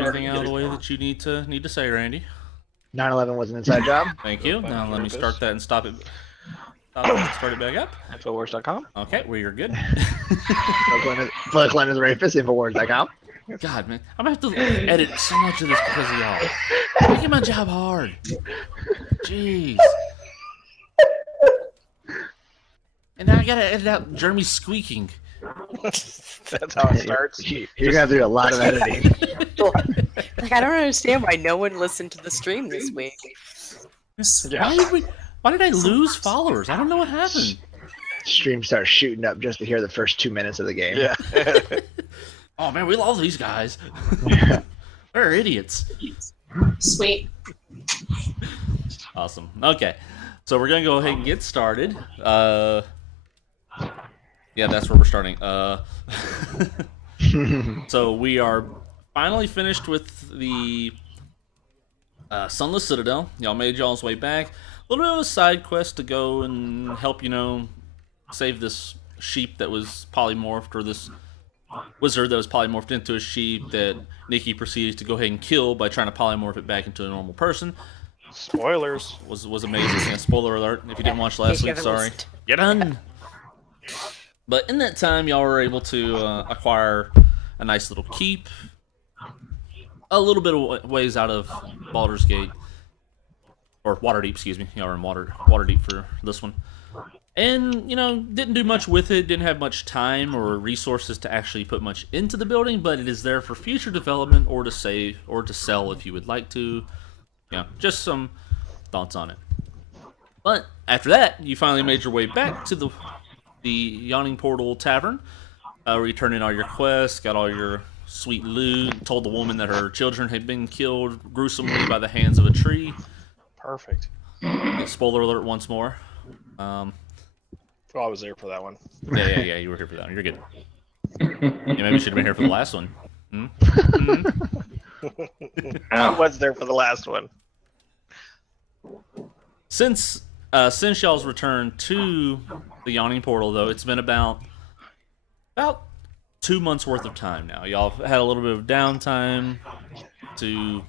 anything out of the way that you need to say, Randy? 9/11 was an inside job. Thank you. Now let me start that and stop it. Stop it and start it back up. Infowars.com. Okay, well, you're good. Glenn is a rapist. Infowars.com. God, man, I'm gonna have to edit so much of this because of y'all. Making my job hard. Jeez. And now I gotta edit out Jeremy squeaking. That's how it starts. You're gonna have to do a lot of editing. Like, I don't understand why no one listened to the stream this week. Why did I lose followers? I don't know what happened. Stream starts shooting up just to hear the first 2 minutes of the game. Yeah. Oh man, we love these guys. They're idiots. Sweet. Awesome. Okay, so we're gonna go ahead and get started. Yeah, that's where we're starting. So we are finally finished with the Sunless Citadel. Y'all made y'all's way back. A little bit of a side quest to go and help, save this sheep that was polymorphed, or this wizard that was polymorphed into a sheep that Nikki proceeded to go ahead and kill by trying to polymorph it back into a normal person. Spoilers. Was amazing. Yeah, spoiler alert. If you didn't watch last week, sorry. You're done. But in that time, y'all were able to acquire a nice little keep. A little bit of ways out of Baldur's Gate. Or Waterdeep, excuse me. Y'all were in Waterdeep for this one. And, didn't do much with it. Didn't have much time or resources to actually put much into the building. But it is there for future development or to save or to sell if you would like to. Just some thoughts on it. But after that, you finally made your way back to the Yawning Portal Tavern, where you turned in all your quests, got all your sweet loot, told the woman that her children had been killed gruesomely by the hands of a tree. Perfect. Spoiler alert once more. I was there for that one. Yeah, you were here for that one. You're good. Maybe you should have been here for the last one. I was there for the last one. Since y'all's return to the Yawning Portal, though, it's been about 2 months worth of time now. Y'all had a little bit of downtime to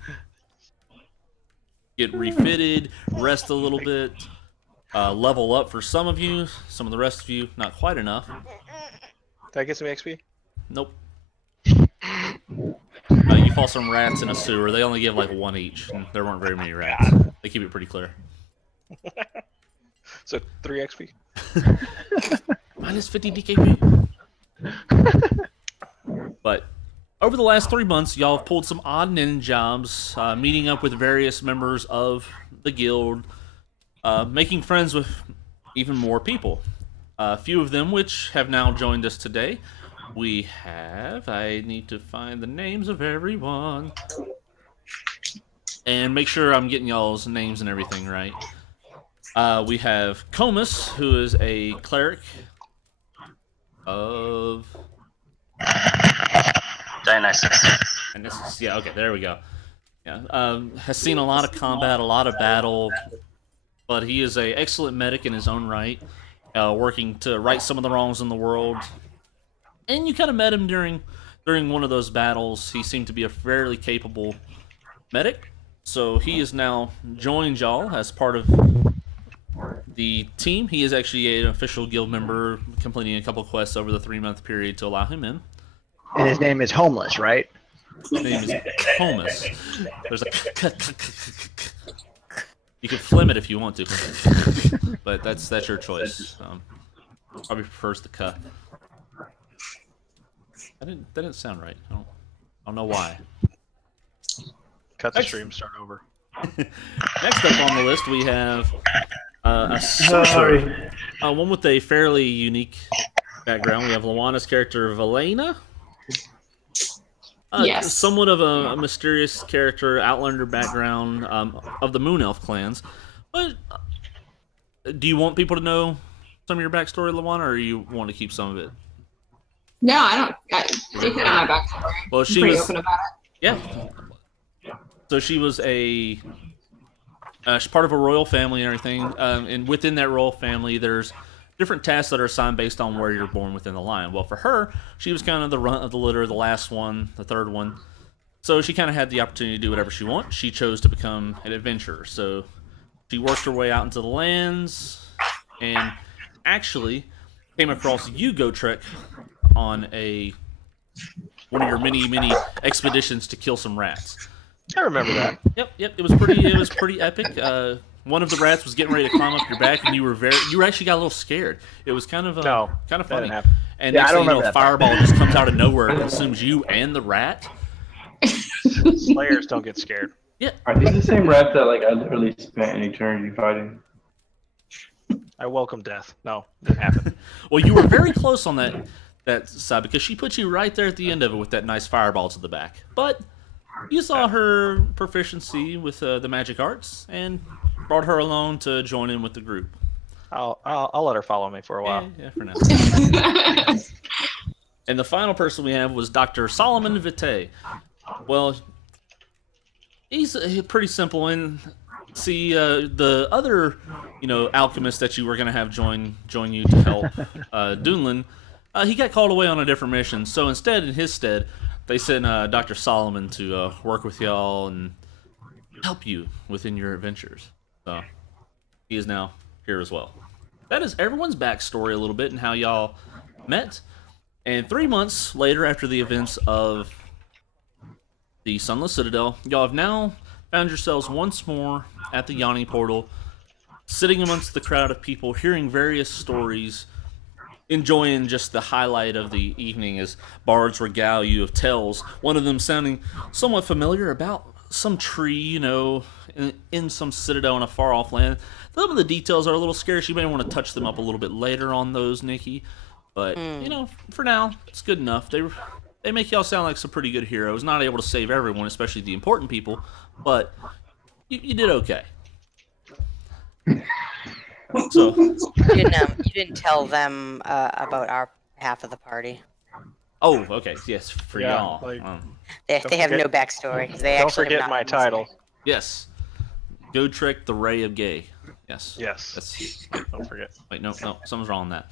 get refitted, rest a little bit, level up for some of you. Some of the rest of you, not quite enough. Did I get some XP? Nope. You fought some rats in a sewer. They only give like 1 each. And there weren't very many rats. They keep it pretty clear. So 3 XP. Minus 50 DKP. But over the last 3 months, y'all have pulled some odd and end jobs, meeting up with various members of the guild, making friends with even more people. A few of them which have now joined us today. I need to find the names of everyone. And make sure I'm getting y'all's names and everything right. We have Comus, who is a cleric of Dionysus. Yeah, okay, there we go. Yeah, has seen a lot of combat, a lot of battle, but he is an excellent medic in his own right, working to right some of the wrongs in the world. And you kind of met him during one of those battles. He seemed to be a fairly capable medic, so he has now joined y'all as part of the team. He is actually an official guild member, completing a couple quests over the 3-month period to allow him in. And his name is Homeless, right? His name is Comus. There's a you can phlegm it if you want to, but that's your choice. Probably prefers the cut. That didn't sound right. I don't know why. Cut the stream, start over. Next up on the list, we have a sorcerer. One with a fairly unique background. We have Luana's character, Valena. Yes. Somewhat of a mysterious character, outlander background of the Moon Elf clans. But do you want people to know some of your backstory, Luana, or you want to keep some of it? No, I don't. You can have my backstory. Well, I'm pretty open about it. Yeah. So she was she's part of a royal family and everything. And within that royal family, there's different tasks that are assigned based on where you're born within the line. Well, for her, she was kind of the runt of the litter, the last one, the third one. So she kind of had the opportunity to do whatever she wanted. She chose to become an adventurer. So she worked her way out into the lands and actually came across you, Gotrek, on one of your many expeditions to kill some rats. I remember that. Yep. It was pretty epic. One of the rats was getting ready to climb up your back, and you actually got a little scared. It was kind of funny. And next thing you know, a fireball just comes out of nowhere and consumes you and the rat. Slayers don't get scared. Yeah. Are these the same rats that I literally spent an eternity fighting? I welcome death. No, it didn't happen. Well, you were very close on that side because she put you right there at the end of it with that nice fireball to the back. But you saw her proficiency with the magic arts and brought her along to join in with the group. I'll let her follow me for a while. Yeah, for now. And the final person we have was Dr. Solomon Vitae. Well, he's pretty simple. And see, the other, alchemist that you were going to have join you to help, Dunlin, he got called away on a different mission. So in his stead, they sent Dr. Solomon to work with y'all and help you within your adventures. So he is now here as well. That is everyone's backstory a little bit and how y'all met. And 3 months later, after the events of the Sunless Citadel, y'all have now found yourselves once more at the Yanni portal, sitting amongst the crowd of people, hearing various stories, enjoying just the highlight of the evening as bards regale you of tales, one of them sounding somewhat familiar about some tree, in some citadel in a far-off land. Some of the details are a little scarce. You may want to touch them up a little bit later on those, Nikki. But, for now, it's good enough. They make y'all sound like some pretty good heroes. Not able to save everyone, especially the important people, but you did okay. So You didn't tell them about our half of the party. Oh, okay. Yes, for y'all. They have no backstory. Don't forget my title. Yes. Gotrek, the Ray of Gay. Yes. Yes. Don't forget. Wait, no, something's wrong with that.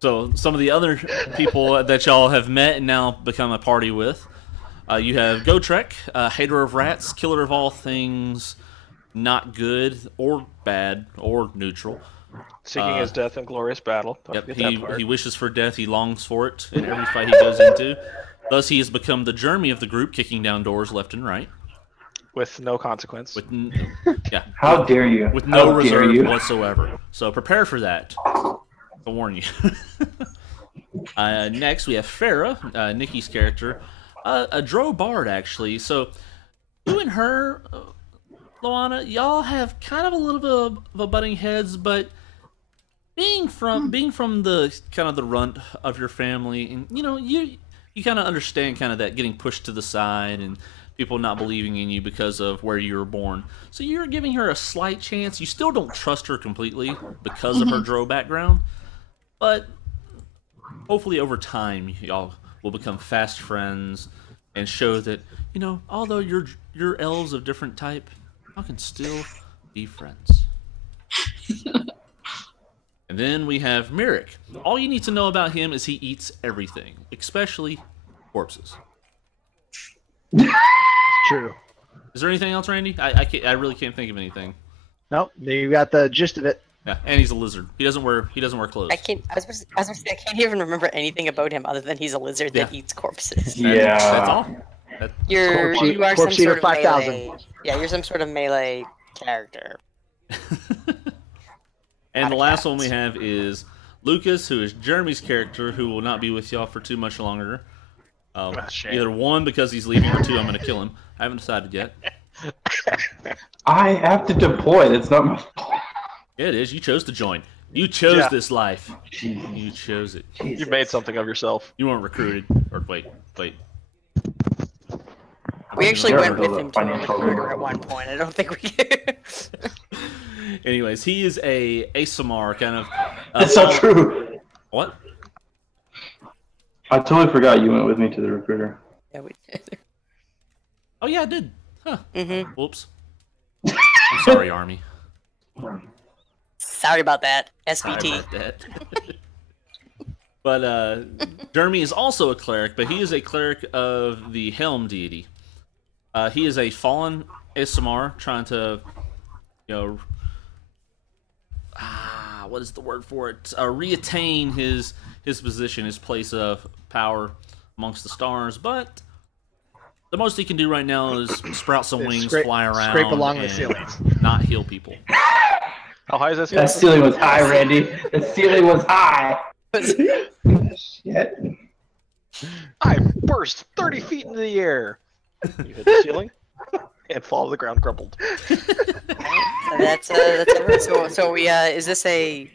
So, some of the other people that y'all have met and now become a party with, you have Gotrek, hater of rats, killer of all things not good or bad or neutral. Seeking his death in glorious battle. Yep, he wishes for death, he longs for it in every fight he goes into. Thus, he has become the Jeremy of the group, kicking down doors left and right. With no consequence. How dare you? With no reserve whatsoever. So prepare for that. To warn you. Next, we have Farah, Nikki's character. A Drow Bard, actually. So, you and her, Loana, y'all have kind of a little bit of a butting heads, but being from the kind of the runt of your family, and you kind of understand kind of that getting pushed to the side and people not believing in you because of where you were born. So you're giving her a slight chance. You still don't trust her completely because of her Drow background, but hopefully over time y'all will become fast friends and show that, although you're elves of different type, y'all can still be friends. And then we have Merrick. All you need to know about him is he eats everything, especially corpses. True. Is there anything else, Randy? I really can't think of anything. Nope, you got the gist of it. Yeah, and he's a lizard. He doesn't wear clothes. I can't even remember anything about him other than he's a lizard that eats corpses. Yeah. That's all. You are some sort of 5,000. melee. Yeah, you're some sort of melee character. And the last one we have is Lucas, who is Jeremy's character, who will not be with y'all for too much longer. Either one, because he's leaving, or two, I'm going to kill him. I haven't decided yet. I have to deploy. That's not my fault. Yeah, it is. You chose to join. You chose this life. Jeez. You chose it. You made something of yourself. You weren't recruited. Or wait. We actually went with him to a recruiter at one point. I don't think we did. Anyways, he is a ASMR kind of... That's not true. What? I totally forgot you went with me to the recruiter. Yeah, we did. Oh, yeah, I did. Huh. Mm-hmm. Whoops. I'm sorry, Army. Sorry about that, SVT. Sorry about that. But Jeremy is also a cleric, but he is a cleric of the Helm deity. He is a fallen ASMR trying to, what is the word for it? Reattain his position, his place of power amongst the stars. But the most he can do right now is sprout some wings, fly around, scrape along and the ceilings, not heal people. How high is that ceiling? That ceiling was high, Randy. The ceiling was high. Shit. I burst 30 feet into the air. You hit the ceiling and fall to the ground crumpled. That's so we is this a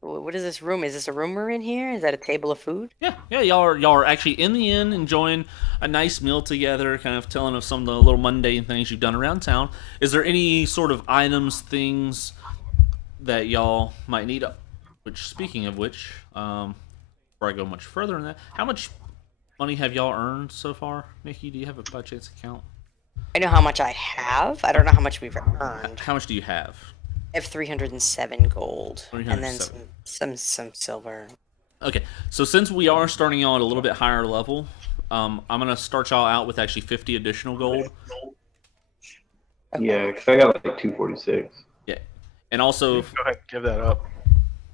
what is this room? Is this a room we're in here? Is that a table of food? Yeah. Y'all are actually in the inn, enjoying a nice meal together, kind of telling of some of the little mundane things you've done around town. Is there any sort of items, things that y'all might need? Which, speaking of which, before I go much further in that, how much money have y'all earned so far? Nikki, do you have a by chance account? I know how much I have. I don't know how much we've earned. How much do you have? I have 307 gold, 307. and then some silver. Okay, so since we are starting y'all at a little bit higher level, I'm gonna start y'all out with actually 50 additional gold. Yeah, because I got like 246. Yeah, and also Go ahead, give that up.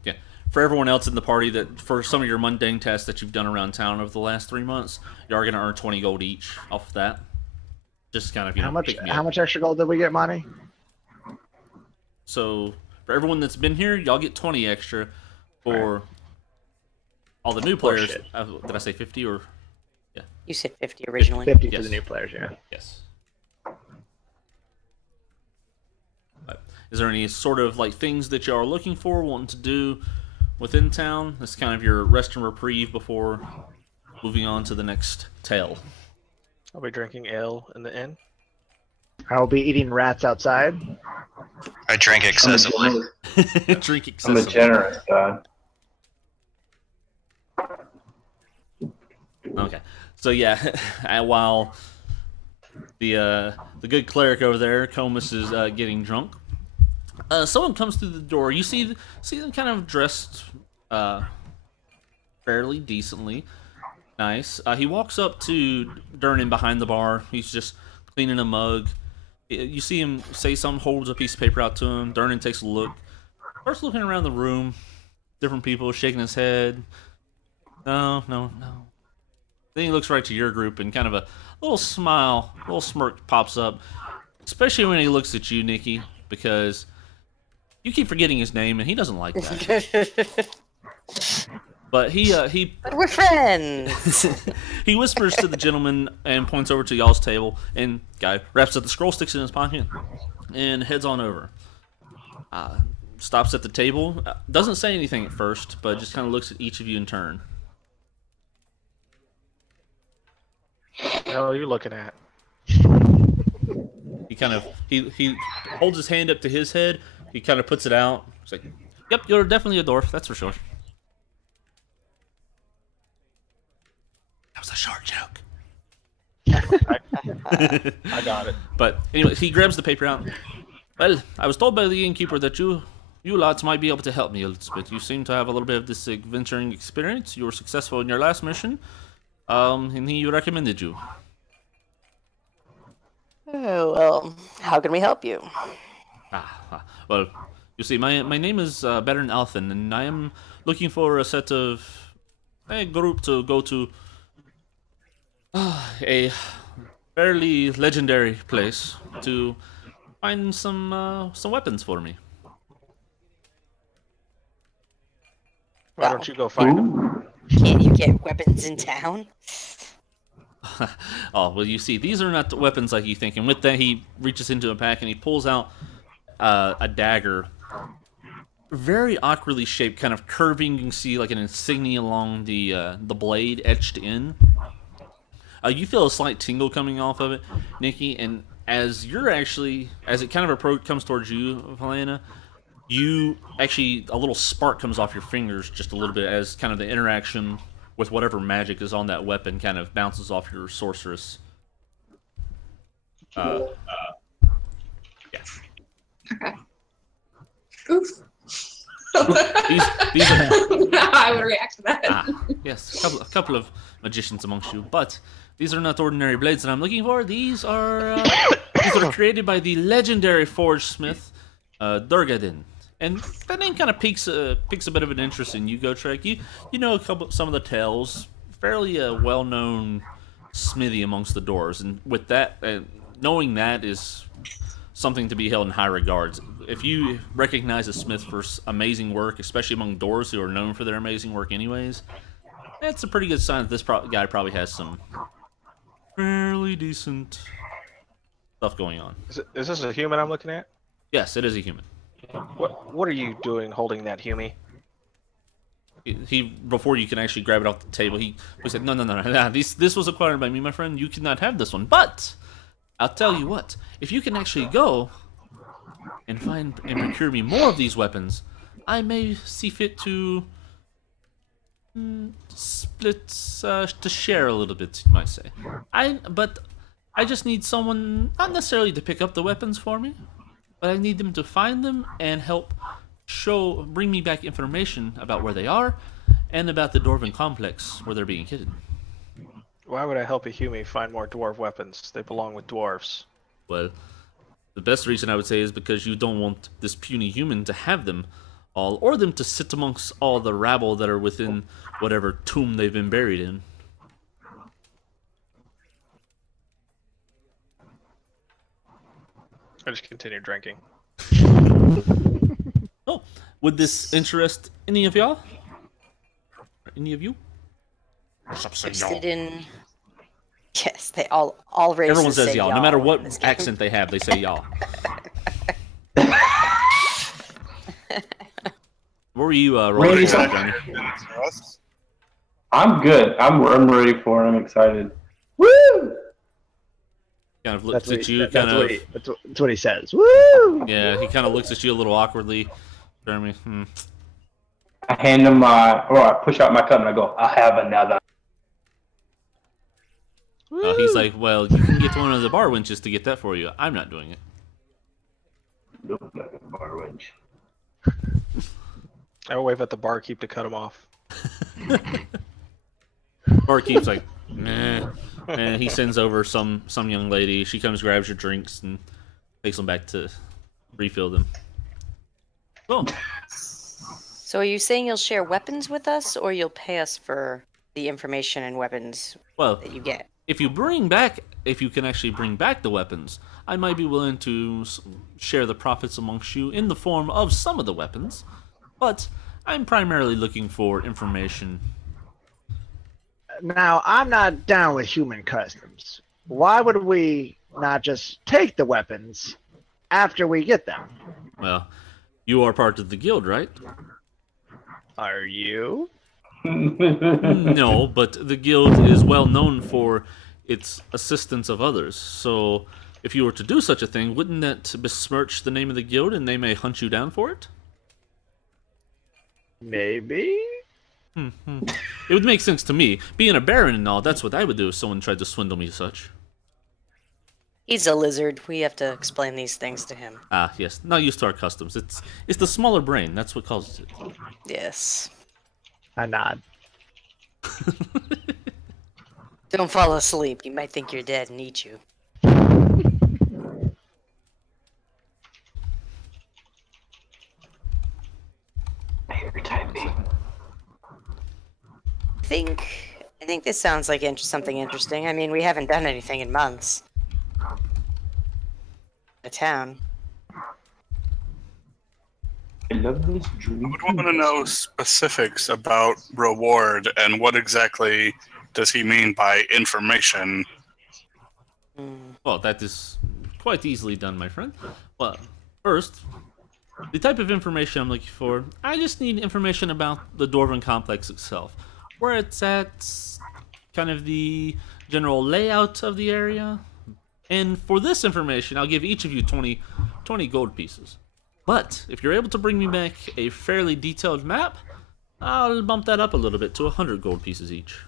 yeah, for everyone else in the party, that for some of your mundane tasks that you've done around town over the last 3 months, you are gonna earn 20 gold each off of that. Just kind of how much extra gold did we get, Monty? So for everyone that's been here, y'all get 20 extra. For all the new players, did I say 50 or? Yeah. You said 50 originally. 50 Yes. for the new players, yeah. Yes. But is there any sort of like things that y'all are looking for, wanting to do within town? That's kind of your rest and reprieve before moving on to the next tale. I'll be drinking ale in the inn. I'll be eating rats outside. I drink excessively. Drink I'm a excessively. generous god. Okay, so yeah, while the good cleric over there, Comus, is getting drunk, someone comes through the door. You see them kind of dressed fairly decently, nice. He walks up to Durnan behind the bar. He's just cleaning a mug. You see him say something, holds a piece of paper out to him. Durnan takes a look, starts looking around the room, different people, shaking his head. No. Then he looks right to your group and kind of a little smile, a little smirk pops up, especially when he looks at you, Nikki, because you keep forgetting his name and he doesn't like that. But But we're friends. he whispers to the gentleman and points over to y'all's table, and guy wraps up the scroll, sticks it in his pocket, and heads on over. Stops at the table, doesn't say anything at first, but just kind of looks at each of you in turn. What the hell are you looking at? He kind of he holds his hand up to his head. He kind of puts it out. He's like, "Yep, you're definitely a dwarf. That's for sure." That was a short joke. I got it. But anyway, he grabs the paper out. Well, I was told by the innkeeper that you lads might be able to help me a little bit. You seem to have a little bit of this adventuring experience. You were successful in your last mission, and he recommended you. Oh, well, how can we help you? Well, you see, my name is Baron Althen, and I am looking for a group to go to a fairly legendary place to find some weapons for me. Why don't you go find them? Can't you get weapons in town? Oh, well, you see, these are not the weapons like you think. And with that, he reaches into a pack and he pulls out a dagger, very awkwardly shaped, kind of curving. You can see like an insignia along the blade etched in. You feel a slight tingle coming off of it, Nikki, and as it kind of comes towards you, Helena, you actually, a little spark comes off your fingers just a little bit as kind of the interaction with whatever magic is on that weapon kind of bounces off your sorceress. Yeah. Okay. Oof. These are... I would react to that. Yes, a couple of magicians amongst you, but these are not ordinary blades that I'm looking for. These are created by the legendary forge smith, Durgadin. And that name kind of piques a bit of an interest in you, Gotrek. You know some of the tales, fairly well-known smithy amongst the dwarves, and with that, knowing that is something to be held in high regards. If you recognize a smith for amazing work, especially among dwarves who are known for their amazing work anyways, that's a pretty good sign that this guy probably has some fairly decent stuff going on. Is this a human I'm looking at? Yes, it is a human. What are you doing holding that Hume? He before you can actually grab it off the table, he said, no. This was acquired by me, my friend. You cannot have this one. But I'll tell you what, if you can actually go and find and procure me more of these weapons, I may see fit to to share a little bit, you might say. But I just need someone, not necessarily to pick up the weapons for me, but I need them to find them and help bring me back information about where they are and about the Dwarven complex where they're being hidden. Why would I help a Hume find more dwarf weapons? They belong with dwarves. Well, the best reason I would say is because you don't want this puny human to have them all, or them to sit amongst all the rabble that are within whatever tomb they've been buried in. I just continue drinking. Oh, would this interest any of y'all? Any of you? Interested in... Yes, they all races Everyone says say y'all. No matter what accent they have, they say y'all. What were you rolling for, Johnny? I'm good. I'm ready for it. I'm excited. Woo! Kind of looks at you, That's what he says. Woo! Yeah, he kind of looks at you a little awkwardly. Jeremy, I hand him I push out my cup and I go, I have another. He's like, well, you can get one of the bar winches to get that for you. I'm not doing it. Look like a bar winch. I wave at the barkeep to cut him off. Barkeep's like, meh. And he sends over some young lady. She comes, grabs your drinks, and takes them back to refill them. Cool. So are you saying you'll share weapons with us, or you'll pay us for the information and weapons that you get? If you can actually bring back the weapons, I might be willing to share the profits amongst you in the form of some of the weapons. But I'm primarily looking for information. Now, I'm not down with human customs. Why would we not just take the weapons after we get them? Well, you are part of the guild, right? Are you? No, but the guild is well known for its assistance of others. So, if you were to do such a thing, wouldn't that besmirch the name of the guild and they may hunt you down for it? Maybe? It would make sense to me. Being a baron and all, that's what I would do if someone tried to swindle me such. He's a lizard. We have to explain these things to him. Ah, yes. Not used to our customs. It's the smaller brain. That's what causes it. Yes. I nod. Don't fall asleep. You might think you're dead and eat you. I think this sounds like something interesting. I mean, we haven't done anything in months. The town. I love this dream. I would want to know specifics about reward and what exactly does he mean by information. Well, that is quite easily done, my friend. Well, first, the type of information I'm looking for, I just need information about the Dwarven complex itself. Where it's at, kind of the general layout of the area. And for this information, I'll give each of you 20 gold pieces. But if you're able to bring me back a fairly detailed map, I'll bump that up a little bit to 100 gold pieces each.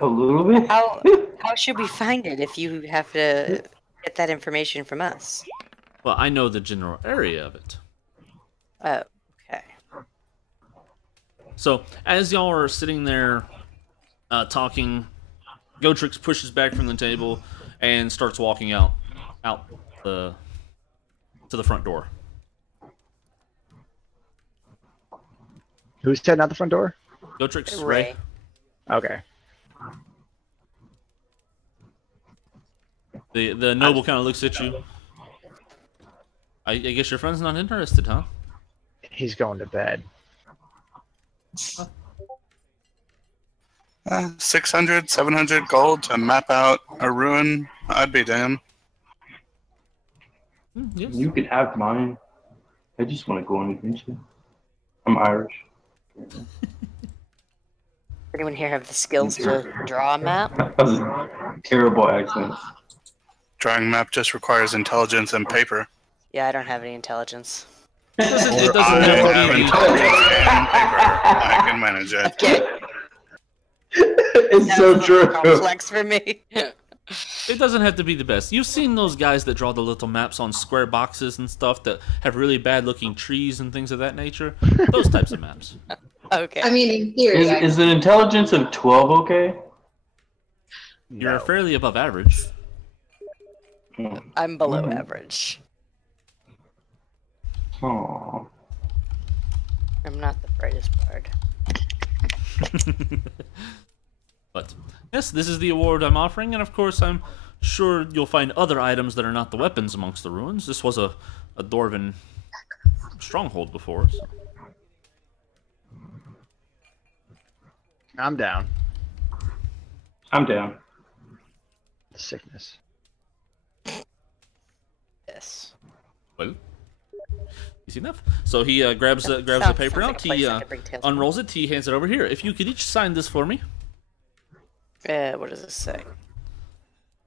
A little bit? How should we find it if you have to get that information from us? Well, I know the general area of it. Oh, okay. So as y'all are sitting there talking, Gotrix pushes back from the table and starts walking out to the front door. Who's heading out the front door? Gotrix, Ray. Okay. The noble kind of looks at you. I guess your friend's not interested, huh? He's going to bed. 600, 700 gold to map out a ruin. I'd be damned. Yes. You can have mine. I just want to go on adventure. I'm Irish. Anyone here have the skills to draw a map? That was a terrible accent. Drawing map just requires intelligence and paper. Yeah, I don't have any intelligence. It doesn't I have have to be. intelligence and paper. I can manage it. Okay. It's so true. Complex for me. It doesn't have to be the best. You've seen those guys that draw the little maps on square boxes and stuff that have really bad looking trees and things of that nature. Those types of maps. Okay. I mean, in theory, Is an intelligence of 12 okay? You're fairly above average. I'm below average. Aww. I'm not the brightest bard. But yes, this is the award I'm offering, and of course I'm sure you'll find other items that are not the weapons amongst the ruins. This was a dwarven stronghold before. So. I'm down. I'm down. Sickness. Yes. Well, easy enough. So he grabs the paper out. He unrolls it. He hands it over here. If you could each sign this for me. What does it say?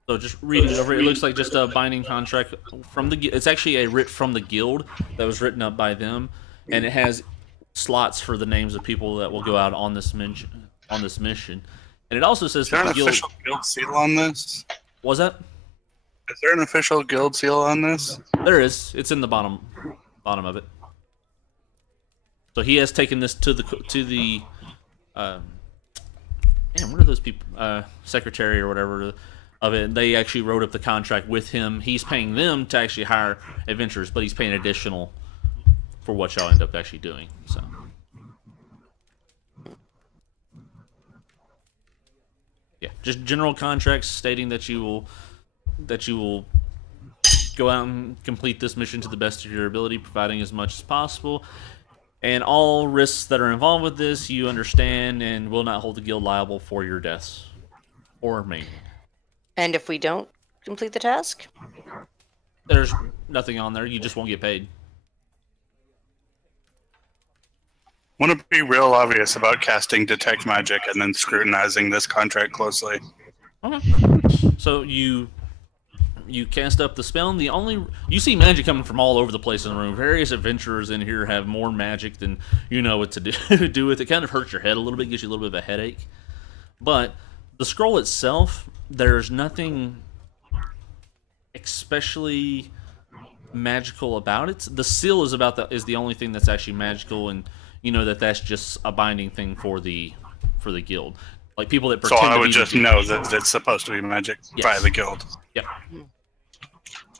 So just read it over. It looks like just a binding contract from the. It's actually a writ from the guild that was written up by them, and it has slots for the names of people that will go out on this mission. And it also says Is there that an the guild. official guild seal on this? Was that? Is there an official guild seal on this? There is. It's in the bottom of it. So he has taken this to the. Man, what are those people? Secretary or whatever of it. They actually wrote up the contract with him. He's paying them to actually hire adventurers, but he's paying additional for what y'all end up actually doing. So. Yeah, just general contracts stating that you will go out and complete this mission to the best of your ability, providing as much as possible. And all risks that are involved with this, you understand and will not hold the guild liable for your deaths or maiming. And if we don't complete the task? There's nothing on there. You just won't get paid. Want to be real obvious about casting Detect Magic and then scrutinizing this contract closely. Okay. So you cast up the spell, and you see magic coming from all over the place in the room. Various adventurers in here have more magic than you know what to do with it. Kind of hurts your head a little bit, gives you a little bit of a headache. But the scroll itself, there's nothing especially magical about it. The seal is the only thing that's actually magical, and you know that's just a binding thing for the guild. Like people that pretend So I to would be just know that it's supposed to be magic by the guild. Yep.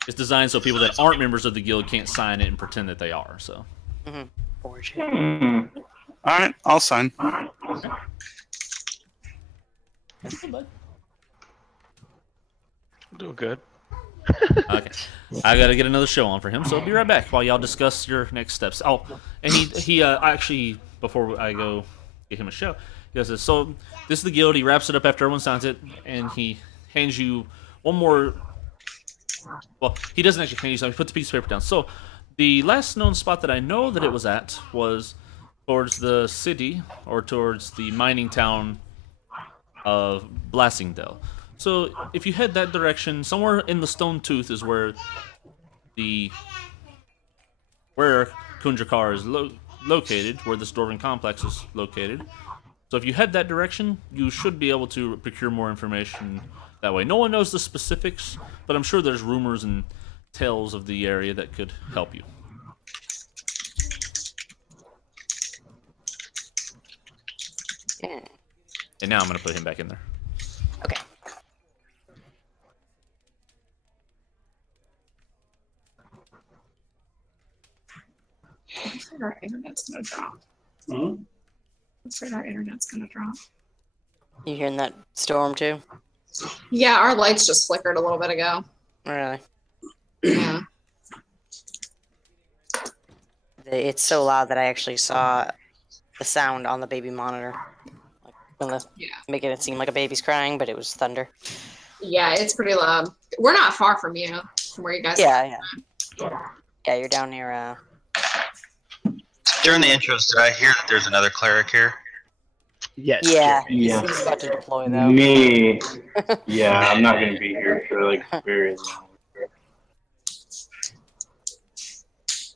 It's designed so people that aren't members of the guild can't sign it and pretend that they are. So. All right, I'll sign. Doing good. Okay. I gotta get another show on for him, so I'll be right back while y'all discuss your next steps. Oh, and he actually, before I go get him a show, he goes, so this is the guild. He wraps it up after everyone signs it, and he hands you one more. Well, he doesn't actually hand you something. He puts a piece of paper down. So the last known spot that I know that it was at was towards the city, or towards the mining town of Blasting-Delos. So if you head that direction, somewhere in the Stone Tooth is where Kunjakar is located, where this dwarven complex is located. So if you head that direction, you should be able to procure more information that way. No one knows the specifics, but I'm sure there's rumors and tales of the area that could help you. Yeah. And now I'm gonna put him back in there. Okay. I'm afraid our internet's gonna drop. Hmm? I'm afraid our internet's gonna drop. You hearing that storm too? Yeah, our lights just flickered a little bit ago. Really? Yeah. It's so loud that I actually saw the sound on the baby monitor. Like when making it seem like a baby's crying, but it was thunder. Yeah, it's pretty loud. We're not far from you, from where you guys are. Yeah. Yeah, you're down near. During the intros, did I hear that there's another cleric here? Yes. Yeah, Yeah. he's about to deploy though. Me. Yeah, I'm not gonna be here for like very long.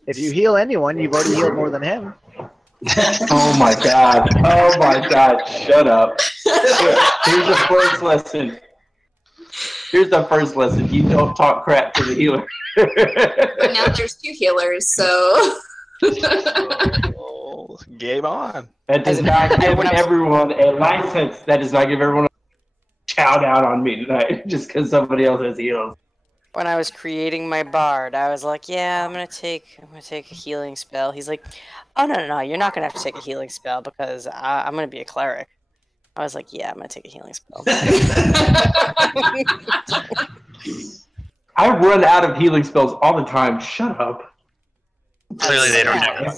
If you heal anyone, you've already healed more than him. Oh my god. Oh my god. Shut up. Here's the first lesson. Here's the first lesson. You don't talk crap to the healer. But now there's 2 healers, so. Oh, game on. That does not give everyone a license. That does not give everyone a chow down on me tonight just because somebody else has heals. When I was creating my bard, I was like, "Yeah, I'm gonna take a healing spell." He's like, "Oh no, you're not gonna have to take a healing spell because I'm gonna be a cleric." I was like, "Yeah, I'm gonna take a healing spell." I run out of healing spells all the time. Shut up. Clearly, they don't have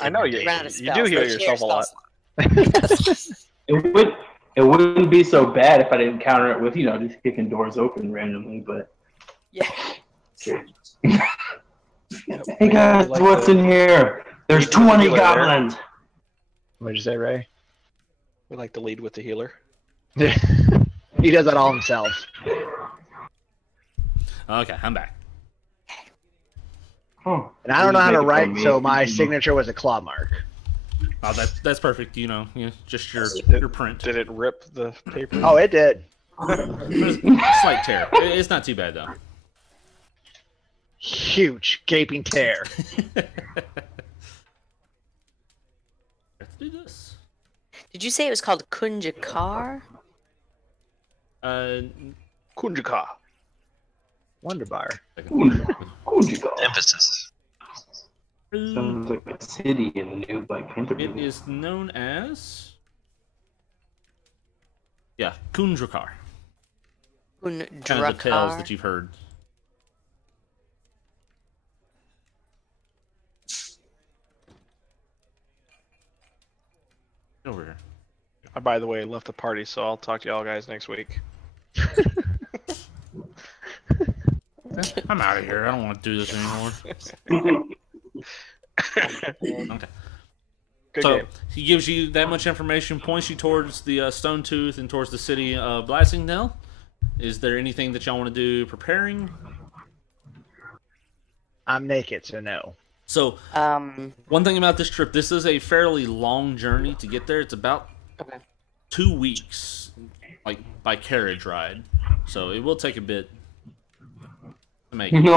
I know you. Ran out of You do spells, heal but yourself a lot. It wouldn't be so bad if I didn't counter it with, just kicking doors open randomly, but... Yeah. Hey guys, what's in here? There's 20 goblins! What'd you say, Ray? We like to lead with the healer. He does that all himself. Okay, I'm back. Huh. And I don't know how to write, so my signature was a claw mark. Oh, that's perfect. Just your print. Did it rip the paper? Oh, it did. Slight tear. It's not too bad though. Huge gaping tear. Let's do this. Did you say it was called Kunjakar? Kunjaka. Wonder bar. Emphasis. Sounds like a city in the new Black Panther It movie. is known as Kundrakar. Kind of the tales that you've heard. Over here. I, by the way, left the party, so I'll talk to y'all guys next week. I'm out of here. I don't want to do this anymore. Okay. Good So game. he gives you that much information, points you towards the Stone Tooth and towards the city of Blasting-Delos. Is there anything that y'all want to do preparing? I'm naked, so no. So, one thing about this trip, this is a fairly long journey to get there. It's about 2 weeks, like by carriage ride. So it will take a bit to make it. No,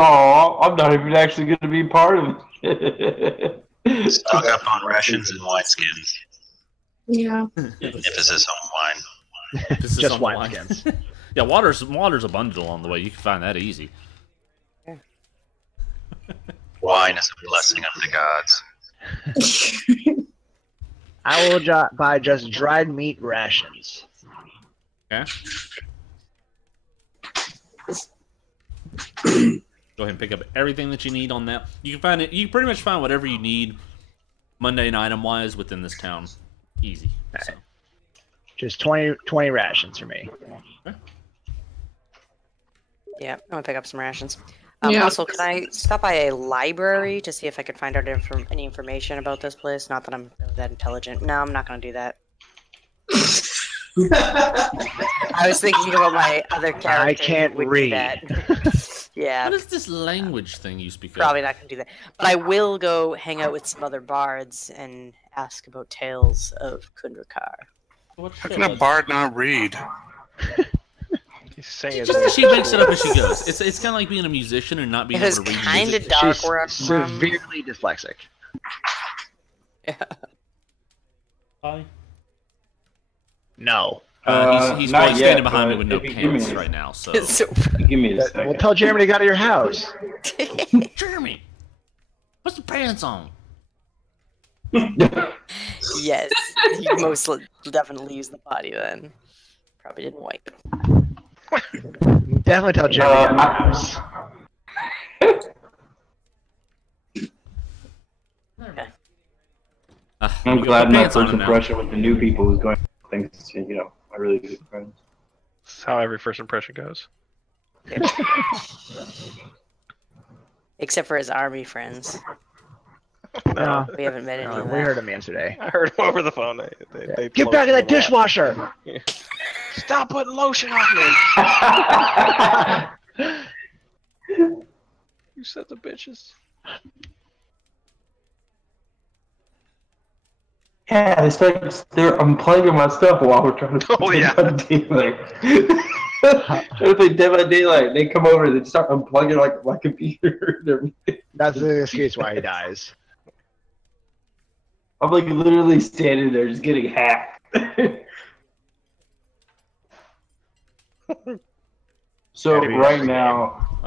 I'm not even actually going to be part of it. Stock up on rations and wineskins. Yeah. Emphasis on wine. This is Just on the line. wineskins. Yeah, water's abundant along the way. You can find that easy. Wine is a blessing of the gods. I will buy just dried meat rations. Okay. Go ahead and pick up everything that you need on that. You can find it. You can pretty much find whatever you need, mundane item wise, within this town. Easy. So. Just 20 rations for me. Okay. Yeah, I'm gonna pick up some rations. Yeah. Also, can I stop by a library to see if I could find out any information about this place? Not that I'm really that intelligent. No, I'm not gonna do that. I was thinking about my other character. I can't who would do read. that. Yeah, What is this language thing you speak of? probably not gonna do that. But I will go hang out with some other bards and ask about tales of Kundrakar. How can a bard not read? He's saying She makes it up as she goes. It's kind of like being a musician and not being It was able to read kind music. of dark She's where I'm from. severely dyslexic. Yeah. Hi. No. He's not standing yet, behind me but with no if you give me pants a- right now. So Give me a second. Well, tell Jeremy to go to your house. Jeremy, put the pants on. Yes, he most definitely used the potty then. Probably didn't wipe. Definitely tell Jeremy to go to your house. Okay. I'm You glad put my pants on first him now. impression with the new people is going thanks to, my really good friends. That's how every first impression goes. Except for his army friends. No. We haven't met any of We that. heard him yesterday. I heard him over the phone. They Get back in that dishwasher! Stop putting lotion on me! You sons of bitches. Yeah, they're unplugging my stuff while we're trying to Oh, yeah. Dead by Daylight. Trying to play Dead by Daylight. They come over and they start unplugging my computer and everything. That's the excuse why he dies. I'm like literally standing there just getting hacked. So right now,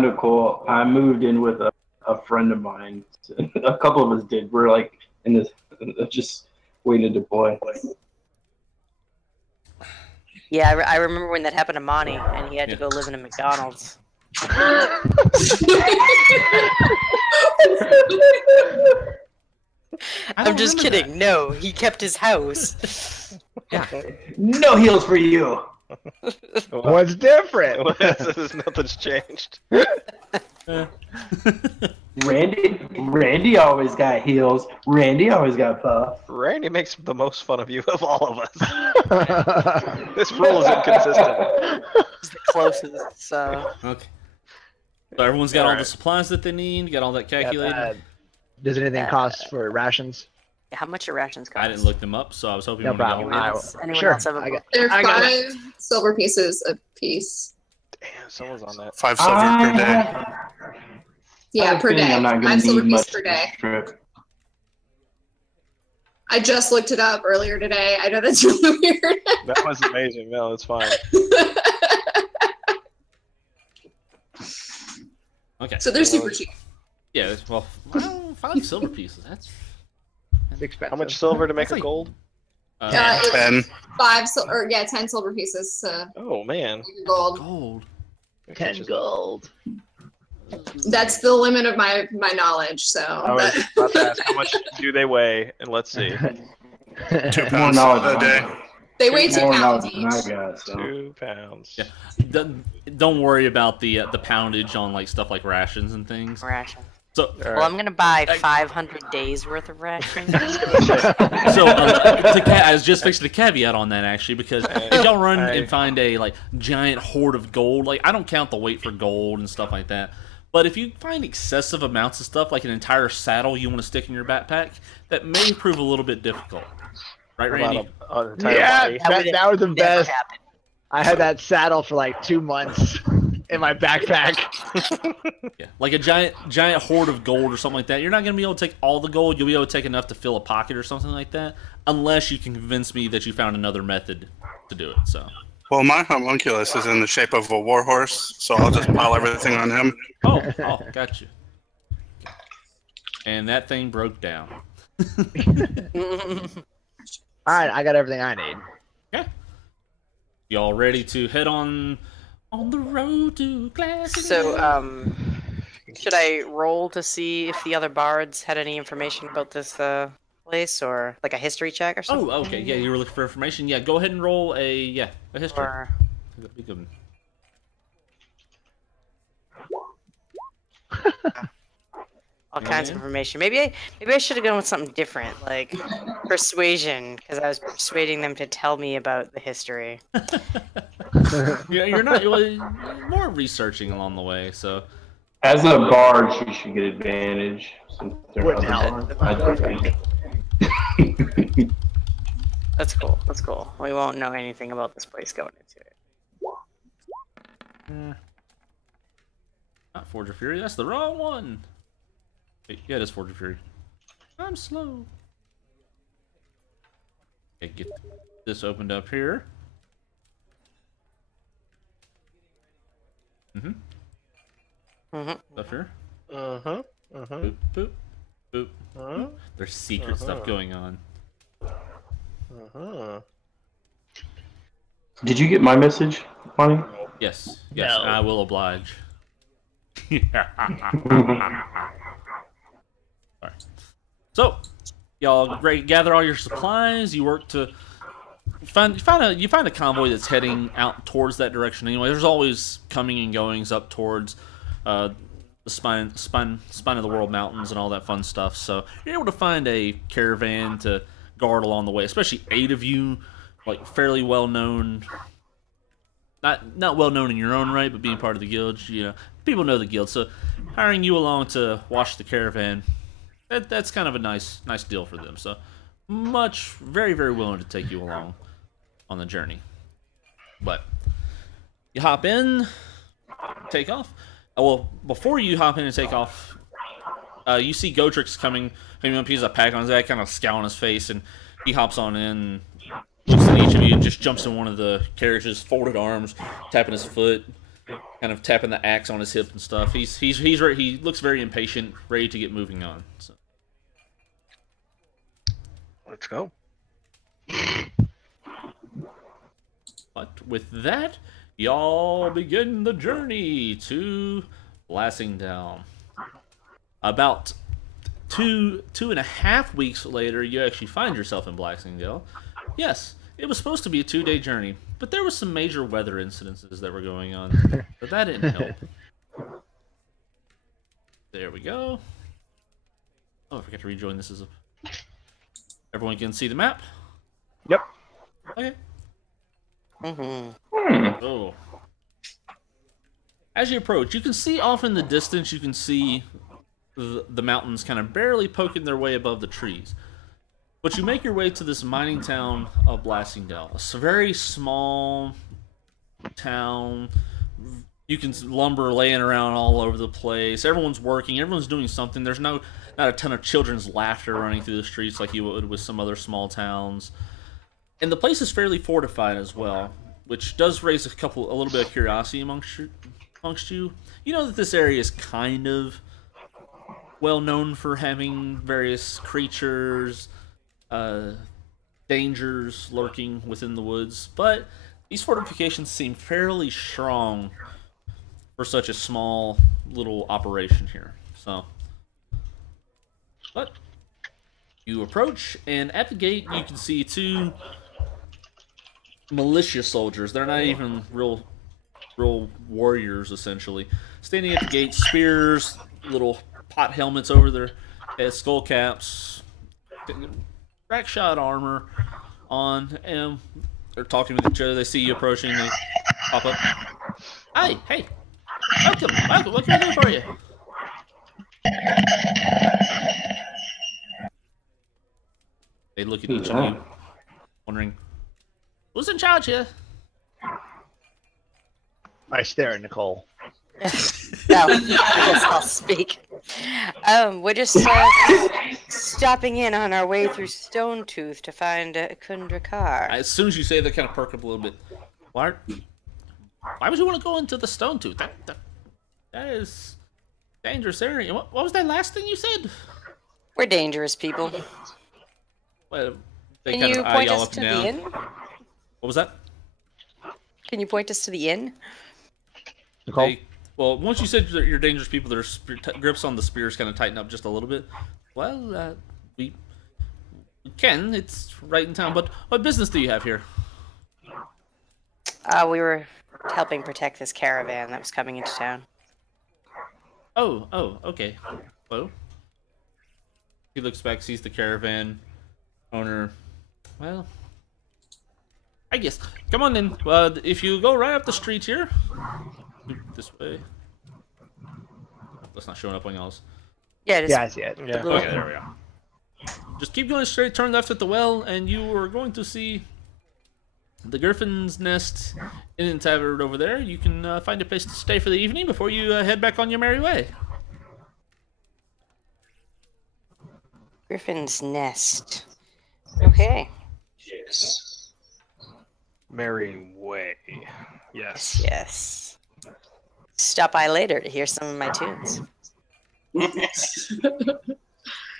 Nicole, I moved in with a friend of mine. A couple of us did. We're like in this, just waiting to deploy. Yeah, I remember when that happened to Monty, and he had to go live in a McDonald's. I'm just kidding. That. No, he kept his house. No heals for you. What's different? Nothing's changed. Randy always got heals. Randy always got buff. Randy makes the most fun of you of all of us. This rule is inconsistent. He's the closest, so... Okay. So everyone's got all the supplies that they need, got all that calculated. Does anything cost for rations? How much your rations cost? I didn't look them up, so I was hoping no problem. Anyone else have a book? They're 5 silver pieces a piece. Damn, someone's on that. 5 silver per day. Yeah, per day. 5 silver pieces per day. Trip. I just looked it up earlier today. I know that's really weird. That was amazing. No, it's fine. Okay. So they're super cheap. Yeah, well, 5 silver pieces. That's expensive. How much silver to make a gold? 10. 10 silver pieces to oh man. make a gold. Gold. 10 gold. That's the limit of my knowledge. So I was about to ask how much do they weigh, and let's see. 2 pounds a day. they weigh 2 pounds each. 2 pounds. Yeah. Don't worry about the poundage on like stuff like rations and things. Rations. So, well, I'm gonna buy 500 days worth of rations. So I was just fixing a caveat on that actually, because if y'all run and find a like giant hoard of gold, like I don't count the weight for gold and stuff like that. But if you find excessive amounts of stuff, like an entire saddle you want to stick in your backpack, that may prove a little bit difficult. Right, Randy? Yeah, that was the best. Happened. I had that saddle for like 2 months in my backpack. Yeah, like a giant hoard of gold or something like that. You're not going to be able to take all the gold. You'll be able to take enough to fill a pocket or something like that, unless you can convince me that you found another method to do it. So. Well, my homunculus is in the shape of a warhorse, so I'll just pile everything on him. Oh, got you. And that thing broke down. All right, I got everything I need. Okay. Y'all ready to head on the road to Glass? So, should I roll to see if the other bards had any information about this place, or like a history check or something? Oh, okay. Yeah, you were looking for information. Yeah, go ahead and roll a history. Or... That'd be good. All kinds of information. Maybe I should have gone with something different, like persuasion, because I was persuading them to tell me about the history. You're not more researching along the way, so. As a bard, she should get advantage. That's cool. That's cool. We won't know anything about this place going into it. Not Forge of Fury. That's the wrong one. Wait, yeah, it is Forge of Fury. I'm slow. Okay, this opened up here. Up here. Boop, boop, boop. There's secret stuff going on. Did you get my message, Bonnie? Yes, No. I will oblige. Sorry. So, y'all gather all your supplies. You work to find a convoy that's heading out towards that direction. Anyway, there's always coming and goings up towards the spine of the world mountains and all that fun stuff. So you're able to find a caravan to guard along the way, especially 8 of you, like fairly well known. Not well known in your own right, but being part of the guild, people know the guild. So hiring you along to watch the caravan, that's kind of a nice deal for them. So very, very willing to take you along on the journey. But you hop in, take off. Well, before you hop in and take off, you see Gotrix coming up. He's a pack on his back, kind of scowl on his face, and he hops on in, looks at each of you, and just jumps in one of the carriages, folded arms, tapping his foot, kind of tapping the axe on his hip and stuff. He looks very impatient, ready to get moving on. So. Let's go. But with that, y'all begin the journey to Blasting-Delos. About 2.5 weeks later, you actually find yourself in Blasting-Delos. Yes, it was supposed to be a 2-day journey, but there was some major weather incidences that were going on, but that didn't help. There we go. Oh, I forgot to rejoin this as a... Everyone can see the map? Yep. Okay. Oh. As you approach, you can see off in the distance, you can see the mountains kind of barely poking their way above the trees. But you make your way to this mining town of Blasting-Delos. It's a very small town. You can lumber laying around all over the place. Everyone's working. Everyone's doing something. There's not a ton of children's laughter running through the streets like you would with some other small towns. And the place is fairly fortified as well, which does raise a little bit of curiosity amongst you. You know that this area is kind of well known for having various creatures, dangers lurking within the woods, but these fortifications seem fairly strong for such a small little operation here. So, but you approach, and at the gate you can see 2 militia soldiers. They're not even real warriors, essentially, standing at the gate, spears, little pot helmets over their heads, skull caps, rack shot armor on, and they're talking with each other. They see you approaching, they pop up. Hey, welcome, what can I do for you? They look at each of you, wondering, who's in charge here? I stare at Nicole. No, I guess I'll speak. We're just stopping in on our way through Stone'Tooth to find Kundrakar. As soon as you say that, kind of perk up a little bit. Why would you want to go into the Stone'Tooth? That is a dangerous area. What was that last thing you said? We're dangerous people. Well, they Can kind you of eye point y'all us up to and the down. inn? What was that? Can you point us to the inn? Nicole? Well, once you said that you're dangerous people, their grips on the spears kind of tighten up just a little bit. Well, we can. It's right in town. But what business do you have here? We were helping protect this caravan that was coming into town. Oh, okay. Well, he looks back, sees the caravan owner. Well, I guess. Come on then. If you go right up the street here, this way. That's not showing up on y'all's. Yeah, it is. Yeah, I see it. Yeah. Okay, there we go. Just keep going straight, turn left at the well, and you are going to see the Griffin's Nest Inn and Tavern over there. You can find a place to stay for the evening before you head back on your merry way. Griffin's Nest. Okay. Yes. Marion Way. Yes, yes. Stop by later to hear some of my tunes.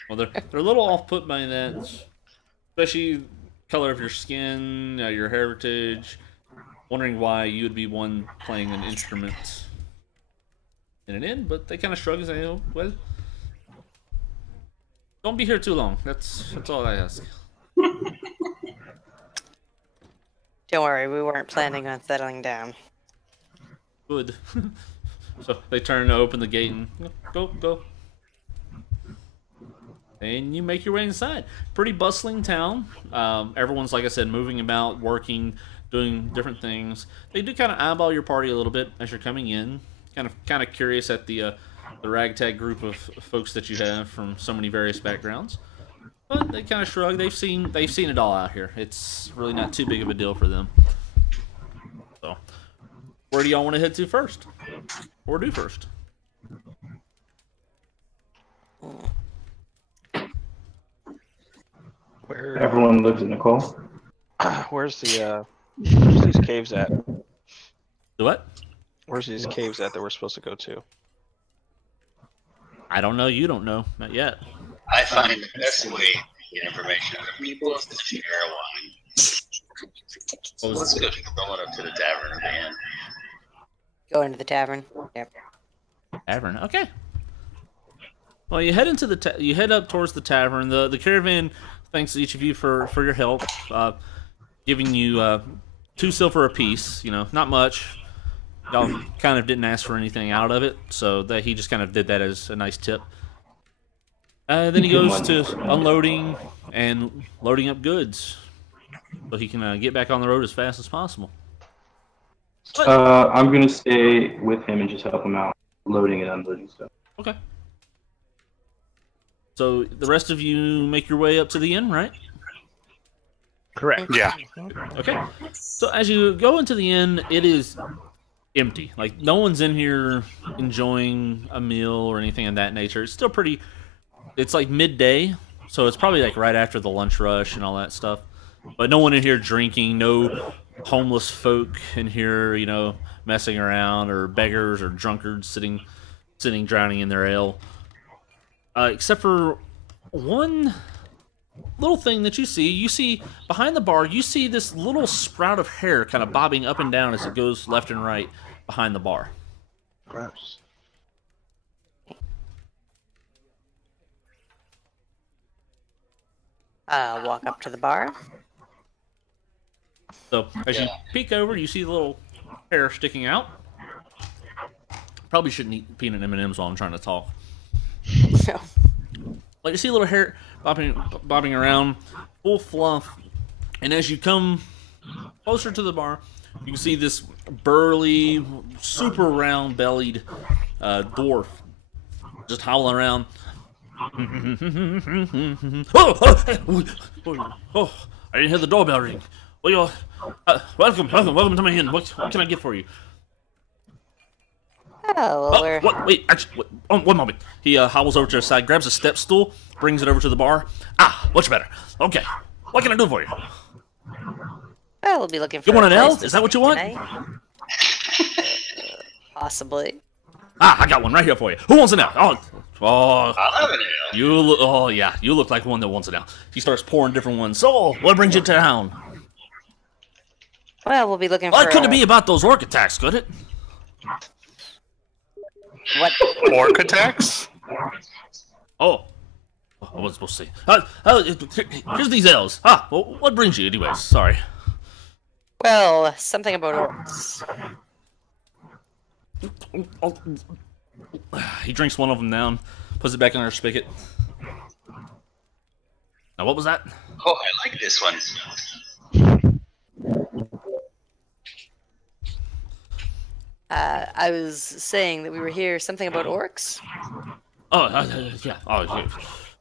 Well, they're a little off-put by that, especially color of your skin, your heritage. Wondering why you would be one playing an instrument in an inn, but they kind of shrug and say, "Oh, well, don't be here too long. That's all I ask." Don't worry, we weren't planning on settling down. Good. So they turn to open the gate and go. And you make your way inside. Pretty bustling town. Everyone's, like I said, moving about, working, doing different things. They do kind of eyeball your party a little bit as you're coming in. Kind of curious at the ragtag group of folks that you have from so many various backgrounds. But they kind of shrug. They've seen it all out here. It's really not too big of a deal for them. So, where do y'all want to head to first? Or do first? Where Everyone lives in Nicole. where's these caves at? The what? Where's these caves at that we're supposed to go to? I don't know. You don't know. Not yet. I find the best way to get information out of people is to share wine. So let's go going up to the tavern, man. Go into the tavern. Yep. Tavern. Okay. Well, you head into you head up towards the tavern. The caravan thanks each of you for your help, giving you 2 silver apiece. You know, not much. Y'all kind of didn't ask for anything out of it, so that he just kind of did that as a nice tip. Then he goes to unloading and loading up goods, so he can get back on the road as fast as possible. I'm gonna stay with him and just help him out, loading and unloading stuff. Okay. So the rest of you make your way up to the inn, right? Correct. Yeah. Okay. So as you go into the inn, it is empty. Like, no one's in here enjoying a meal or anything of that nature. It's still pretty... It's like midday, so it's probably like right after the lunch rush and all that stuff. But no one in here drinking, no homeless folk in here, you know, messing around, or beggars or drunkards sitting drowning in their ale. Except for one little thing that you see. You see behind the bar, you see this little sprout of hair kind of bobbing up and down as it goes left and right behind the bar. Gross. Walk up to the bar. So as you peek over, you see the little hair sticking out. Probably shouldn't eat peanut M&Ms while I'm trying to talk. Like, you see a little hair bobbing around, full fluff, and as you come closer to the bar, you can see this burly, super round-bellied dwarf just howling around. Oh, I didn't hear the doorbell ring. Well, welcome to my inn. What can I get for you? Oh, well, we're... Wait, actually, one moment. He hobbles over to the side, grabs a step stool, brings it over to the bar. Much better. Okay, what can I do for you? Well, we'll be looking for... You want an L? Is that what you want? Possibly. I got one right here for you. Who wants an L? I'll have an ale. You look like one that wants an L. He starts pouring different ones. So, what brings you to town? Well, we'll be looking for... It couldn't be about those orc attacks, could it? What? Orc attacks? Oh. I wasn't supposed to say. Here's these L's. Well, what brings you anyways? Sorry. Well, something about orcs. He drinks one of them down, puts it back in our spigot. Now, what was that? Oh, I like this one. I was saying that we were here, something about orcs? Yeah. Yeah.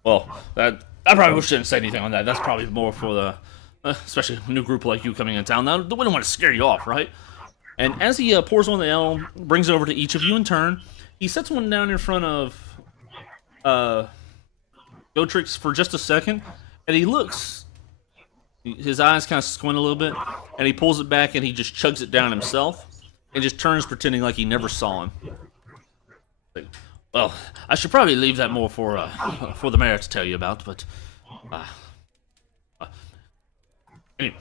Well, I probably shouldn't say anything on that. That's probably more for the, especially a new group like you coming in town. Now, we don't want to scare you off, right? And as he pours one of the ale, brings it over to each of you in turn, he sets one down in front of Gotrix for just a second, and he looks His eyes kind of squint a little bit, and he pulls it back and he just chugs it down himself, and just turns pretending like he never saw him. Like, well, I should probably leave that more for the mayor to tell you about, but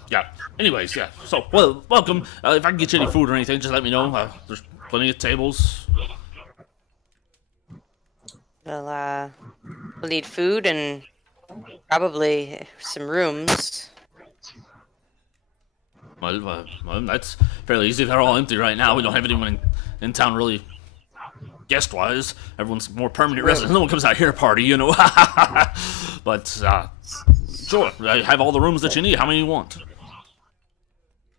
yeah. Anyways, yeah. So, well, welcome. If I can get you any food or anything, just let me know. There's plenty of tables. Well, we'll need food and probably some rooms. Well, that's fairly easy. They're all empty right now. We don't have anyone in town really guest-wise. Everyone's more permanent residents. No one comes out here to party, you know. But, sure. I have all the rooms that you need. How many you want?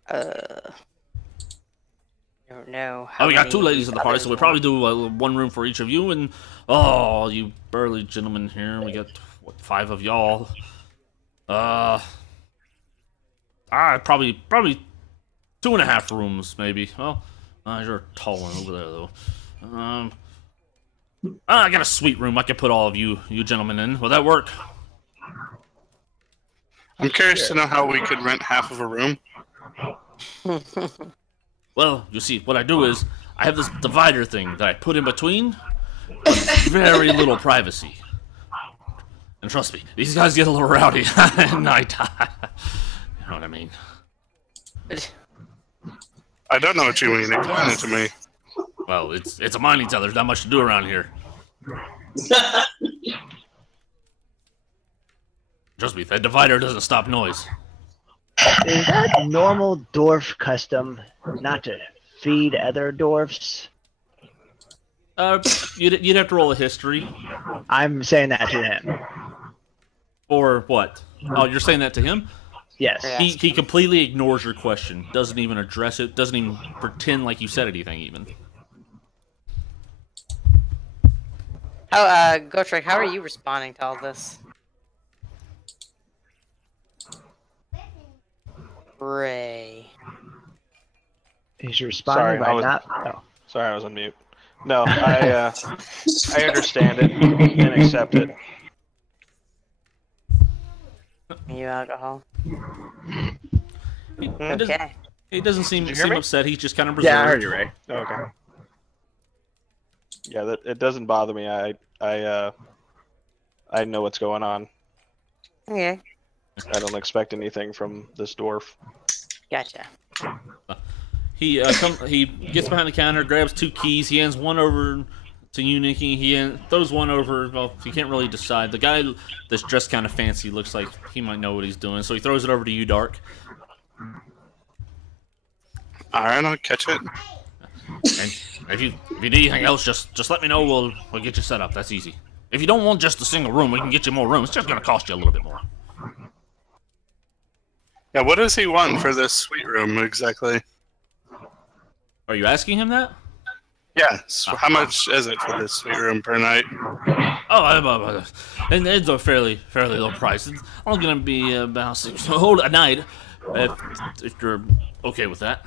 I don't know. We got 2 ladies at the party, so we'll probably do 1 room for each of you. And, oh, you burly gentlemen here. We got, what, 5 of y'all. Probably 2.5 rooms, maybe. Well, you're a tall one over there, though. I got a suite room I can put all of you gentlemen in. Will that work? I'm curious to know how we could rent half of a room. Well, you see, what I do is, I have this divider thing that I put in between, with very little privacy. And trust me, these guys get a little rowdy at night. You know what I mean? I don't know what you mean. Explain it to me. Well, it's a mining town. There's not much to do around here. Trust me, that divider doesn't stop noise. Is that normal dwarf custom not to feed other dwarfs? You'd have to roll a history. I'm saying that to him. Or what? Oh, you're saying that to him? Yes. He completely ignores your question. Doesn't even address it. Doesn't even pretend like you said anything, even. Oh, Gotrek, how are you responding to all this? Ray. He's responding by not. Oh. Sorry, I was on mute. No, I understand it and accept it. You alcohol? He doesn't seem upset. He's just kind of reserved. Yeah, I heard you, Ray. Okay. Yeah, it doesn't bother me. I know what's going on. Okay. I don't expect anything from this dwarf. Gotcha. He gets behind the counter, grabs 2 keys. He hands one over to you, Nikki. He throws one over. Well, you can't really decide. The guy that's dressed kind of fancy looks like he might know what he's doing, so he throws it over to you, Dark. All right, I'll catch it. And if you need anything else, just let me know. We'll get you set up. That's easy. If you don't want just a single room, we can get you more rooms. It's just gonna cost you a little bit more. Yeah, what does he want for this suite room exactly? Are you asking him that? Yeah. So how much is it for this suite room per night? Oh, and it's a fairly low price. It's only gonna be about $6 a night, if you're okay with that.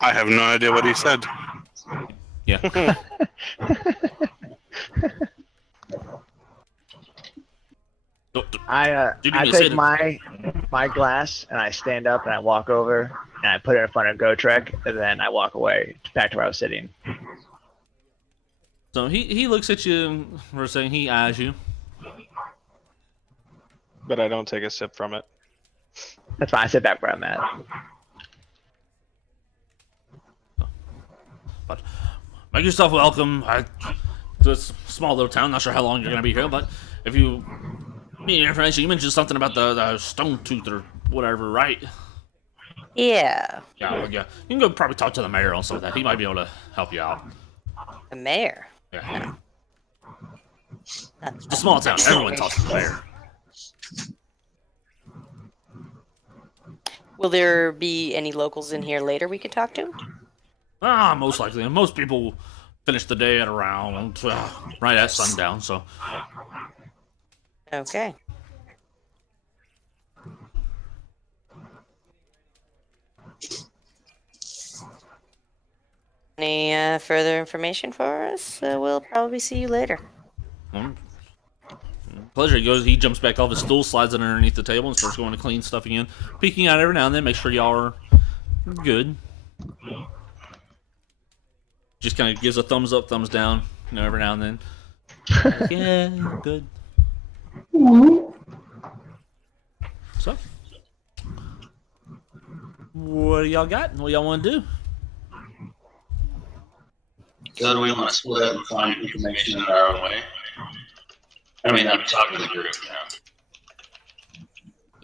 I have no idea what he said. Yeah. I take my glass and I stand up and I walk over and I put it in front of Gotrek and then I walk away back to where I was sitting. So he looks at you for a second. He eyes you. But I don't take a sip from it. That's fine. I sit back where I'm at. But make yourself welcome. This small little town. Not sure how long you're gonna be here, but if you need information, you mentioned something about the stone tooth or whatever, right? Yeah. Yeah. You can go probably talk to the mayor on some of that. He might be able to help you out. The mayor? Yeah. It's a small town. Everyone talks to the mayor. Will there be any locals in here later we could talk to? Most likely. Most people finish the day at around right at sundown, so. Okay. Any further information for us? We'll probably see you later. Pleasure. He jumps back off his stool, slides it underneath the table, and starts going to clean stuff again. Peeking out every now and then, make sure y'all are good. Just kind of gives a thumbs up, thumbs down, every now and then. Yeah, good. So, what do y'all got? What y'all want to do? So do we want to split up and find information in our own way? I mean, I'm talking to the group now.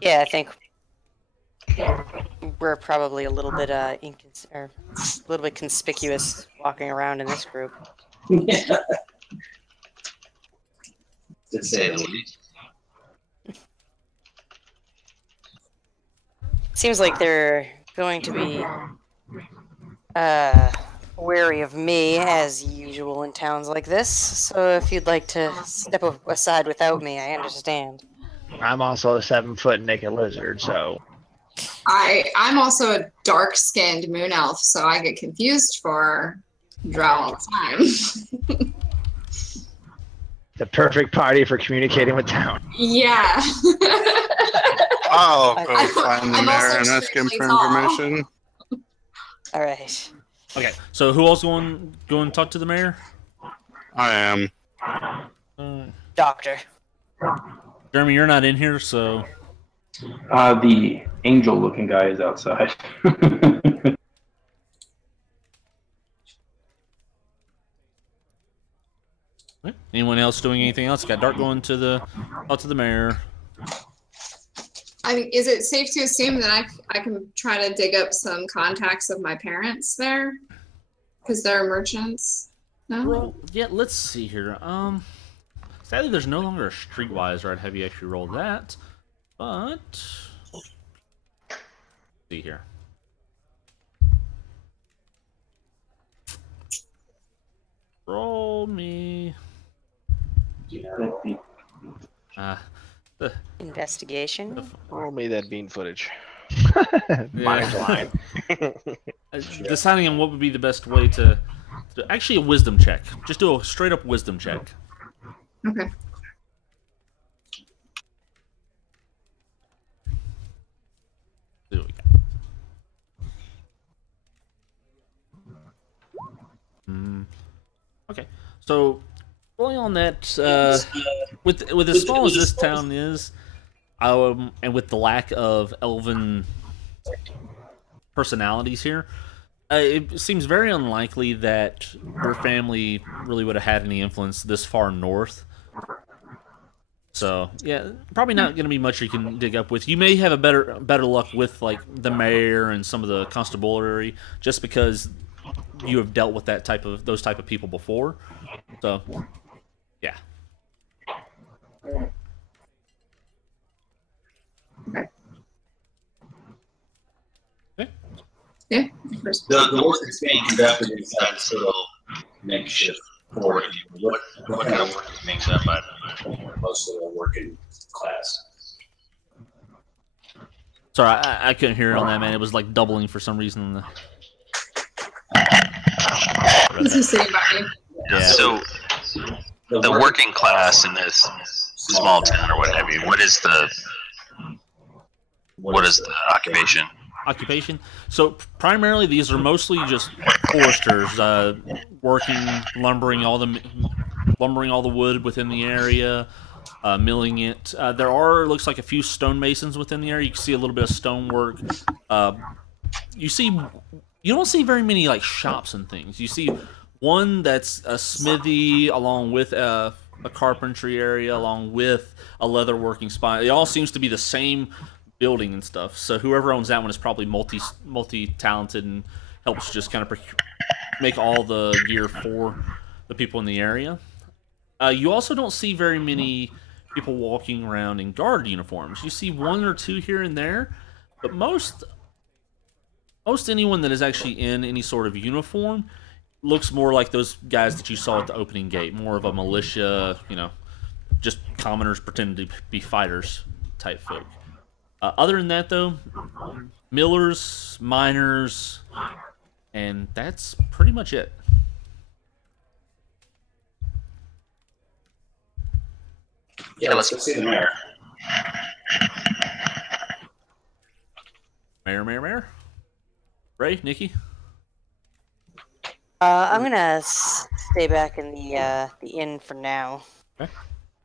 Yeah, I think we're probably a little bit conspicuous walking around in this group. Yeah. To say the least. Seems like they're going to be wary of me, as usual in towns like this. So if you'd like to step aside without me, I understand. I'm also a 7-foot naked lizard, so... I'm also a dark-skinned moon elf, so I get confused for Drow all the time. The perfect party for communicating with town. Yeah. I'll go find the I'm mayor also and ask him for extremely tall. information. All right. Okay, so who else going to talk to the mayor? I am. Doctor. Jeremy, you're not in here, so... The angel-looking guy is outside. Anyone else doing anything else? Got Dark going to the mayor. I mean, is it safe to assume that I can try to dig up some contacts of my parents there? Because they're merchants? No? Roll, yeah, let's see here. Sadly, there's no longer a streetwise, or I'd have you actually roll that. But... let's see here. Roll me... Investigation. Roll me that bean footage. Mine's line. Deciding on what would be the best way to... Actually, a wisdom check. Just do a straight-up wisdom check. Okay. See what we got. Okay, so rolling on that, with as small as this town is, and with the lack of elven personalities here, it seems very unlikely that your family really would have had any influence this far north. So yeah, probably not going to be much you can dig up with. You may have a better luck with like the mayor and some of the constabulary, just because you have dealt with those type of people before. So yeah. Okay. Yeah. The work that's being conducted inside this little makeshift fort. What kind of work is being done by most of the working class? Sorry, I couldn't hear it on that, man. It was like doubling for some reason. This is city body. Yeah. So the working class in this small town or what have you, what is the occupation? Occupation. So primarily these are mostly just foresters, working, lumbering all the wood within the area, milling it. There looks like a few stonemasons within the area. You can see a little bit of stonework. You don't see very many like shops and things. You see one that's a smithy along with a carpentry area along with a leather working spot. It all seems to be the same building and stuff. So whoever owns that one is probably multi-talented and helps just kind of make all the gear for the people in the area. You also don't see very many people walking around in guard uniforms. You see one or two here and there, but most anyone that is actually in any sort of uniform looks more like those guys that you saw at the opening gate, more of a militia, just commoners pretending to be fighters type folk. Other than that, though, millers, miners, and that's pretty much it. Yeah, let's go see the mayor. Mayor. Ray, Nikki? I'm gonna stay back in the inn for now. Okay.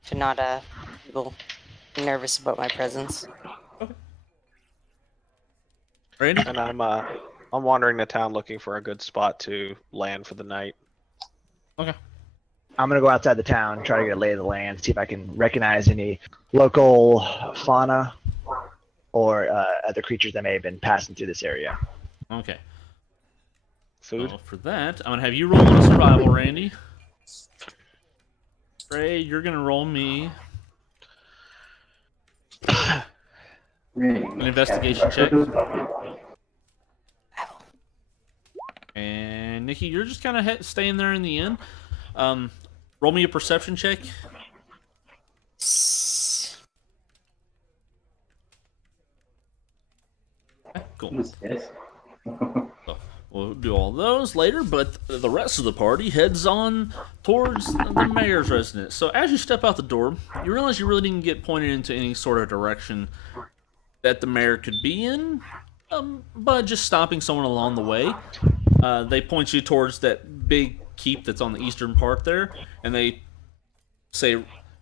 To not people nervous about my presence. Randy? And I'm wandering the town looking for a good spot to land for the night. Okay. I'm gonna go outside the town, try to get a lay of the land, see if I can recognize any local fauna or other creatures that may have been passing through this area. Okay. Food? So for that, I'm gonna have you roll on survival, Randy. Ray, you're gonna roll me an investigation check. And Nikki, you're just kind of staying there in the inn. Roll me a perception check. Okay, cool. Who's this? So, we'll do all those later, but the rest of the party heads on towards the mayor's residence. So as you step out the door, you realize you really didn't get pointed into any sort of direction that the mayor could be in, but just stopping someone along the way. They point you towards that big keep that's on the eastern part there, and they say,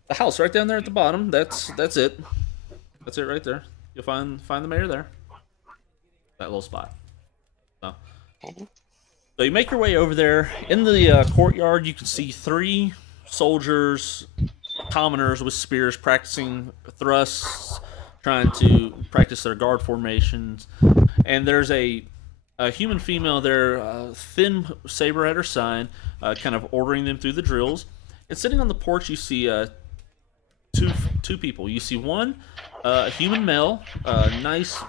"The house right down there at the bottom. That's it. That's it right there. You'll find the mayor there. That little spot." So you make your way over there. In the courtyard, you can see 3 soldiers, commoners with spears, practicing thrusts, trying to practice their guard formations. And there's a human female there, thin saber at her side, kind of ordering them through the drills. And sitting on the porch, you see two people. You see one, a human male, nice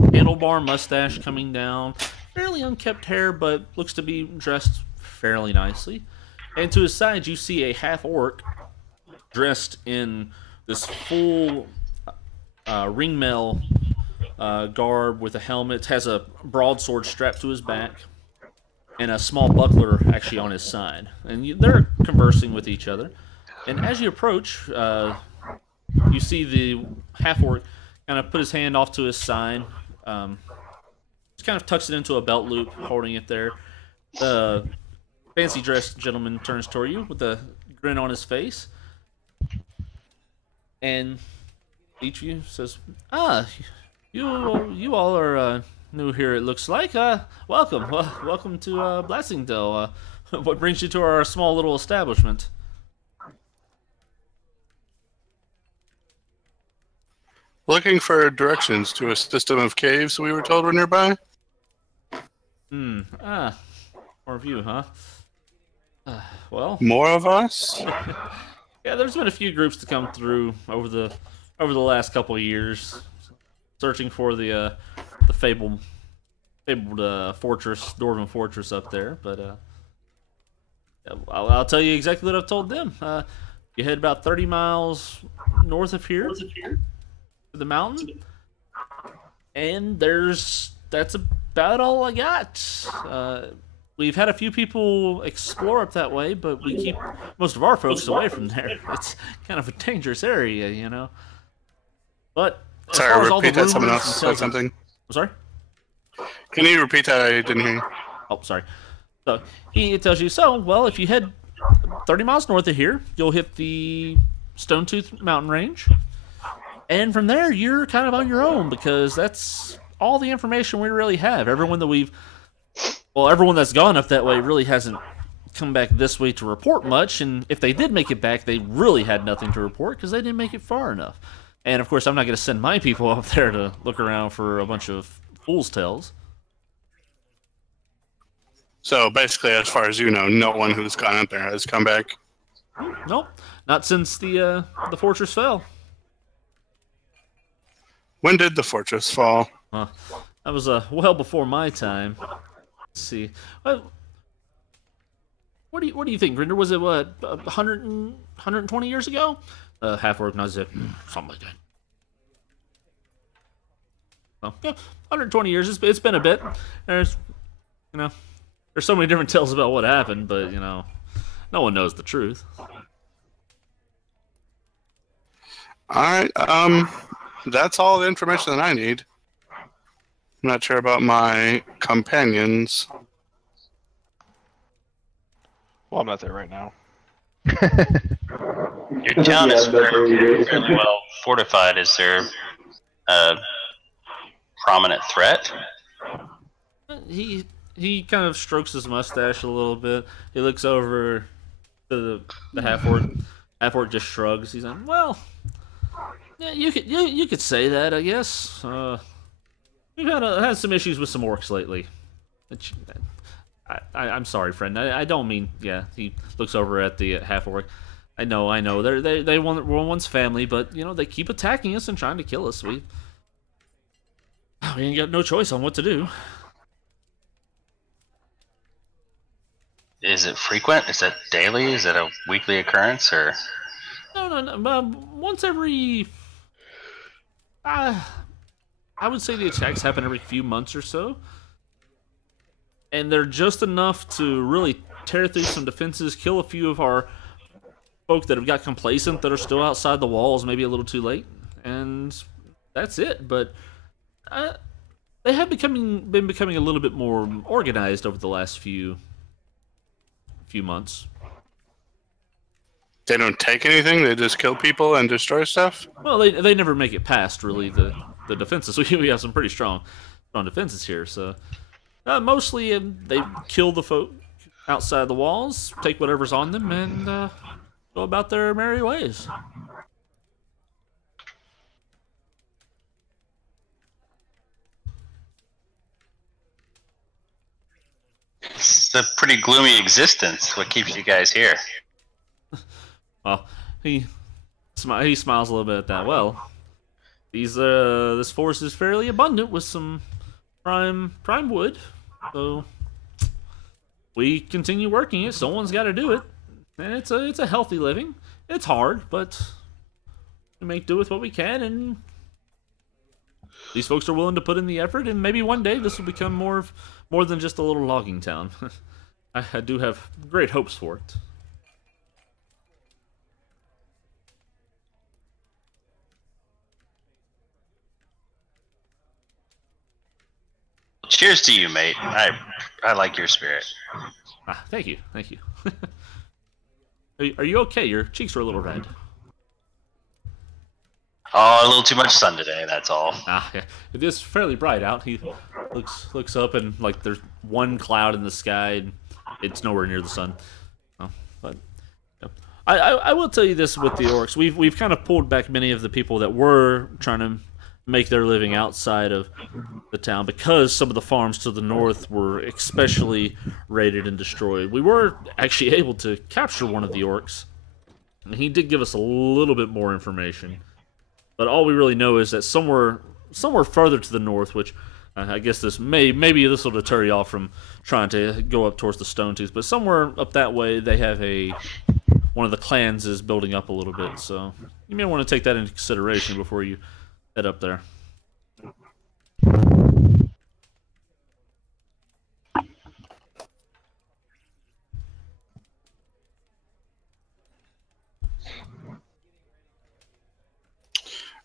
handlebar mustache coming down, fairly unkempt hair, but looks to be dressed fairly nicely. And to his side, you see a half-orc dressed in this full ringmail garb with a helmet, has a broadsword strapped to his back, and a small buckler actually on his side. And they're conversing with each other. And as you approach, you see the half-orc kind of put his hand off to his side, just kind of tucks it into a belt loop, holding it there. The fancy-dressed gentleman turns toward you with a grin on his face, and each of you says, you all are new here, it looks like. Welcome. Welcome to Blasting-Delos. What brings you to our small little establishment? Looking for directions to a system of caves we were told were nearby. More of you, huh? Well, more of us? Yeah, there's been a few groups to come through over the last couple of years, searching for the fabled fortress, Dwarven fortress up there. But I'll tell you exactly what I've told them. You head about 30 miles north of here to the mountain, and that's about all I got. We've had a few people explore up that way, but we keep most of our folks away from there. It's kind of a dangerous area, you know. But as far sorry, as all repeat the that. Someone rumors else and said tales- something. I'm sorry? Can you repeat that? I didn't hear you. Oh, sorry. So he tells you, well, if you head 30 miles north of here, you'll hit the Stonetooth mountain range. And from there, you're kind of on your own, because that's all the information we really have. Everyone that's gone up that way really hasn't come back this way to report much, and if they did make it back, they really had nothing to report because they didn't make it far enough. And of course, I'm not going to send my people up there to look around for a bunch of fool's tales. So basically, as far as you know, no one who's gone up there has come back. Nope, not since the fortress fell. When did the fortress fall? That was well before my time. Let's see. What do you think, Grinder? Was it 120 years ago? Half-orc nods it. Something like that. Well, yeah, 120 years. It's been a bit. There's so many different tales about what happened, but no one knows the truth. Alright, that's all the information that I need. I'm not sure about my companions. Well, I'm not there right now. Your town is fairly well fortified. Is there a prominent threat? He kind of strokes his mustache a little bit. He looks over to the half-orc. Half-orc just shrugs. He's like, well, yeah, you could say that, I guess. We've had some issues with some orcs lately. I'm sorry, friend. I don't mean, yeah. He looks over at the half-orc. I know. They were once family, but you know they keep attacking us and trying to kill us. We ain't got no choice on what to do. Is it frequent? Is it daily? Is it a weekly occurrence, or? No. Once every. I would say the attacks happen every few months or so, and they're just enough to really tear through some defenses, kill a few of our folk that have got complacent that are still outside the walls, maybe a little too late, and that's it. But they have been becoming a little bit more organized over the last few months. They don't take anything. They just kill people and destroy stuff. Well, they never make it past really the defenses. We have some pretty strong defenses here. So mostly they kill the folk outside the walls, take whatever's on them, and go about their merry ways. It's a pretty gloomy existence. What keeps you guys here? Well, he smiles a little bit at that. Well, this forest is fairly abundant with some prime wood, so we continue working it. Someone's got to do it, and it's a healthy living. It's hard, but we make do with what we can, and these folks are willing to put in the effort. And maybe one day this will become more than just a little logging town. I do have great hopes for it. Cheers to you, mate. I like your spirit. Thank you. Are you okay? Your cheeks are a little red. Oh, a little too much sun today, that's all. Yeah. It is fairly bright out. He looks up and like there's one cloud in the sky and it's nowhere near the sun. But I will tell you this with the orcs. We've kind of pulled back many of the people that were trying to make their living outside of the town because some of the farms to the north were especially raided and destroyed. We were actually able to capture one of the orcs, and he did give us a little bit more information. But all we really know is that somewhere further to the north, which I guess maybe this will deter y'all from trying to go up towards the Stone Tooth, but somewhere up that way they have one of the clans is building up a little bit, so you may want to take that into consideration before you head up there.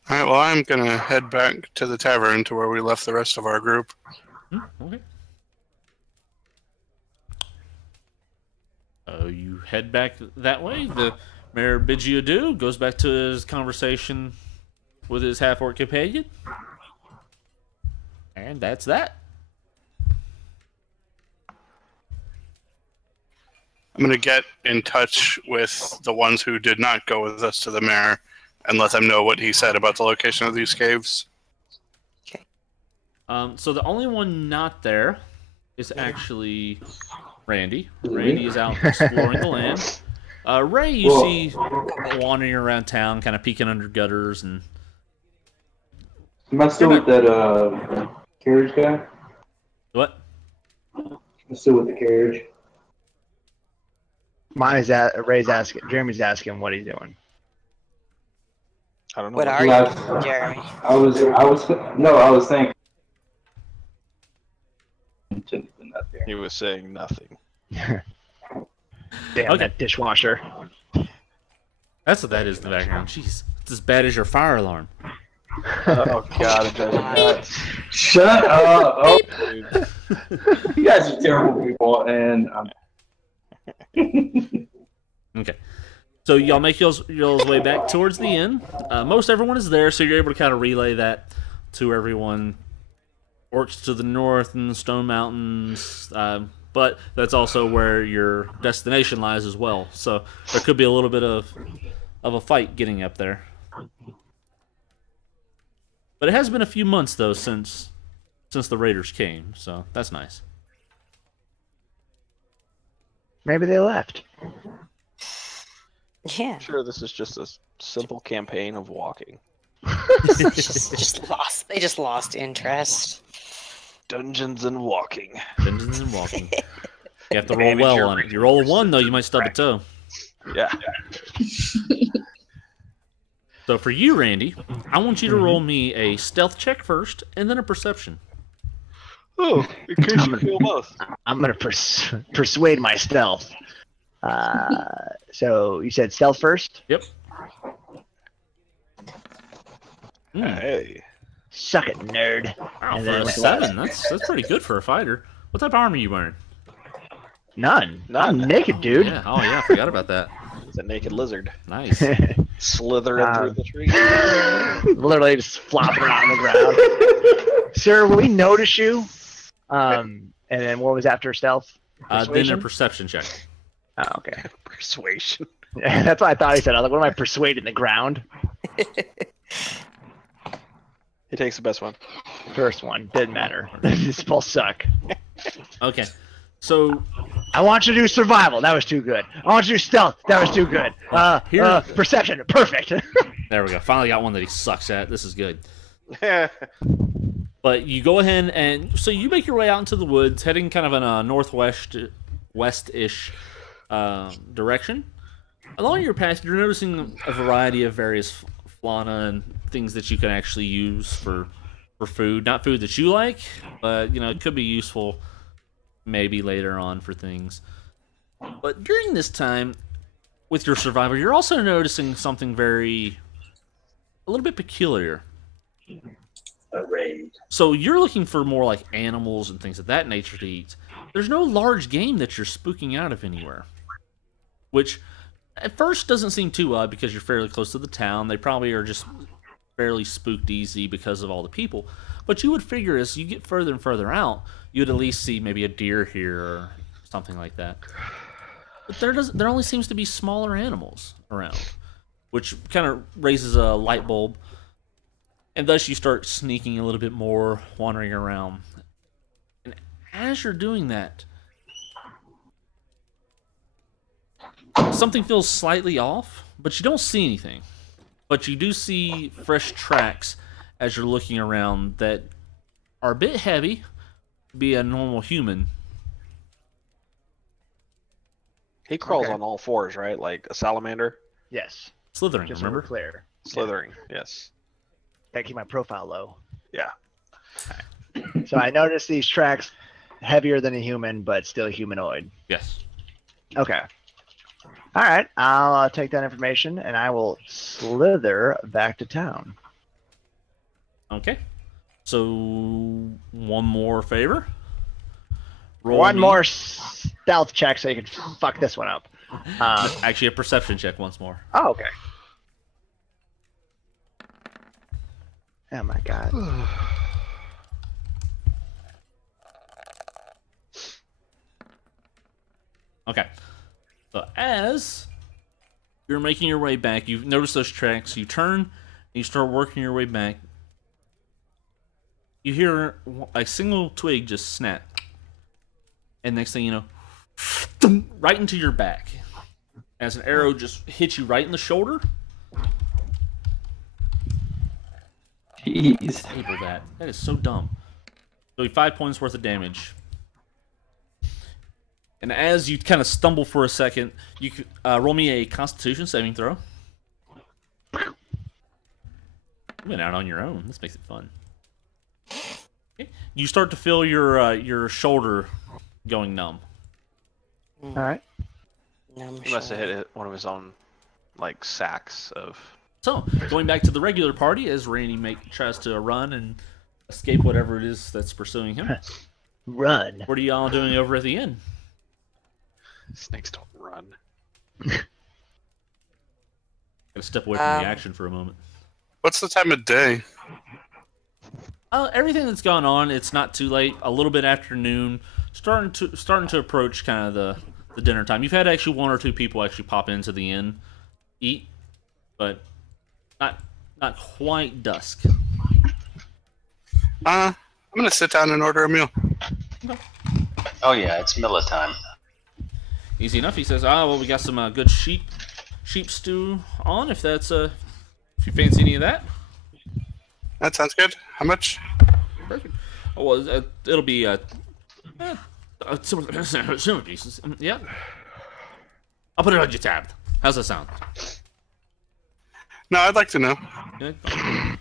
Alright, well, I'm gonna head back to the tavern to where we left the rest of our group. Okay. You head back that way. The mayor bids you adieu, goes back to his conversation with his half-orc companion. And that's that. I'm gonna get in touch with the ones who did not go with us to the mayor and let them know what he said about the location of these caves. Okay. So the only one not there is actually Randy. Randy is out exploring the land. Ray, you see wandering around town, kind of peeking under gutters and. Am I still with that carriage guy? What? I'm still with the carriage. Ray's asking. Jeremy's asking what he's doing. I don't know. What are you, Jeremy? I was thinking. He was saying nothing. Damn, Okay. that dishwasher. That's what that is in the background. Jeez. It's as bad as your fire alarm. Oh god, it drives me nuts. Shut up! Oh, you guys are terrible people, and Okay. So y'all make y'all's way back towards the inn. Most everyone is there, so you're able to kind of relay that to everyone. Orcs to the north and the Stone Mountains, but that's also where your destination lies as well. So there could be a little bit of a fight getting up there. But it has been a few months though since the raiders came, so that's nice. Maybe they left. Yeah. I'm sure this is just a simple campaign of walking. just lost. They just lost interest. Dungeons and walking. Dungeons and walking. You have to roll well on it. If you roll a 1 though, you might stub a toe. Yeah. So for you, Randy, I want you to roll me a stealth check first, and then a perception. Oh, in case you feel both. I'm gonna persuade my stealth. So you said stealth first? Yep. Hey. Suck it, nerd. Wow, And for then a with 7, that's pretty good for a fighter. What type of armor are you wearing? None. None. I'm naked, dude. Yeah. Oh yeah, I forgot about that. It's a naked lizard. Nice. Slithering through the tree. Literally just flopping around on the ground. Sir, will we notice you? And then what was after stealth? Then a Persuasion? perception check. Oh, okay. Persuasion. That's what I thought he said. I was like, what am I persuading the ground? He takes the best one. First one. Didn't matter. These both suck. Okay. So I want you to do survival. That was too good. I want you to do stealth. That was too good. Perception. Perfect. there we go. Finally got one that he sucks at. This is good. But you go ahead and so you make your way out into the woods, heading kind of in a west-ish direction. Along your path, you're noticing a variety of various fauna and things that you can actually use for food. Not food that you like, but you know it could be useful maybe later on for things. But during this time, with your survival, you're also noticing something a little bit peculiar. a raid. So you're looking for more like animals and things of that nature to eat. There's no large game that you're spooking out of anywhere. Which, at first, doesn't seem too odd because you're fairly close to the town. They probably are just fairly spooked easy because of all the people. But you would figure as you get further and further out, you'd at least see maybe a deer here or something like that. But there only seems to be smaller animals around, which kind of raises a light bulb. And thus you start sneaking a little bit more, wandering around. And as you're doing that, something feels slightly off, but you don't see anything. But you do see fresh tracks as you're looking around that are a bit heavy to be a normal human. He crawls Okay. on all fours, right? Like a salamander? Yes. Slithering, Just so we're remember? clear. Slithering, yes. Gotta keep my profile low. Yeah. So I noticed these tracks heavier than a human, but still humanoid. Yes. Okay. All right. I'll take that information and I will slither back to town. Okay. So, one more favor. Roll One me- more stealth check so you can fuck this one up. Actually, a perception check once more. Oh, okay. Oh my god. Okay. So as you're making your way back, you've noticed those tracks. You turn and you start working your way back. You hear a single twig just snap. And next thing you know, right into your back. As an arrow just hits you right in the shoulder. Jeez. Disable that. That is so dumb. So 5 points worth of damage. And as you kind of stumble for a second, you could roll me a Constitution saving throw. You went out on your own. This makes it fun. Okay. You start to feel your shoulder going numb. All right. He must have hit one of his own, like, sacks of... So, going back to the regular party as Randy tries to run and escape whatever it is that's pursuing him. Run. What are y'all doing over at the inn? Snakes don't run. Gotta step away from the action for a moment. What's the time of day? Everything that's gone on, it's not too late. A little bit afternoon, starting to approach kind of the dinner time. You've had actually 1 or 2 people actually pop into the inn, eat, but not quite dusk. I'm gonna sit down and order a meal. Okay. Oh yeah, it's Miller time. Easy enough. He says, well, we got some good sheep stew on. If that's if you fancy any of that. That sounds good. How much? Perfect. Oh, well, it'll be similar pieces. Yeah. I'll put it on your tab. How's that sound? No, I'd like to know. Yeah.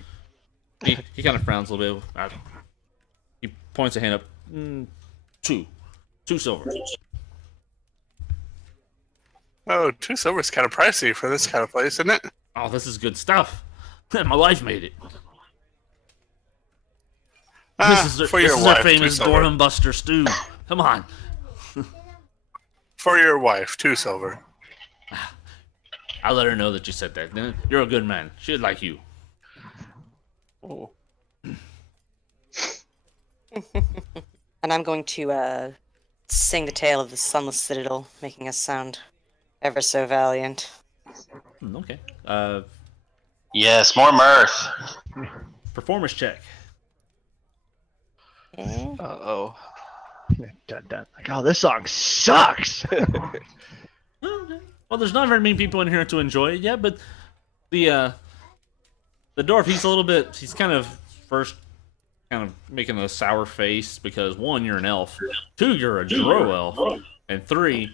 He kind of frowns a little bit. He points a hand up. 2 silver. Oh, 2 silver is kind of pricey for this kind of place, isn't it? Oh, this is good stuff. My wife made it. This is for your our wife, famous 2 silver. Dwarf Buster stew. Come on. For your wife, 2 silver. I'll let her know that you said that. You're a good man. She'd like you. Oh. And I'm going to sing the tale of the Sunless Citadel, making us sound ever so valiant. Okay. Yes, more mirth. Performance check. Okay. Uh-oh. Dun, dun. Like, oh, this song sucks. Well, there's not very many people in here to enjoy it yet, but the dwarf, he's kind of making a sour face because 1, you're an elf, 2, you're a drow elf, and 3,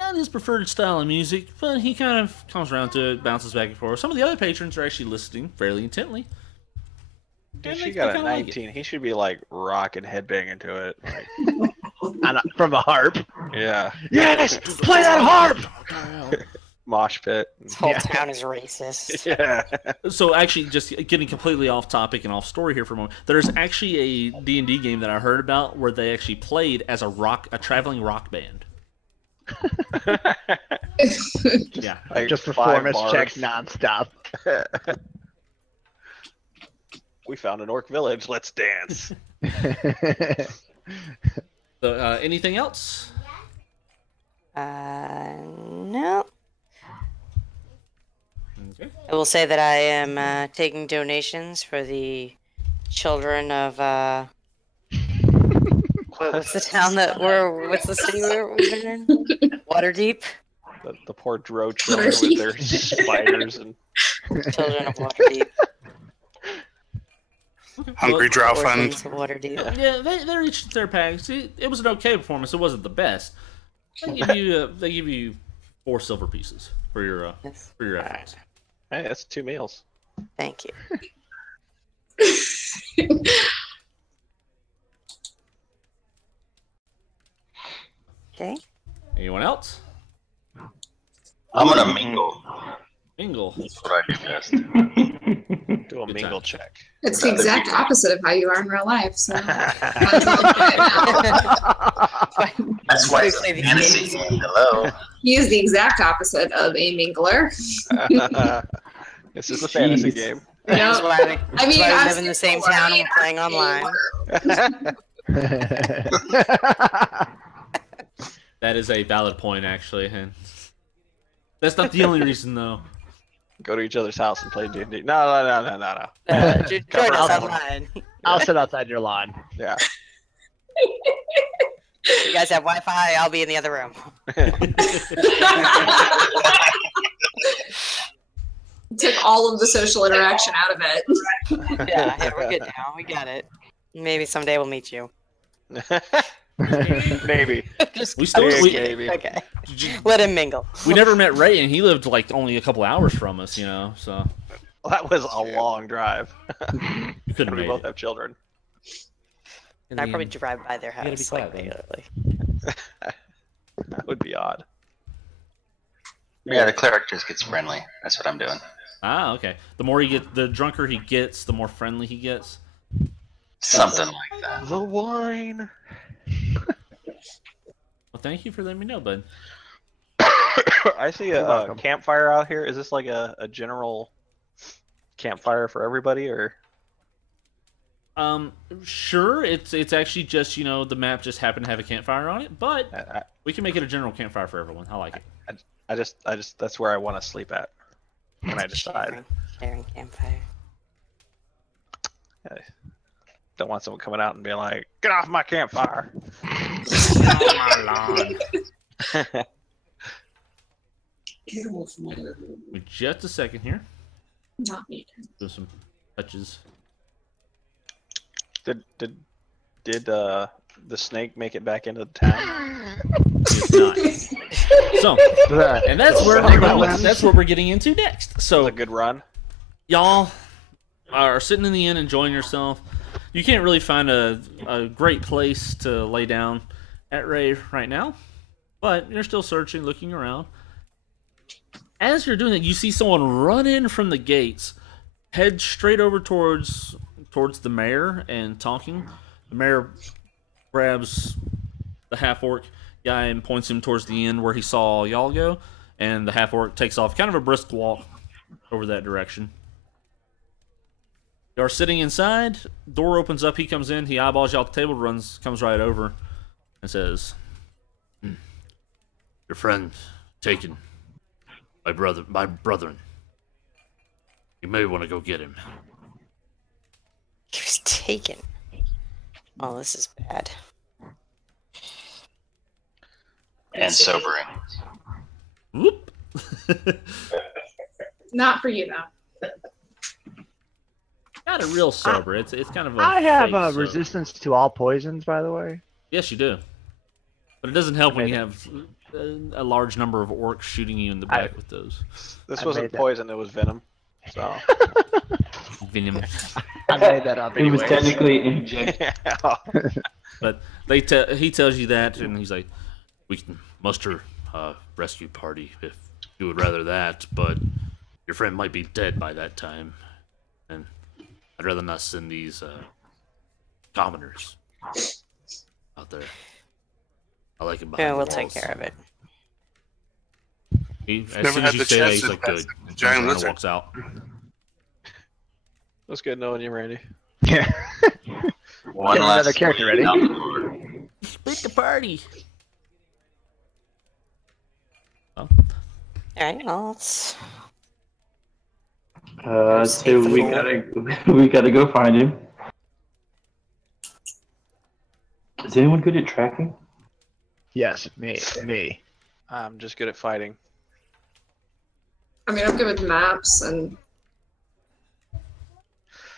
not his preferred style of music, but he kind of comes around to it, bounces back and forth. Some of the other patrons are actually listening fairly intently. Dude, And she they got a kinda like 19. He should be like rocking headbanging to it. Like, From a harp. yeah. Yes, play that harp. Mosh pit. This whole town is racist. Yeah. So actually, just getting completely off topic and off story here for a moment, there's actually a D&D game that I heard about where they actually played as a traveling rock band. Yeah. Like Just 5 performance bars. checks nonstop. We found an orc village. Let's dance. So, anything else? No. Okay. I will say that I am taking donations for the children of what's the town what's the city we're in? Waterdeep. The poor drow children with their spiders and Children of Waterdeep. Hungry Drow Fund. Orphans of Waterdeep. Yeah, they reached their packs. It was an okay performance. It wasn't the best. They give you 4 silver pieces for your efforts. hey, that's 2 meals. Thank you. Okay. Anyone else? I'm gonna mingle. Mingle. That's what I do best. Do a Good mingle time. check. It's the exact opposite of how you are in real life. So That's why it's a fantasy game. Hello. he is the exact opposite of a mingler. This is a fantasy Jeez. game. That's why I mean, we I've live in the same seen town more and we're playing online. That is a valid point, actually. And that's not the only reason, though. Go to each other's house and play D&D. No. Join Cover us up. online. I'll sit outside your lawn. Yeah. You guys have Wi-Fi, I'll be in the other room. Took all of the social interaction out of it. Yeah, we're good now. We got it. Maybe someday we'll meet you. Maybe. Just We still Maybe. okay. Let him mingle. we never met Ray, and he lived like only a couple hours from us, So Well, that was a long drive. you couldn't We make both it. have children. And I probably drive by their gotta be house quiet, like man. regularly. That would be odd. Yeah, the cleric just gets friendly. That's what I'm doing. Ah, okay. The more he get, the drunker he gets, the more friendly he gets. Something like that. The wine. Well, thank you for letting me know, bud. I see You're a welcome. campfire out here. Is this like a general campfire for everybody, or? Sure. It's actually just the map just happened to have a campfire on it, but we can make it a general campfire for everyone. I like it. I just that's where I want to sleep at when I decide. Sharing campfire. I don't want someone coming out and being like, "Get off my campfire!" Get on my lawn. Get off my lawn. Just a second here. Not needed. Do some touches. Did the snake make it back into the town? It's not. So, and that's what we're getting into next. It was So, a good run. y'all are sitting in the inn enjoying yourself. You can't really find a great place to lay down at Ray right now, but you're still searching, looking around. As you're doing that, you see someone run in from the gates, head straight over towards the mayor and talking. The mayor grabs the half-orc guy and points him towards the inn where he saw y'all go, and the half-orc takes off kind of a brisk walk over that direction. Y'all are sitting inside, door opens up, he comes in, he eyeballs y'all at the table, comes right over, and says, "Your friend taken. My brethren. You may want to go get him." He was taken. Oh, this is bad. And sobering. Whoop. Not for you though. Not a real sober. It's kind of a I have fake a sober. resistance to all poisons, by the way. Yes, you do. But it doesn't help when you have a large number of orcs shooting you in the back with those. This I wasn't made that. poison; it was venom. So. Venom. I made that up It was anyway. technically injected. But he tells you that, and he's like, "We can muster a rescue party if you would rather that, but your friend might be dead by that time, and I'd rather not send these commoners out there. I like him behind Yeah, the we'll walls." take care of it. As Never soon had as you the say that, chance he's to like, pass "Good." the And giant turns around and lizard. walks out. It was good knowing you, Randy. Yeah. One Get last another character ready. Split the party. Oh, Alright, well, let's... So we gotta go find him. Is anyone good at tracking? Yes, me. I'm just good at fighting. I mean, I'm good with maps and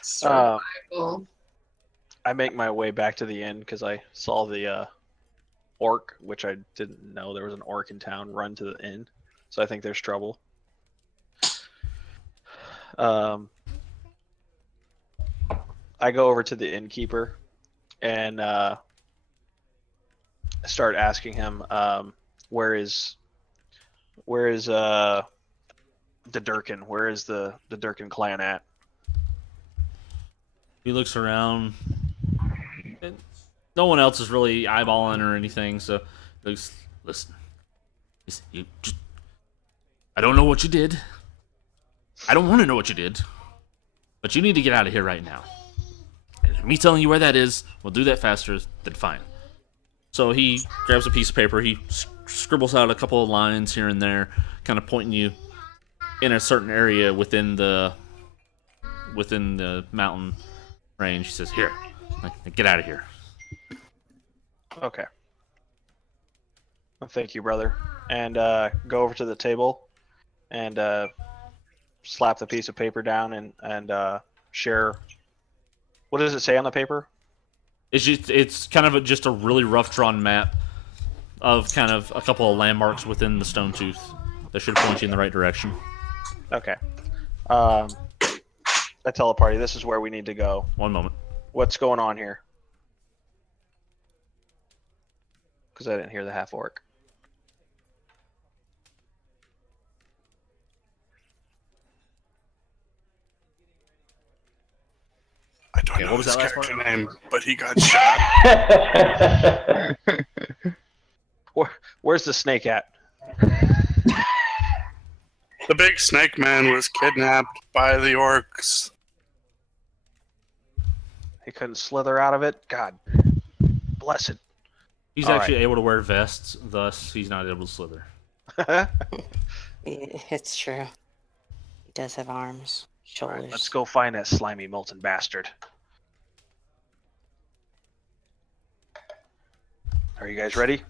survival. I make my way back to the inn because I saw the orc, which I didn't know there was an orc in town, run to the inn. So I think there's trouble. I go over to the innkeeper and start asking him, where is the Durkin? Where is the Durkin clan at? he looks around. And no one else is really eyeballing or anything, so he looks, listen. I don't know what you did. I don't want to know what you did. But you need to get out of here right now. And me telling you where that is will do that faster than fine. So he grabs a piece of paper. He scribbles out a couple of lines here and there, kind of pointing you in a certain area within the mountain range. He says, "Here, get out of here." Okay. Well, thank you, brother. And go over to the table and slap the piece of paper down and share. What does it say on the paper? It's kind of just a really rough drawn map of kind of a couple of landmarks within the Stone Tooth that should point you in the right direction. Okay. I tell the party this is where we need to go. One moment. What's going on here? Because I didn't hear the half orc. Okay, what was that last part? Name, but he got shot. Where's the snake at? The big snake man was kidnapped by the orcs. He couldn't slither out of it? God bless it. He's actually able to wear vests, thus he's not able to slither. It's true. He does have arms, shoulders. Right, let's go find that slimy molten bastard. Are you guys ready?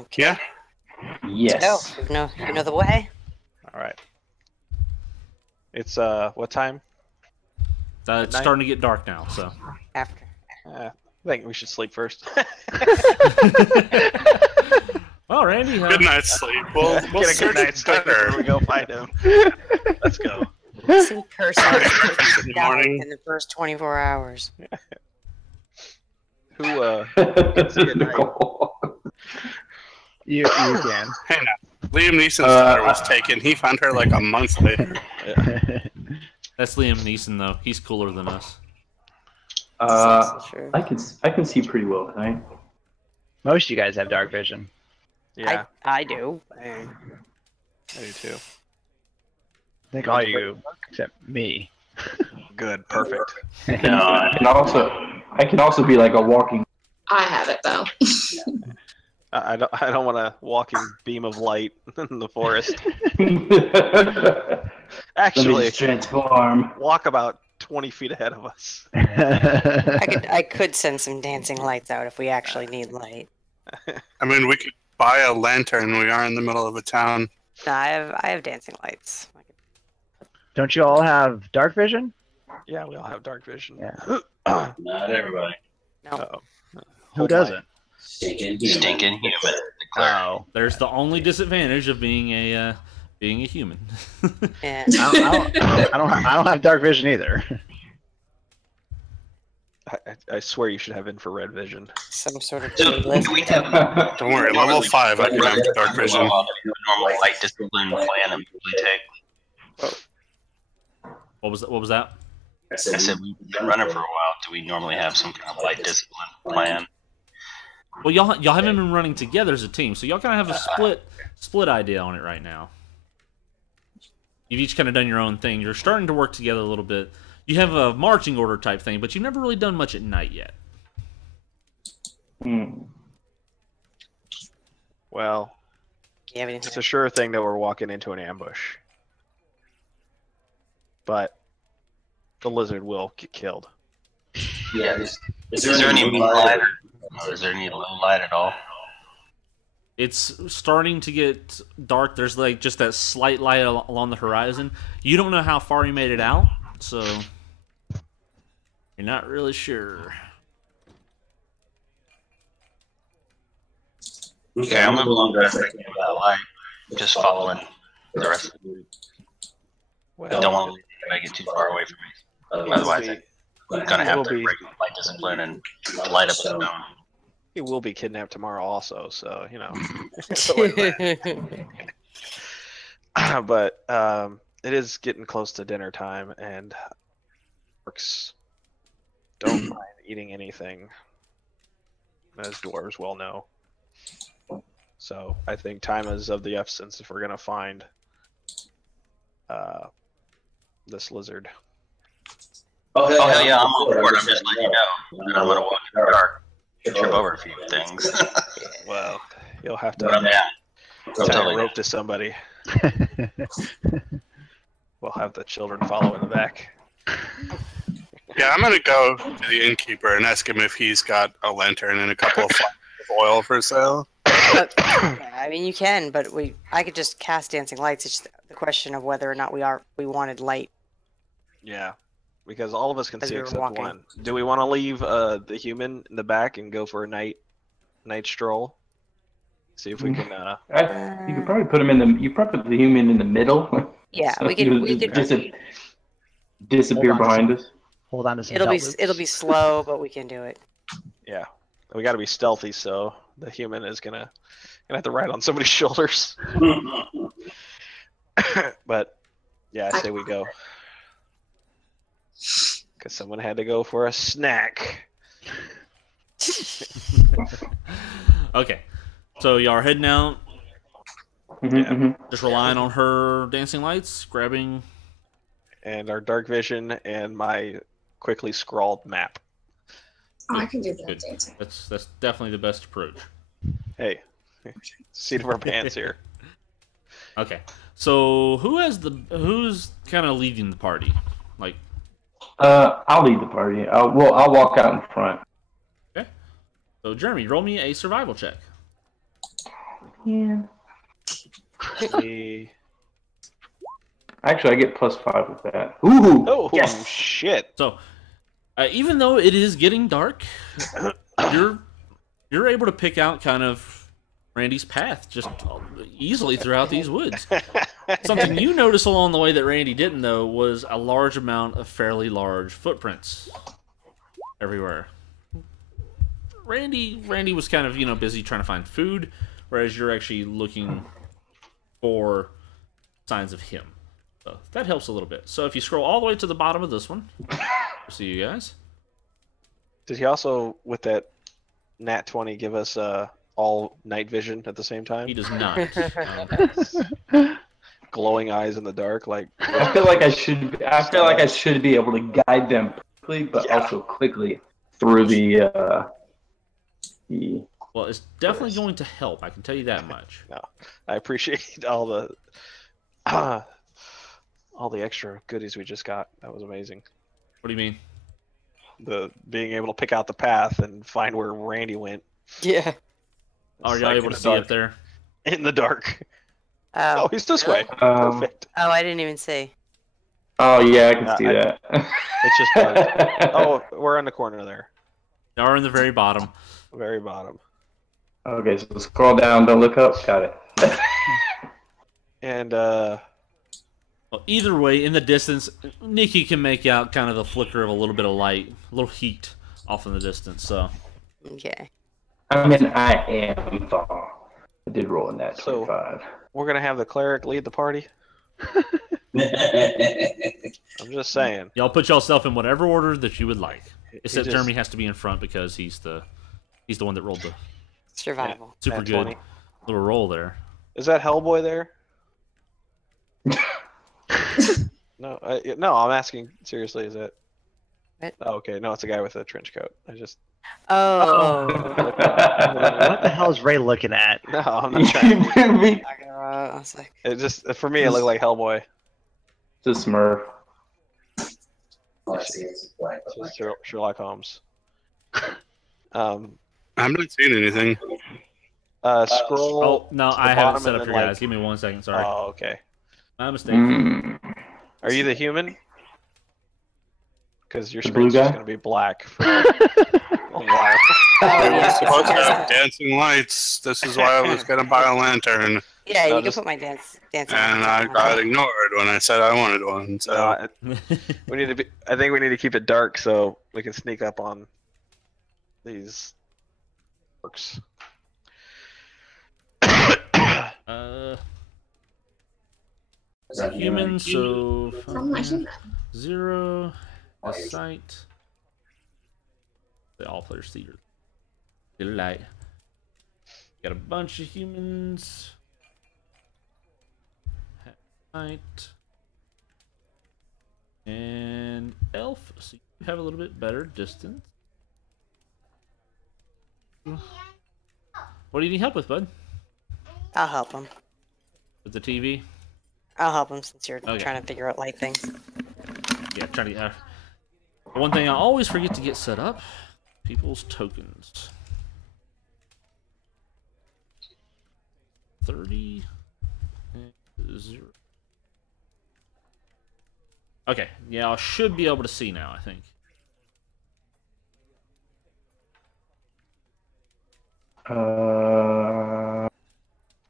Okay. Yeah. Yes. You know the way? All right. It's what time? It's starting to get dark now, so. After. I think we should sleep first. Well, Randy. Good night's sleep. We'll get a good night's sleep before we go find him. Let's go. Some person Good morning. in the first 24 hours. Who can see at night? You can. Hey now. Liam Neeson's daughter was taken. He found her like a month later. That's Liam Neeson, though. He's cooler than us. I can see pretty well tonight. Most of you guys have dark vision. Yeah, I do. I do too. I think all you except me. Good, perfect. No, I can also be like a walking. I have it though. I don't want a walking beam of light in the forest. Actually, transform. walk about 20 feet ahead of us. I could send some dancing lights out if we actually need light. I mean, we could buy a lantern. We are in the middle of a town. No, I have dancing lights. Don't you all have dark vision? Yeah, we all have dark vision. Yeah. Not everybody. No. Who doesn't? Stinking human. Oh. There's the only disadvantage of being a human. Yeah. I don't have dark vision either. I swear you should have infrared vision. Some sort of So, list. we have Don't worry, level 5 I can have dark vision. normal light discipline plan that we usually take. What was that? I said we've been running for a while. Do we normally have some kind of light discipline plan? Well, y'all haven't been running together as a team, so y'all kind of have a split idea on it right now. You've each kind of done your own thing. You're starting to work together a little bit. You have a marching order type thing, but you've never really done much at night yet. Well, it's a sure thing that we're walking into an ambush. But the lizard will get killed. Yeah. Is there any moonlight or is there any low light at all? It's starting to get dark. There's like just that slight light along the horizon. You don't know how far you made it out, so you're not really sure. Okay, I'm moving along the rest of that light. Just following the rest of the group. Well, Don't want to make it too far away from me. Otherwise, I'm going to have to break light discipline and light up a stone. he will be kidnapped tomorrow also, so, you know. But it is getting close to dinner time, and orcs don't mind eating anything, as dwarves well know. So I think time is of the essence if we're going to find this lizard. Oh, hell yeah, I'm on board. I'm just letting you know. And I'm going to walk in the dark, trip over a few things. Well, you'll have But I'm to down. tie Totally a rope to somebody. We'll have the children follow in the back. Yeah, I'm gonna go to the innkeeper and ask him if he's got a lantern and a couple of flasks of oil for sale. Yeah, I mean, you can, but I could just cast dancing lights. It's just the question of whether or not we wanted light. Yeah, because all of us can As see we were except walking. one. Do we want to leave the human in the back and go for a night stroll? See if we can. You could probably put him in the. You probably put the human in the middle. Yeah, So we could. he'll We just could. disappear Hold on. behind us. Hold on to some It'll be belt loops. it'll be slow, but we can do it. Yeah, we got to be stealthy, so the human is gonna have to ride on somebody's shoulders. But yeah, I say we go. Because someone had to go for a snack. Okay, so y'all are heading out. Just relying on her dancing lights, grabbing. And our dark vision and my quickly scrawled map. Oh, I can do that. Good. Dancing. That's definitely the best approach. Hey, seat of our pants here. Okay, so who's kind of leading the party? Like, I'll lead the party. I'll walk out in front. okay. So Jeremy, roll me a survival check. Yeah. The... Actually, I get +5 with that. Ooh! Oh, yes! shit. So, even though it is getting dark, you're able to pick out kind of Randy's path just easily throughout these woods. Something you notice along the way that Randy didn't, though, was a large amount of fairly large footprints everywhere. Randy was kind of, busy trying to find food, whereas you're actually looking for signs of him. So that helps a little bit. So if you scroll all the way to the bottom of this one, we'll see you guys. Did he also, with that nat 20, give us all night vision at the same time? He does not. Glowing eyes in the dark, like. I feel like I should be able to guide them quickly, but also quickly through the. Well, it's definitely going to help. I can tell you that much. No, I appreciate all the extra goodies we just got. That was amazing. What do you mean? The being able to pick out the path and find where Randy went. Yeah. Are y'all able to see up there? In the dark. Oh, Oh, he's this way. Perfect. Oh, I didn't even see. Oh yeah, I can see that. It's just oh, we're in the corner there. Y'all are in the very bottom. Very bottom. Okay, so scroll down, don't look up. Got it. And Well, either way, in the distance, Nikki can make out kind of the flicker of a little bit of light, a little heat off in the distance. So. Okay. I mean, I am far. I did roll in that 25. we're gonna have the cleric lead the party. I'm just saying. Y'all put yourself in whatever order that you would like. Except just- Jeremy has to be in front because he's the one that rolled the Survival. super Nat good 20. little roll there. Is that Hellboy there? No, no. I'm asking seriously. Is it? What? Oh, okay. No, it's a guy with a trench coat. I just. Oh. What the hell is Ray looking at? No, I'm not trying. I was like, It just for me, it looked like Hellboy. It's a Smurf. It's Sherlock Holmes. I'm not seeing anything. Scroll. Oh no, to the I haven't bottom set and up then, here, guys. Give me 1 second. Sorry, Oh, okay. my mistake. Are you the human? Because your The blue screen's just guy? gonna be black for a while. We're supposed to have dancing lights. This is why I was gonna buy a lantern, yeah, No, you can just- put my dancing and I got ignored when I said I wanted one. So We need to be. I think we need to keep it dark so we can sneak up on these orcs. Human, so From my human. 0 a sight. The all players theater. Light. Got a bunch of humans. Light. And elf, so you have a little bit better distance. What do you need help with, bud? I'll help him. With the TV? I'll help him since you're Okay. trying to figure out light things. Yeah, trying to get. One thing I always forget to get set up: people's tokens. 30. 0. Okay, yeah, I should be able to see now, I think.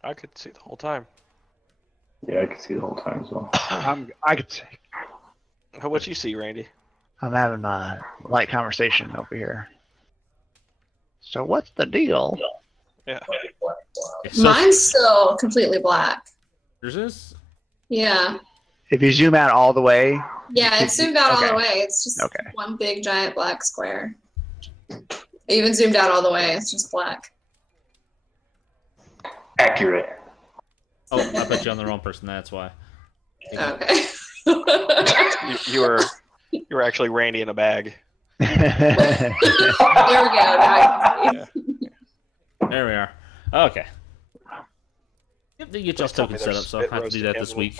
I could see the whole time. Yeah, I can see the whole time as well. I could say What you see, Randy? I'm having a light conversation over here. So what's the deal? Yeah. Okay, so Mine's still completely black. yours is? Yeah. If you zoom out all the way, Yeah, it's zoomed out all the way. It's just Okay. one big giant black square. It even zoomed out all the way. It's just black. Accurate. Oh, I put you on the wrong person. That's why. Okay. You were actually Randy in a bag. There we go. Now I can see. There we are. Okay. Yep, they get y'all's token set up, so I have to do that this week.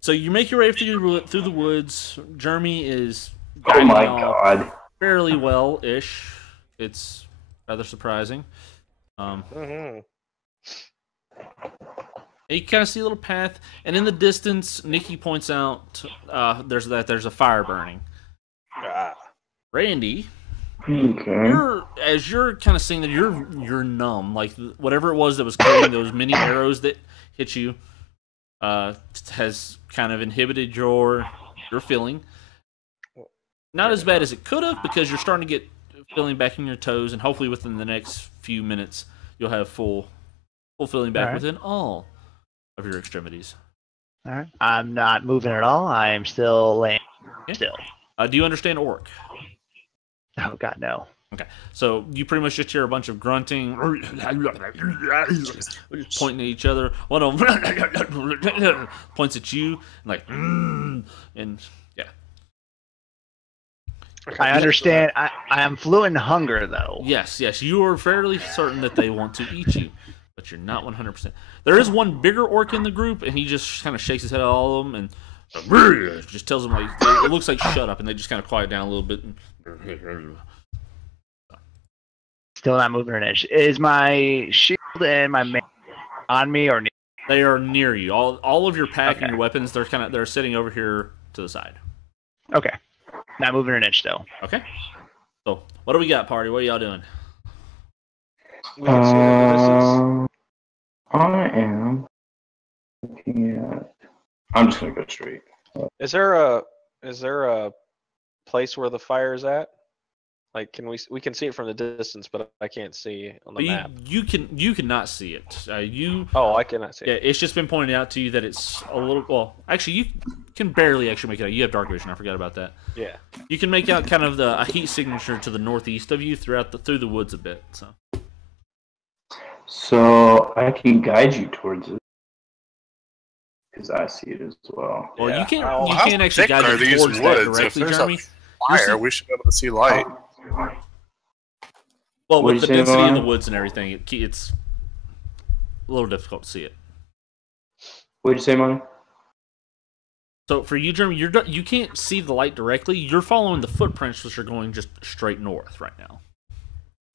So you make your way through the woods. Jeremy is Oh my god. fairly well-ish. It's rather surprising. You kind of see a little path, and in the distance, Nikki points out there's a fire burning. Randy, you're kind of seeing that you're numb, like whatever it was that was creating those mini arrows that hit you has kind of inhibited your feeling. Not as bad as it could have, because you're starting to get feeling back in your toes, and hopefully within the next few minutes you'll have full feeling back within all of your extremities. All right. I'm not moving at all. I am still laying still. Do you understand Orc? Oh god, no. Okay, so you pretty much just hear a bunch of grunting, pointing at each other. One of them points at you, and yeah. I understand. I am fluent in hunger, though. Yes, you are fairly certain that they want to eat you, but you're not 100%. There is one bigger orc in the group, and he just kind of shakes his head at all of them and just tells them, like, it looks like shut up, and they just kind of quiet down a little bit. Still not moving an inch. Is my shield and my mace on me or near? They are near you. All of your pack and your weapons, they're sitting over here to the side. Okay. Not moving an inch, though. Okay. So, what do we got, party? What are y'all doing? I am looking at. I'm just gonna go straight. Is there a place where the fire is at? Like, we can see it from the distance, but I can't see on the map. You cannot see it. Oh, I cannot see it. Yeah, it's just been pointed out to you that it's a little. Well, actually, you can barely actually make it out. You have dark vision. I forgot about that. Yeah. You can make out kind of a heat signature to the northeast of you through the woods a bit. So I can guide you towards it because I see it as well. Well, Yeah. you can't. Well, You how can't actually thick guide are you these towards that woods? If directly, there's Jeremy. fire, we should be able to see light. Well, What'd with the you say, density of the Lauren? woods and everything, it's a little difficult to see it. What'd you say, Money? So for you, Jeremy, you can't see the light directly. You're following the footprints, which are going just straight north right now.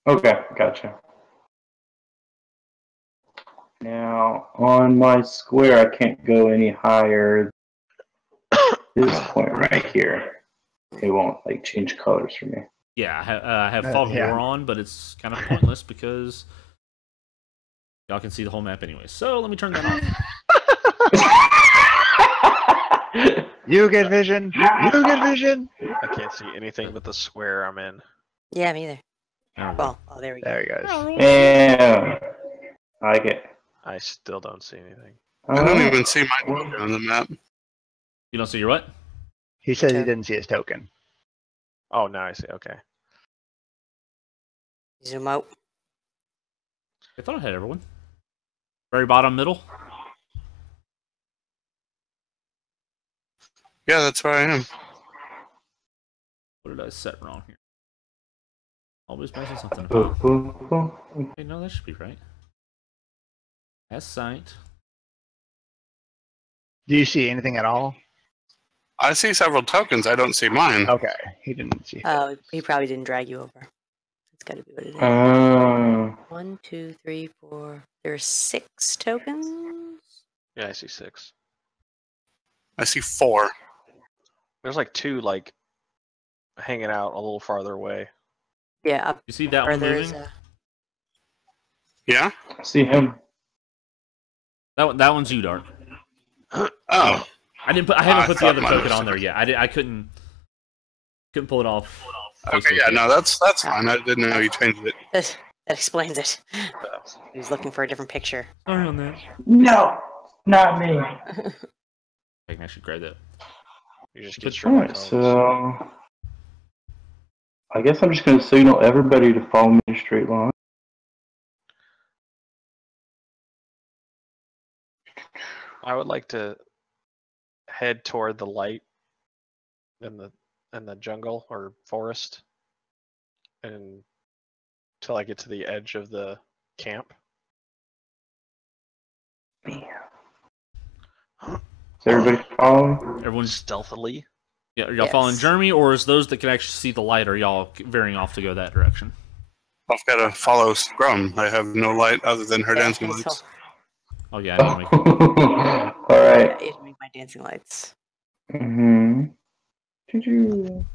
Okay, gotcha. Now, on my square, I can't go any higher than this point right here. It won't, like, change colors for me. Yeah, I have Fog of yeah. War on, but it's kind of pointless because y'all can see the whole map anyway. So let me turn that off. You get vision. You get vision. I can't see anything but the square I'm in. Yeah, me either. There we go. Well, oh, there we go. There he goes. And I like it. I still don't see anything. I don't even see my token on the map. You don't see your what? He said he didn't see his token. Oh, now I see. Okay. Zoom out. I thought I had everyone. Very bottom middle. Yeah, that's where I am. What did I set wrong here? Always messing something up. Okay, no, that should be right. As sight. Do you see anything at all? I see several tokens. I don't see mine. Okay, he didn't see. Oh, he probably didn't drag you over. That's got to be what it is. 1, 2, 3, 4. There's 6 tokens. Yeah, I see 6. I see 4. There's like 2 like hanging out a little farther away. Yeah, up You see that one further moving? is Yeah? I see him. That one's you, Dark. Oh. I haven't put the thought other mine token was on there yet. I couldn't pull it off. Okay, yeah, no, that's fine. I didn't know you changed it. that explains it. He was looking for a different picture. Sorry on that. No, not me. I can actually grab that You just get straight Alright, so I guess I'm just going to signal everybody to follow me in a straight line. I would like to head toward the light in the jungle or forest, and until I get to the edge of the camp. Is everybody following? Everyone's Stealthily. Yeah, are y'all following Jeremy, or is those that can actually see the light, are y'all veering off to go that direction? I've got to follow Scrum. I have no light other than her dancing lights. Oh yeah, I need to make Alright. I need to make my dancing lights. Mm-hmm. Did you...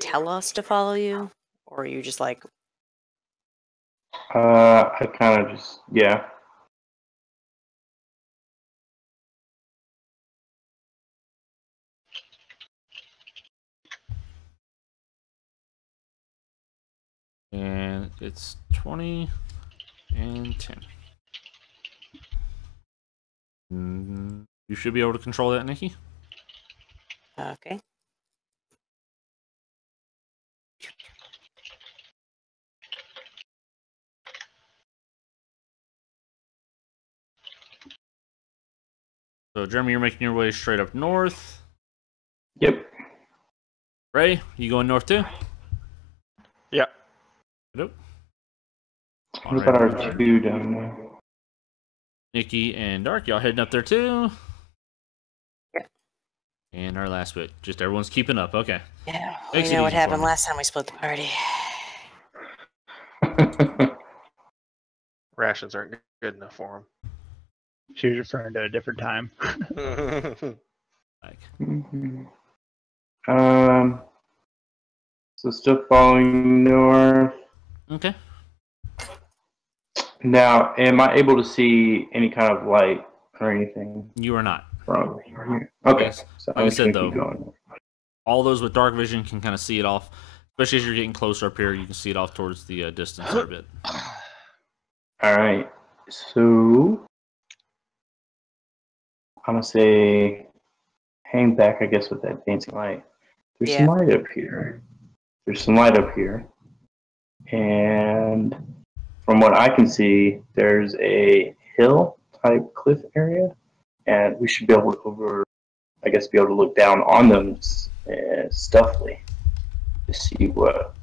Tell us to follow you, or are you just like? I kind of just, yeah. And it's 20 and 10. You should be able to control that, Nikki. Okay. So, Jeremy, you're making your way straight up north. Yep. Ray, you going north too? Yeah. Nope. What about our two down there? Nikki and Dark, y'all heading up there too? Yeah. And our last bit. Just everyone's keeping up. Okay. Yeah. Makes You it know what easy for happened me. last time we split the party. Rations aren't good enough for She was referring to a different time. him. Mm-hmm. So still following north. Okay. Now, am I able to see any kind of light or anything You are not. from here? Okay. Yes. So Like I I'm just said, gonna keep though, going. all those with dark vision can kind of see it off. Especially as you're getting closer up here, you can see it off towards the distance there a bit. All right. So I'm gonna say hang back, I guess, with that dancing light. There's some light up here. There's some light up here. And from what I can see, there's a hill type cliff area. And we should be able to be able to look down on them stealthily to see what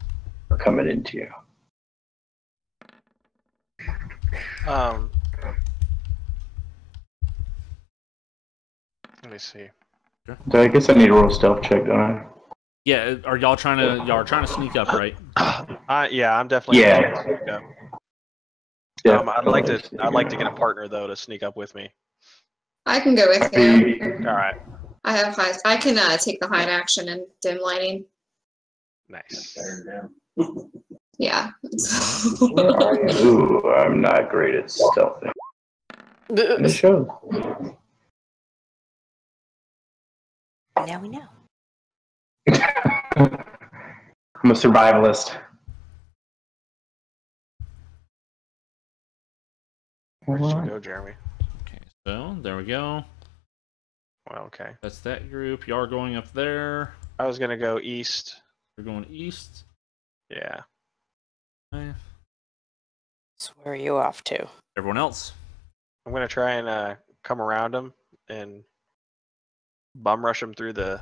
we're coming into. Let me see. So I guess I need to roll a stealth check, don't I? Yeah, are y'all trying to sneak up, right? Yeah, I'm definitely. Yeah. Gonna sneak up. Yeah. I'd like to get a partner though to sneak up with me. I can go with you. All right. I have high. I can take the hide action and dim lighting. Nice. Yeah. Ooh, I'm not great at stealthing. It shows. Now we know. I'm a survivalist. Where'd you go, Jeremy? Okay, so there we go. Well, okay. That's that group. Y'all are going up there. I was gonna go east. We're going east. Yeah. Okay. So where are you off to? Everyone else. I'm gonna try and come around him and bum rush him through the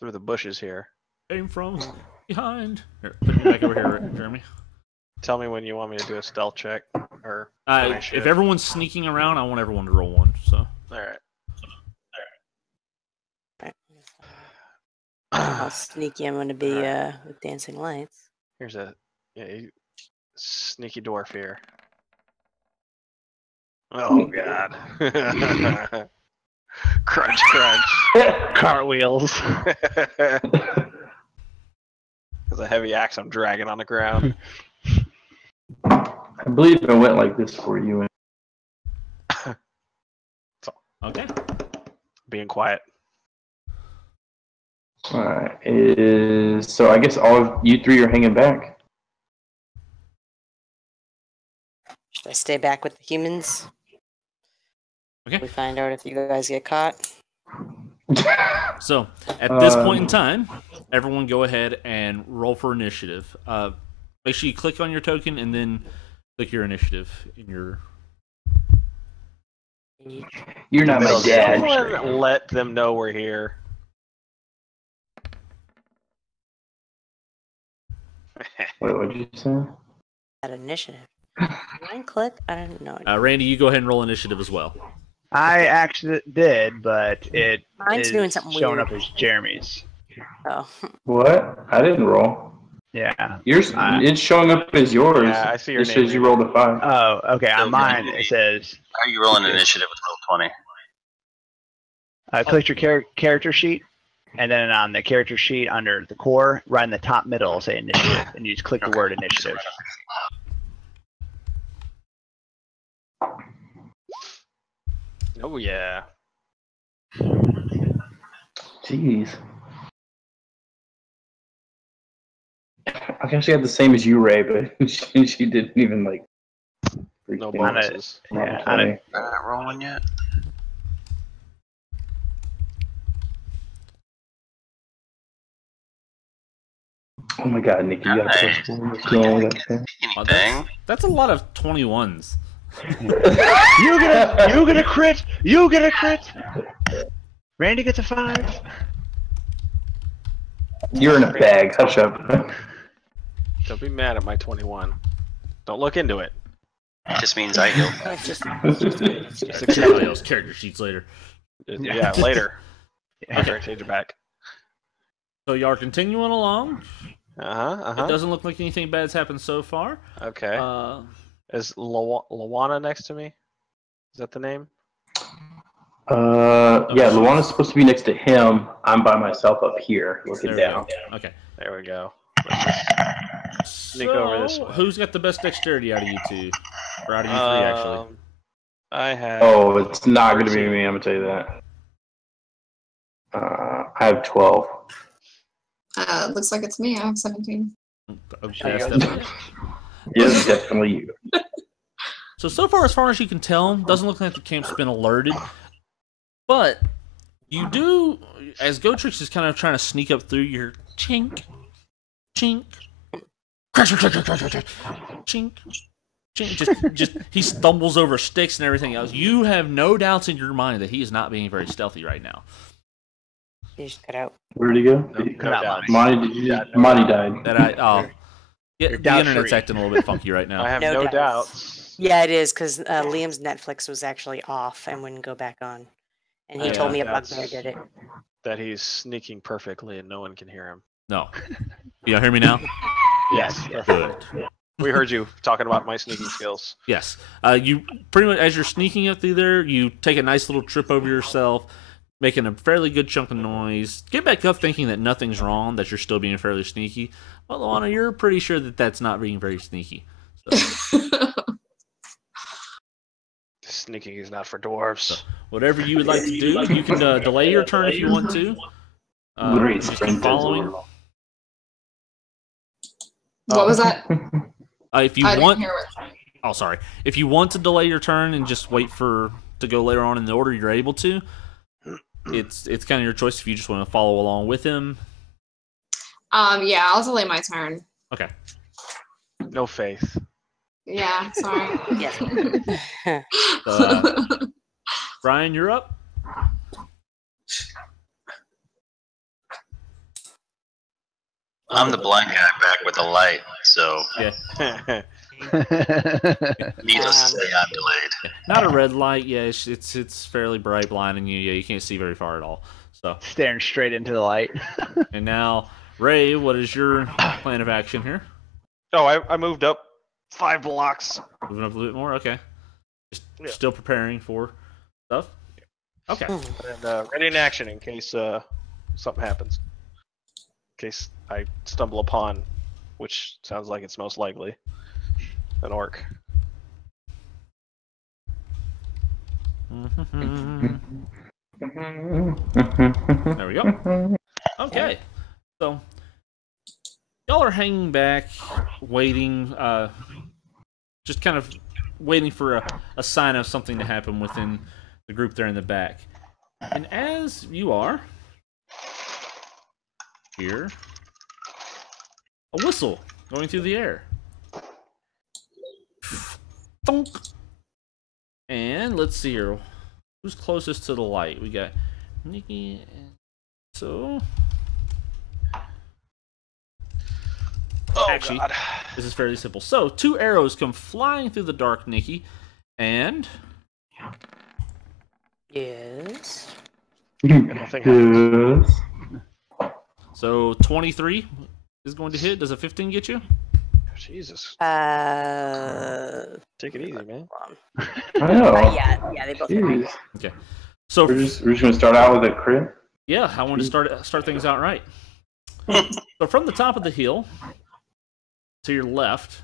bushes here. Aim from behind. Here, put me back over here, Jeremy. Tell me when you want me to do a stealth check, or If everyone's sneaking around, I want everyone to roll one. So. All right. How sneaky I'm going to be with dancing lights. Here's a sneaky dwarf here. Oh God! Crunch, crunch. Cartwheels. There's a heavy axe I'm dragging on the ground. I believe it went like this for you. Okay. Being quiet. Alright, so I guess all of you three are hanging back. Should I stay back with the humans? Okay. We find out if you guys get caught. So, at this point in time, everyone go ahead and roll for initiative. Make sure you click on your token and then click your initiative in your... You're not my dad. Someone let them know we're here. Wait, what did you say? That initiative. One click? I don't know. Randy, you go ahead and roll initiative as well. I actually did, but it Mine's is doing something showing weird. up as Jeremy's. Oh. What? I didn't roll. Yeah. Yours, it's showing up as yours. Yeah, I see your It name. says you rolled a 5. Oh, okay. So On mine, maybe- it says How are you rolling initiative with Roll20? click your character sheet, and then on the character sheet under the core, right in the top middle, it'll say initiative, and you just click the word initiative. Oh yeah. Jeez. I guess she had the same as you, Ray, but she didn't even like. No freaking- bonuses. Yeah, on it. Not rolling yet. Oh my God, Nikki, you got a Nice. plus 1. What's going on with that thing? Anything? That's a lot of 21s. You get a crit. You get a crit. Randy gets a 5. You're in a bag. Hush up. Don't be mad at my 21. Don't look into it. It just means I heal. Check out those character sheets later. Yeah, later. After I change it back. So y'all are continuing along. Uh-huh. It doesn't look like anything bad's happened so far. Okay. Uh, Is Lawana next to me? Is that the name? Yeah, Luana's supposed to be next to him. I'm by myself up here, looking there we down. go. Okay. There we go. Sneak over this way. Who's got the best dexterity out of you two? Or out of you three, actually? I have. Oh, it's not going to be me, I'm going to tell you that. I have 12. Looks like it's me. I have 17. Okay, that's definitely... Yes, definitely you. So far as you can tell, doesn't look like the camp's been alerted. But you do, as Gotrix is kind of trying to sneak up through your chink, chink, chink, chink, just he stumbles over sticks and everything else. You have no doubts in your mind that he is not being very stealthy right now. You just cut out. Where did he go? Monty died. The internet's acting a little bit funky right now. I have No no doubts. doubts. Yeah, it is, because Liam's Netflix was actually off and wouldn't go back on. And he told me a bugbear did it. That he's sneaking perfectly and no one can hear him. No. You hear me now? Yes. Good. We heard you talking about my sneaking skills. Yes. You pretty much, as you're sneaking up through there, you take a nice little trip over yourself, making a fairly good chunk of noise. Get back up thinking that nothing's wrong, that you're still being fairly sneaky. Well, Luana, you're pretty sure that that's not being very sneaky. So. Sneaking is not for dwarves. So, whatever you would like to do, you can delay your turn if you want to. Just keep following. What was that? If you I want, didn't hear what. oh sorry, if you want to delay your turn and just wait to go later on in the order you're able to, it's kind of your choice if you just want to follow along with him. Yeah, I'll delay my turn. Okay. No faith. Yeah, sorry. Yeah. Brian, you're up. I'm the blind guy back with the light, so Yeah. needless to say, I'm delayed. Not a red light. Yeah, it's fairly bright, blinding you. Yeah, you can't see very far at all. So Staring straight into the light. and now, Ray, what is your plan of action here? Oh, I moved up 5 blocks. Moving up a little bit more. Okay. Just Yeah. still preparing for stuff. Okay. And ready in action in case something happens. In case I stumble upon, which sounds like it's most likely, an orc. There we go. Okay. So y'all are hanging back, waiting, just kind of waiting for a sign of something to happen within the group there in the back. And as you are, hear a whistle going through the air. Thunk. And let's see here. Who's closest to the light? We got Nikki. So, actually, God. this is fairly simple. So, 2 arrows come flying through the dark, Nikki, and Yes. Yes. So 23 is going to hit. Does a 15 get you? Jesus. Take it easy, man. I know. Yeah, they both hit me. Jeez. Okay. So We're just gonna start out with a crit. yeah, I want to start things out right. So from the top of the hill to your left,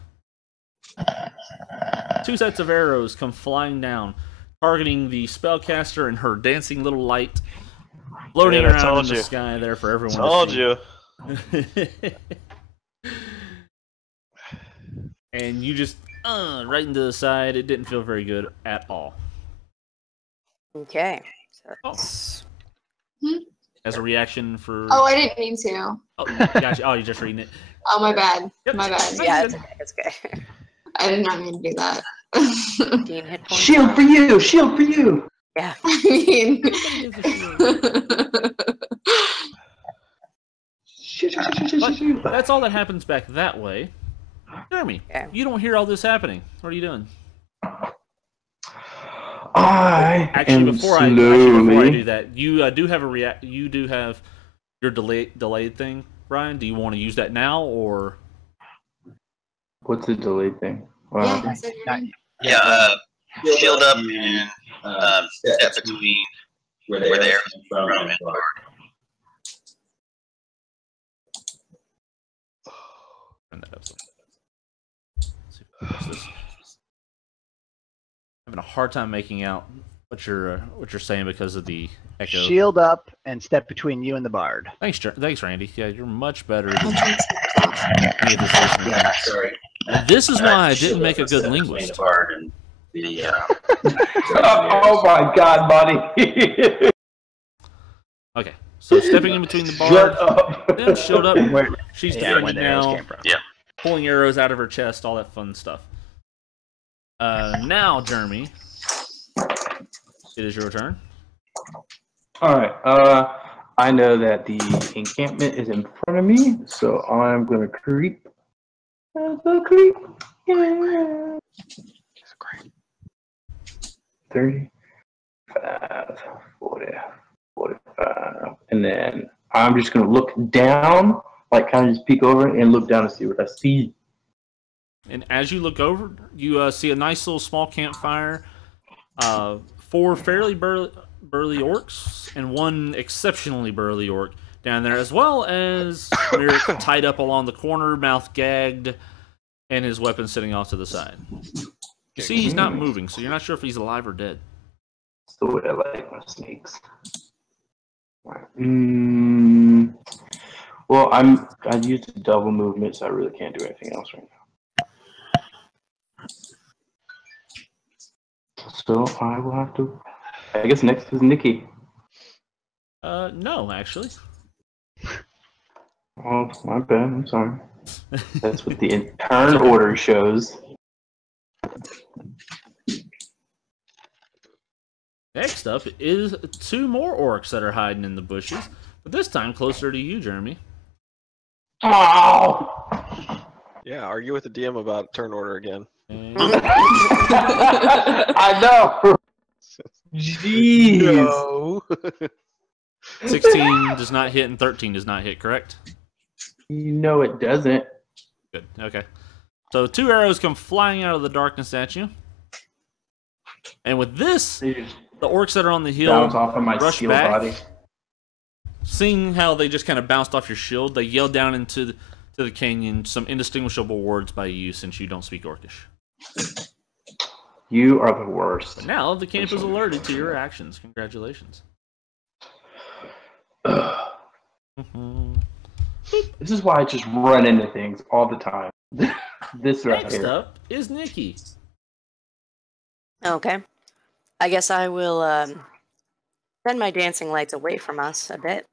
2 sets of arrows come flying down, targeting the spellcaster and her dancing little light floating around in the sky there for everyone to see. And you just right into the side. It didn't feel very good at all. Okay. As a reaction for... Oh, I didn't mean to. Oh, gotcha. Oh, you're just reading it. Oh, my bad. Yep. My bad. Yeah, it's okay. It's okay. I did not mean to do that. 15 hit points. Shield for you! Shield for you! Yeah. I mean... But that's all that happens back that way. Jeremy, you don't hear all this happening. What are you doing? Actually, before I do that, you do have you do have your delayed thing, Brian. Do you want to use that now or? What's the delayed thing? Shield up and step between where the arrows come from and guard. Turn that up. Having a hard time making out what you're saying because of the echo. Shield up and step between you and the bard. Thanks, Randy. Yeah, you're much better than any of this. Yeah, sorry. And this is why I didn't make a good linguist. Oh my God, buddy! Okay, so stepping in between the bard, then shield up. She's defending now. Yeah. Pulling arrows out of her chest, all that fun stuff. Now, Jeremy, it is your turn. Alright, I know that the encampment is in front of me, so I'm gonna creep. Creep. Yeah. 35, 40, 45. And then I'm just gonna look down, like kind of just peek over and look down to see what I see. And as you look over, you see a nice little small campfire. 4 fairly burly orcs and 1 exceptionally burly orc down there, as well as Merrick tied up along the corner, mouth gagged, and his weapon sitting off to the side. You see, he's not moving, so you're not sure if he's alive or dead. That's the way I like my snakes. Well, I used a double movement, so I really can't do anything else right now. So I will have to. I guess next is Nikki. No, actually. Oh, my bad. I'm sorry. That's what the turn order shows. Next up is 2 more orcs that are hiding in the bushes, but this time closer to you, Jeremy. Oh! Yeah, argue with the DM about turn order again. I know. Jeez. No. 16 does not hit and 13 does not hit, correct? No, it doesn't. Good. Okay. So 2 arrows come flying out of the darkness at you. And with this, the orcs that are on the hill bounce off of my rush back. Body. Seeing how they just kind of bounced off your shield, they yell down into the canyon some indistinguishable words by you since you don't speak Orcish. You are the worst. But now the camp is alerted to your actions. Congratulations. This is why I just run into things all the time. This right Next here. up is Nikki. Okay. I guess I will send my dancing lights away from us a bit.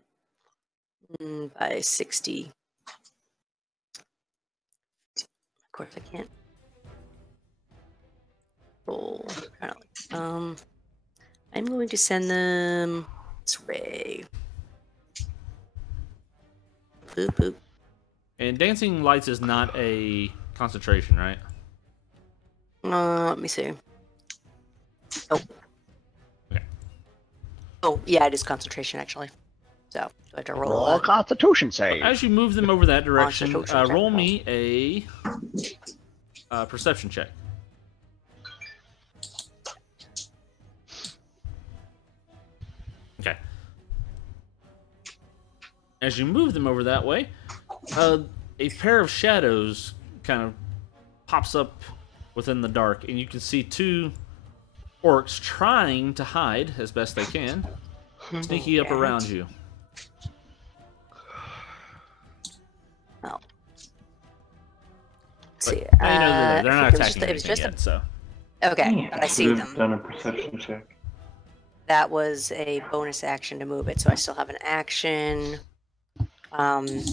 By 60. Of course I can't. Roll. I'm going to send them this way. Boop, boop. And dancing lights is not a concentration, right? Let me see. Oh. Okay. Oh, yeah, it is concentration, actually. So, do I have to roll Roll a Constitution save. As you move them over that direction, Constitution check. roll me a perception check. Okay. As you move them over that way, a pair of shadows kind of pops up within the dark, and you can see two orcs trying to hide as best they can, sneaking up around you. Oh. Let's see. But you know they're not attacking it was just yet, so. Okay, I see them. Done a perception check. That was a bonus action to move it, so I still have an action. I'm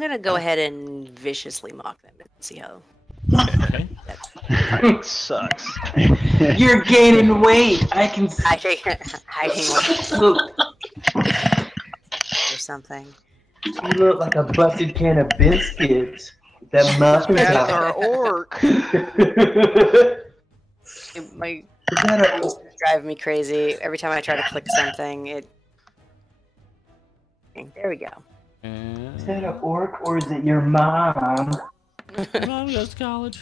gonna go ahead and viciously mock them and see how. Okay. That sucks. You're gaining weight. I can see. Hiding or something. You look like a busted can of biscuits. That muffin That's top. our orc. My it's driving me crazy every time I try to click something. There we go. Is that an orc or is it your mom? Mom goes to college.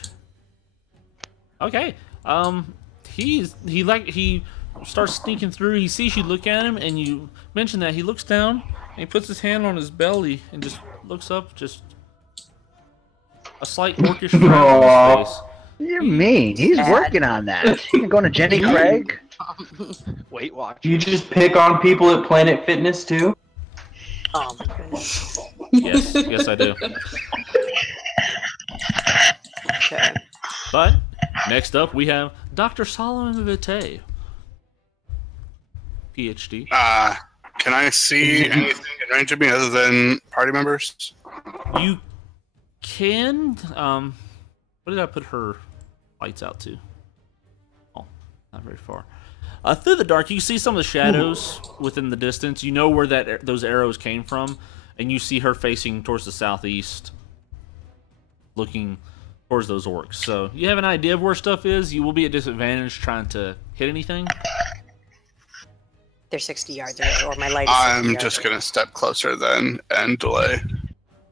Okay. He starts sneaking through. He sees you look at him, and you mention that he looks down and he puts his hand on his belly and just looks up, just a slight orcish frown on his face. You're mean. He's working on that. You going to Jenny Craig? Weight Watch. You just pick on people at Planet Fitness too? Oh my goodness. Yes, I do. Okay. But next up, we have Dr. Solomon Vitae, PhD. Can I see anything in range of me other than party members? You can. What did I put her lights out to? Oh, not very far. Through the dark, you can see some of the shadows within the distance. You know where those arrows came from, and you see her facing towards the southeast, looking towards those orcs. So you have an idea of where stuff is. You will be at disadvantage trying to hit anything. They're 60 yards away, or my light is 60 I'm yards just away. going to step closer then and delay.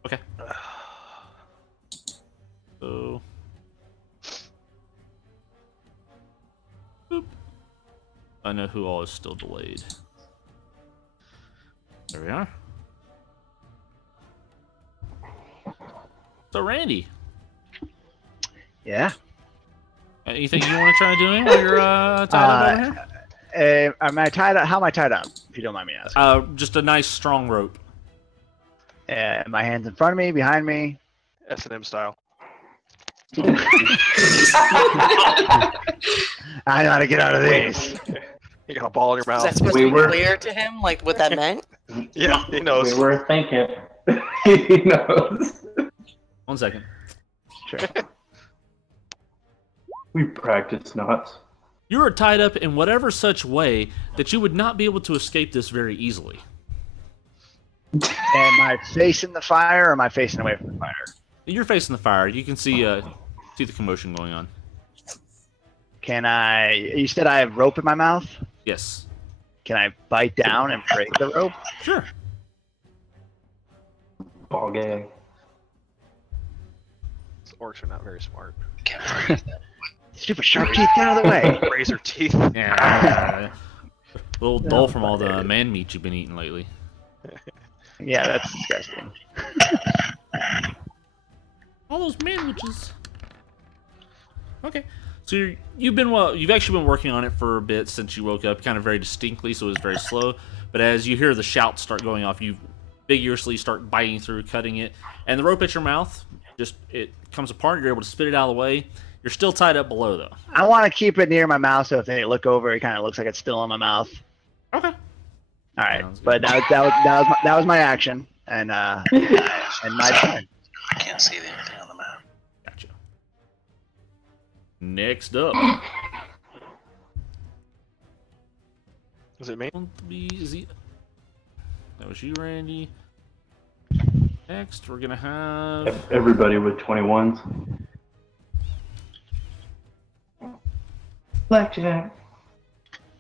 Okay. So. Boop. I know who all is still delayed. There we are. So, Randy. Yeah. Anything you want to try doing while you're tied up over here? Am I tied up? How am I tied up? If you don't mind me asking. Just a nice strong rope. My hands in front of me, behind me. S&M style. I know how to get out of these. You got a ball in your Is mouth. that supposed to be clear to him, like what that meant? Yeah, he knows. We were thinking. He knows. 1 second. Sure. We practice not. You are tied up in whatever such way that you would not be able to escape this very easily. Am I facing the fire or am I facing away from the fire? You're facing the fire. You can see the commotion going on. Can I... You said I have rope in my mouth? Yes. Can I bite down and break the rope? Sure. Ball gang. These orcs are not very smart. Stupid sharp teeth, get out of the way. Razor teeth. Yeah. A little dull from all the man meat you've been eating lately. Yeah, that's disgusting. All those man witches. Okay. So you've actually been working on it for a bit since you woke up, kind of very distinctly, so it was very slow. But as you hear the shouts start going off, you vigorously start biting through, cutting it, and the rope at your mouth it comes apart. You're able to spit it out of the way. You're still tied up below, though. I want to keep it near my mouth, so if they look over, it kind of looks like it's still in my mouth. Okay. All right, but that was my action, and my turn. I can't see anything on the map. Gotcha. Next up. Is it me? That was you, Randy. Next, we're gonna have everybody with 21s. Blackjack.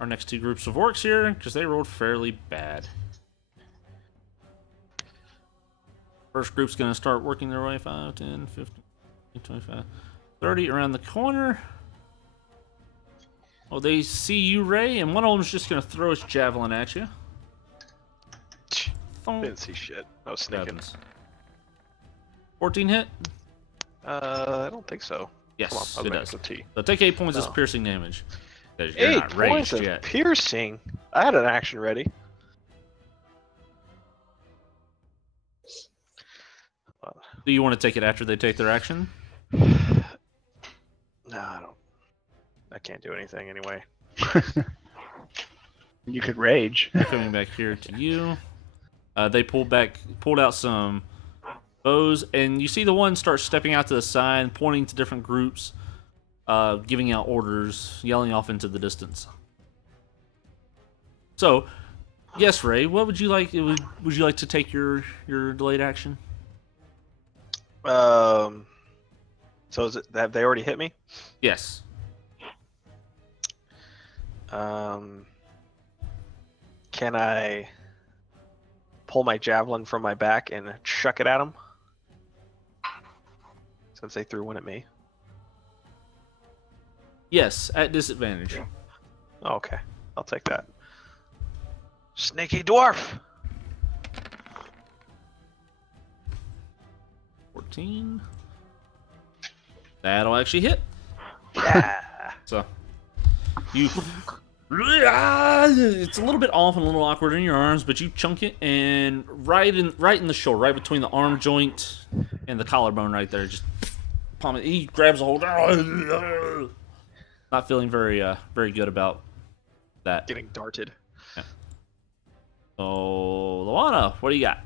Our next two groups of orcs here, because they rolled fairly bad. First group's gonna start working their way 5, 10, 15, 25, 30 around the corner. Oh, they see you, Ray, and one of them's just gonna throw his javelin at you. Didn't see shit. I was sneaking. 14 hit? I don't think so. Yes, Come on, it does. T. So take 8 points of piercing damage. 8 points of piercing? I had an action ready. Do you want to take it after they take their action? No, I don't. I can't do anything anyway. You could rage. Coming back here to you. They pulled out some bows, and you see the one start stepping out to the side, pointing to different groups, giving out orders, yelling off into the distance. So, yes, Ray, what would you like? Would you like to take your delayed action? So is it, have they already hit me? Yes. Can I pull my javelin from my back and chuck it at them? Since they threw one at me. Yes, at disadvantage. Oh, okay, I'll take that. Sneaky dwarf! 14. That'll actually hit. Yeah. So you it's a little bit off and a little awkward in your arms, but you chunk it, and right in the shoulder, right between the arm joint and the collarbone right there, just palm it. He grabs a hold. Not feeling very good about that. Getting darted. Yeah. So Luana, what do you got?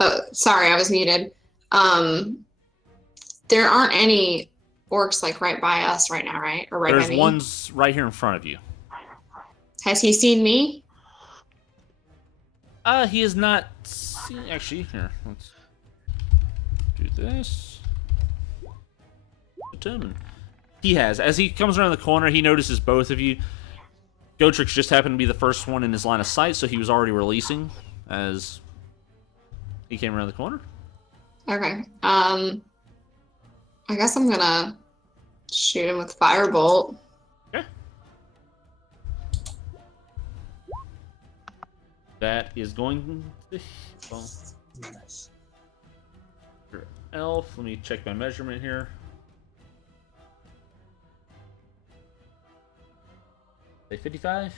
Oh, sorry, I was muted. There aren't any orcs like right by us right now, right? Or right by me? There's ones right here in front of you. Has he seen me? He has not seen. Actually, here, let's do this. Determine. He has. As he comes around the corner, he notices both of you. Gotrix just happened to be the first one in his line of sight, so he was already releasing as he came around the corner. Okay. I guess I'm gonna shoot him with firebolt. Okay. That is going to. Well, Nice. your elf. Let me check my measurement here. Say 55.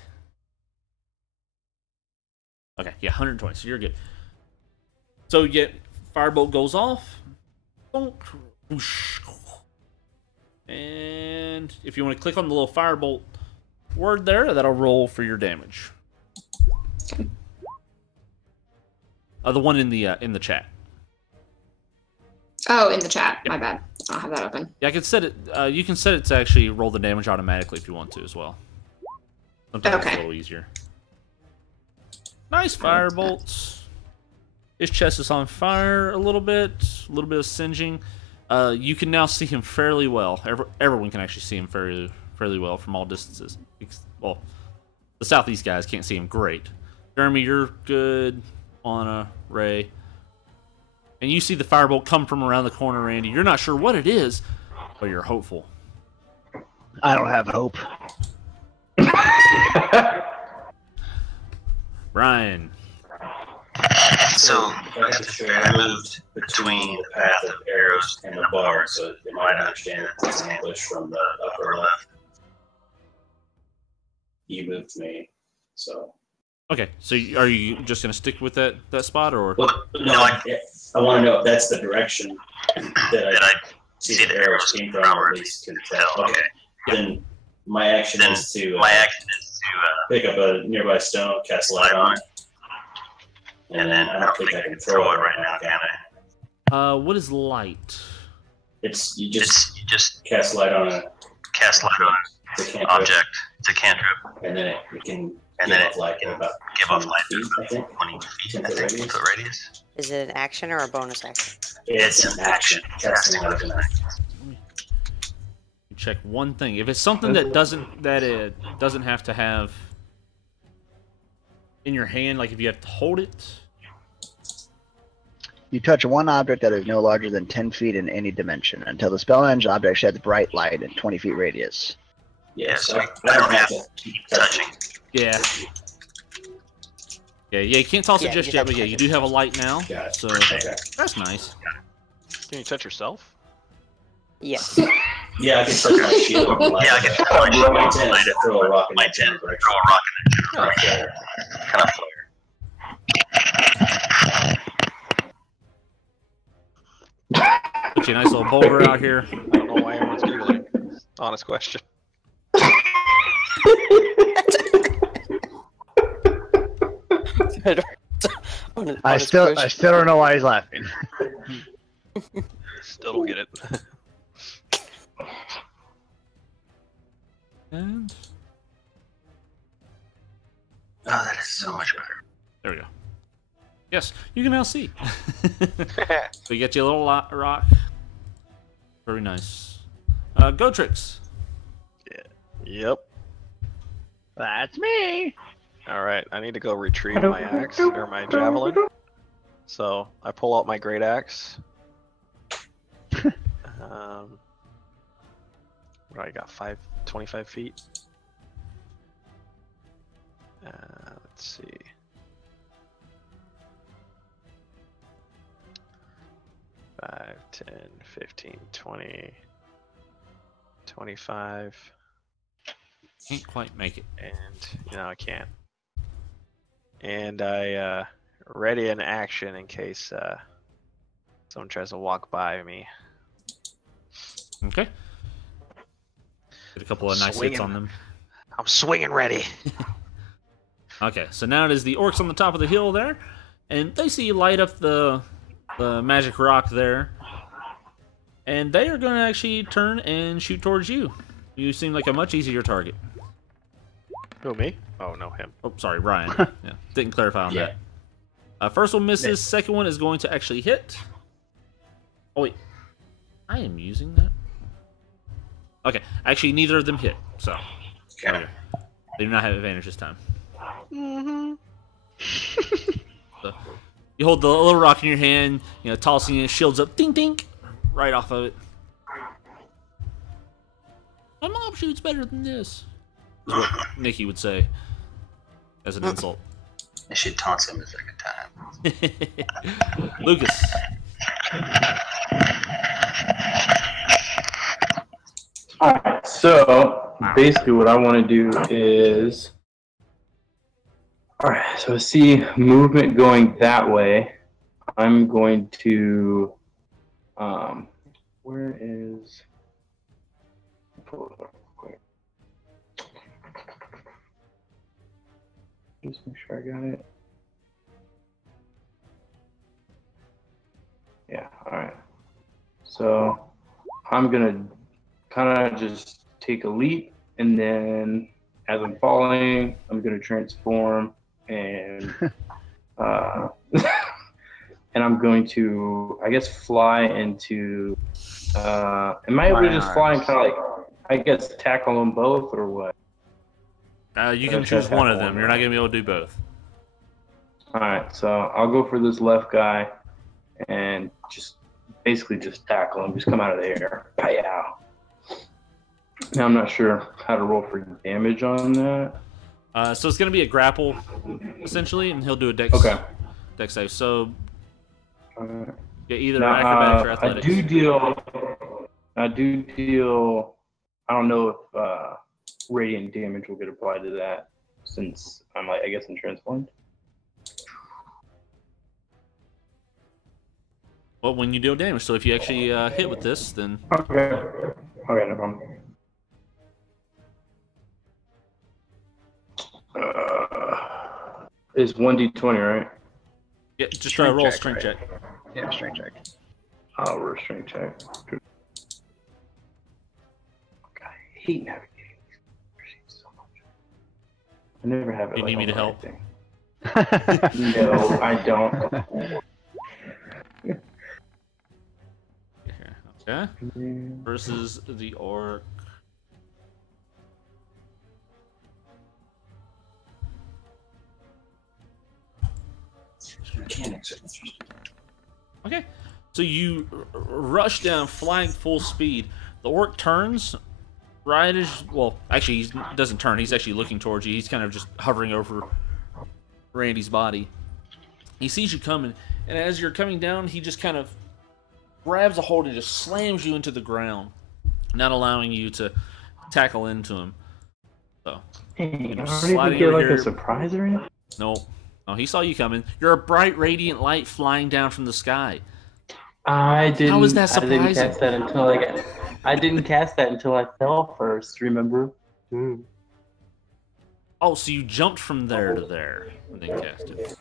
Okay, yeah, 120. So you're good. So you get firebolt goes off. And if you want to click on the little firebolt word there, that'll roll for your damage. The one in the chat. Oh, in the chat. Yep. My bad. I don't have that open. Yeah, I can set it. You can set it to actually roll the damage automatically if you want to as well. Sometimes it's a little easier. Nice firebolts. His chest is on fire a little bit of singeing. You can now see him fairly well. Everyone can actually see him fairly well from all distances. Well, the southeast guys can't see him great. Jeremy, you're good. Anna, Ray. And you see the firebolt come from around the corner, Randy. You're not sure what it is, but you're hopeful. I don't have hope. Brian. So I got this bear. I moved between the path of arrows and the bar, so they might understand that it's an ambush from the upper left. You moved me, so. Okay, so are you just gonna stick with that spot, or? Well, no, I want to know if that's the direction that I see the arrows came from, or at least can tell. Okay, then my action is to pick up a nearby stone, cast light on it, and then I don't think I can throw it right now, can I? What is light? It's you just cast light on a Object. It's a cantrip, and then it can give off light feet, I think. 20 feet. I think foot radius. Is it an action or a bonus action? It's an action. Casting light on it. Check one thing. If it's something that doesn't have to have in your hand, like if you have to hold it. You touch one object that is no larger than 10 feet in any dimension. Until the spell ends, the object sheds bright light in 20 feet radius. Yeah, so I don't have to keep touching. Yeah. Yeah, you can't toss it just yet, but yeah, you do have a light now. So that's nice. Can you touch yourself? Yes. Yeah, I can touch my shield with light. Yeah, I can touch my tent and throw a rock in my tent. Throw a rock in the general kind of flare. Put you a nice little boulder out here. I don't know why everyone's giggling. Honest question. I still don't know why he's laughing. Still don't get it. And that is so much better. there we go. Yes, you can now see. So you get you a little rock. Very nice. Go tricks. Yeah. Yep. That's me. All right, I need to go retrieve my axe or my javelin. So I pull out my great axe. What do I got? 25 feet. Let's see. 5, 10, 15, 20, 25. Can't quite make it. And I can't. And I ready an action in case someone tries to walk by me. Okay. Get a couple of nice hits on them. I'm swinging ready. Okay, so now it is the orcs on the top of the hill there, and they see you light up the magic rock there, and they are going to actually turn and shoot towards you. You seem like a much easier target. Who, me? Oh, no, him. Oh, sorry, Ryan. Yeah, didn't clarify on that. First one misses. Second one is going to actually hit. Oh, wait. I am using that. Okay, actually, neither of them hit, so. Okay. They do not have advantage this time. So, you hold the little rock in your hand, tossing it, shields up, ding ding, right off of it. My mom shoots better than this. Is what Nikki would say as an insult. I should taunt him the second time. Lucas. Alright, so basically what I want to do is... Alright, so I see movement going that way. I'm going to... where is... Pull it up real quick. Just make sure I got it. Yeah, alright. So I'm gonna kind of just take a leap, and then as I'm falling, I'm gonna transform and and I'm going to, I guess, fly into. Am I able to just fly and kind of like, I guess, tackle them both, or what? You can choose one of them. You're not gonna be able to do both. All right, so I'll go for this left guy, and just basically just tackle him. Just come out of the air. Pow. Now I'm not sure how to roll for damage on that. So it's gonna be a grapple, essentially, and he'll do a dex. Okay. Dex save. So Uh, yeah, either now, acrobatics or athletics. I do deal. I don't know if radiant damage will get applied to that since I'm like I guess in transformed. Well, when you deal damage, so if you actually hit with this, then Okay, no problem. It's 1d20, right? yeah, just try to roll a strength right? check. Yeah, strength check. I'll roll a strength check. God, I hate navigating these machines so much. I never have it. You need me to help? No, I don't. Okay. Versus the orc. Mechanics are interesting. Okay. So you rush down, flying full speed. The orc turns right as well. Actually, he doesn't turn. He's actually looking towards you. He's kind of just hovering over Randy's body. He sees you coming, and as you're coming down, he just kind of grabs a hold and just slams you into the ground, not allowing you to tackle into him. So, Hey, you know, I don't even sliding get over like here. a surprise or anything. No, he saw you coming. You're a bright, radiant light flying down from the sky. I didn't. How is that I didn't surprising? cast that until I didn't cast that until I fell first. Remember? Oh, so you jumped from there to there and then cast it.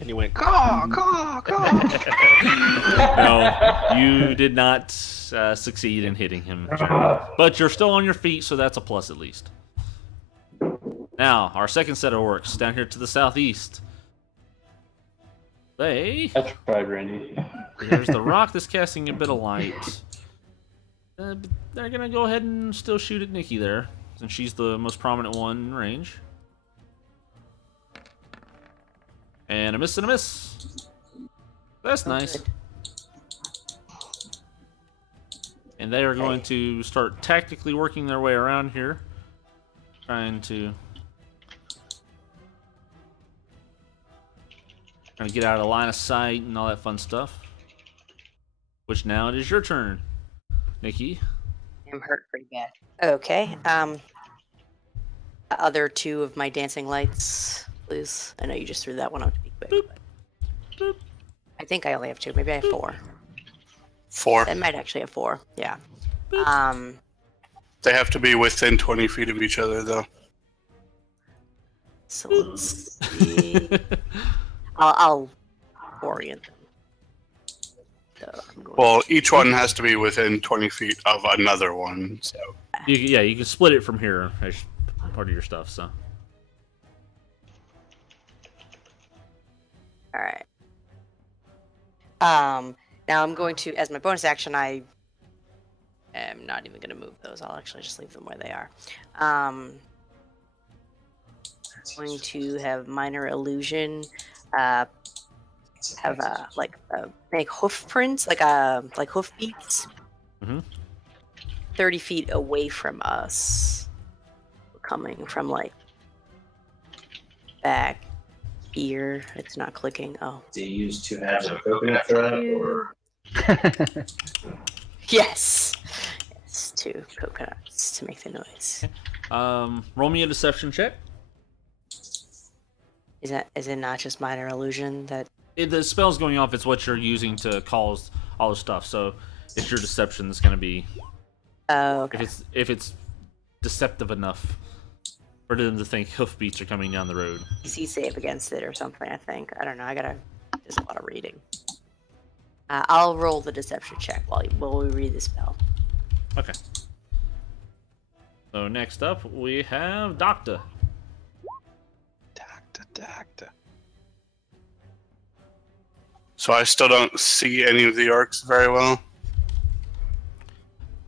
And you went, caw, caw, caw. No, you did not succeed in hitting him, but you're still on your feet, so that's a plus at least. Now, our second set of orcs down here to the southeast. They. I tried, Randy. There's the rock that's casting a bit of light. They're gonna go ahead and still shoot at Nikki there, since she's the most prominent one in range. And a miss and a miss. That's nice. And they are going to start tactically working their way around here, trying to get out of line of sight and all that fun stuff. Which now it is your turn, Nikki. I'm hurt pretty bad. Okay. Other two of my dancing lights, please. I know you just threw that one out to be quick. Boop. But Boop. I think I only have two. Maybe I have four. 4. I might actually have four. Yeah. They have to be within 20 feet of each other, though. So let's see. I'll orient them. So I'm going Well, each one has to be within 20 feet of another one. So you can split it from here as part of your stuff. So. All right. Now I'm going to, as my bonus action, I am not even going to move those. I'll actually just leave them where they are. Going to have minor illusion. Have make hoof prints, like hoof beats. 30 feet away from us, coming from like back here. It's not clicking. Oh. Do you use 2 halves of a coconut for that, or? Yes. Yes, 2 coconuts to make the noise. Roll me a deception check. Is it not just minor illusion that? The spell's going off. It's what you're using to cause all the stuff. So it's your deception that's going to be. Oh, okay. If it's deceptive enough for them to think hoofbeats are coming down the road. DC save against it or something. I think. I don't know. There's a lot of reading. I'll roll the deception check while we read the spell. Okay. So next up we have Doctor. Doctor. So I still don't see any of the orcs very well.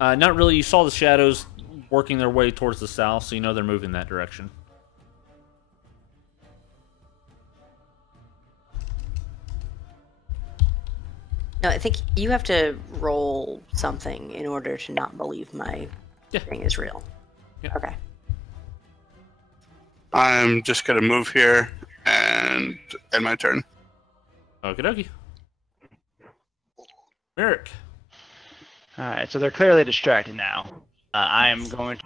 Not really. You saw the shadows working their way towards the south, so you know they're moving that direction. No, I think you have to roll something in order to not believe my thing is real. Yeah. Okay. I'm just gonna move here and and end my turn. Okie dokie. Merrick. All right, so they're clearly distracted now. I am going to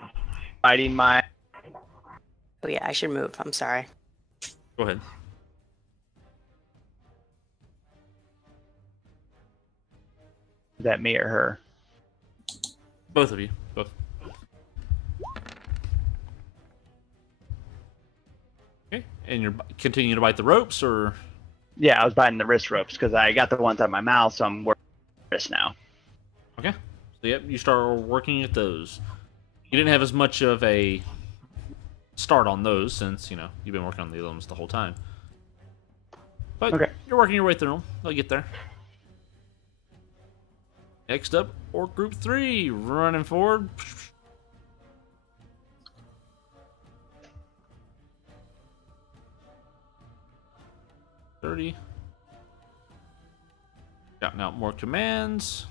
fighting my. Oh yeah, I should move. I'm sorry. Go ahead. Is that me or her? Both of you. Both. Okay, and you're continuing to bite the ropes, or? Yeah, I was biting the wrist ropes because I got the ones out my mouth, so I'm working the wrist now. Okay. So yep, you start working at those. You didn't have as much of a start on those since, you've been working on the other ones the whole time. But okay. You're working your way through them. They'll get there. Next up, Orc Group 3, running forward. Shouting out more commands.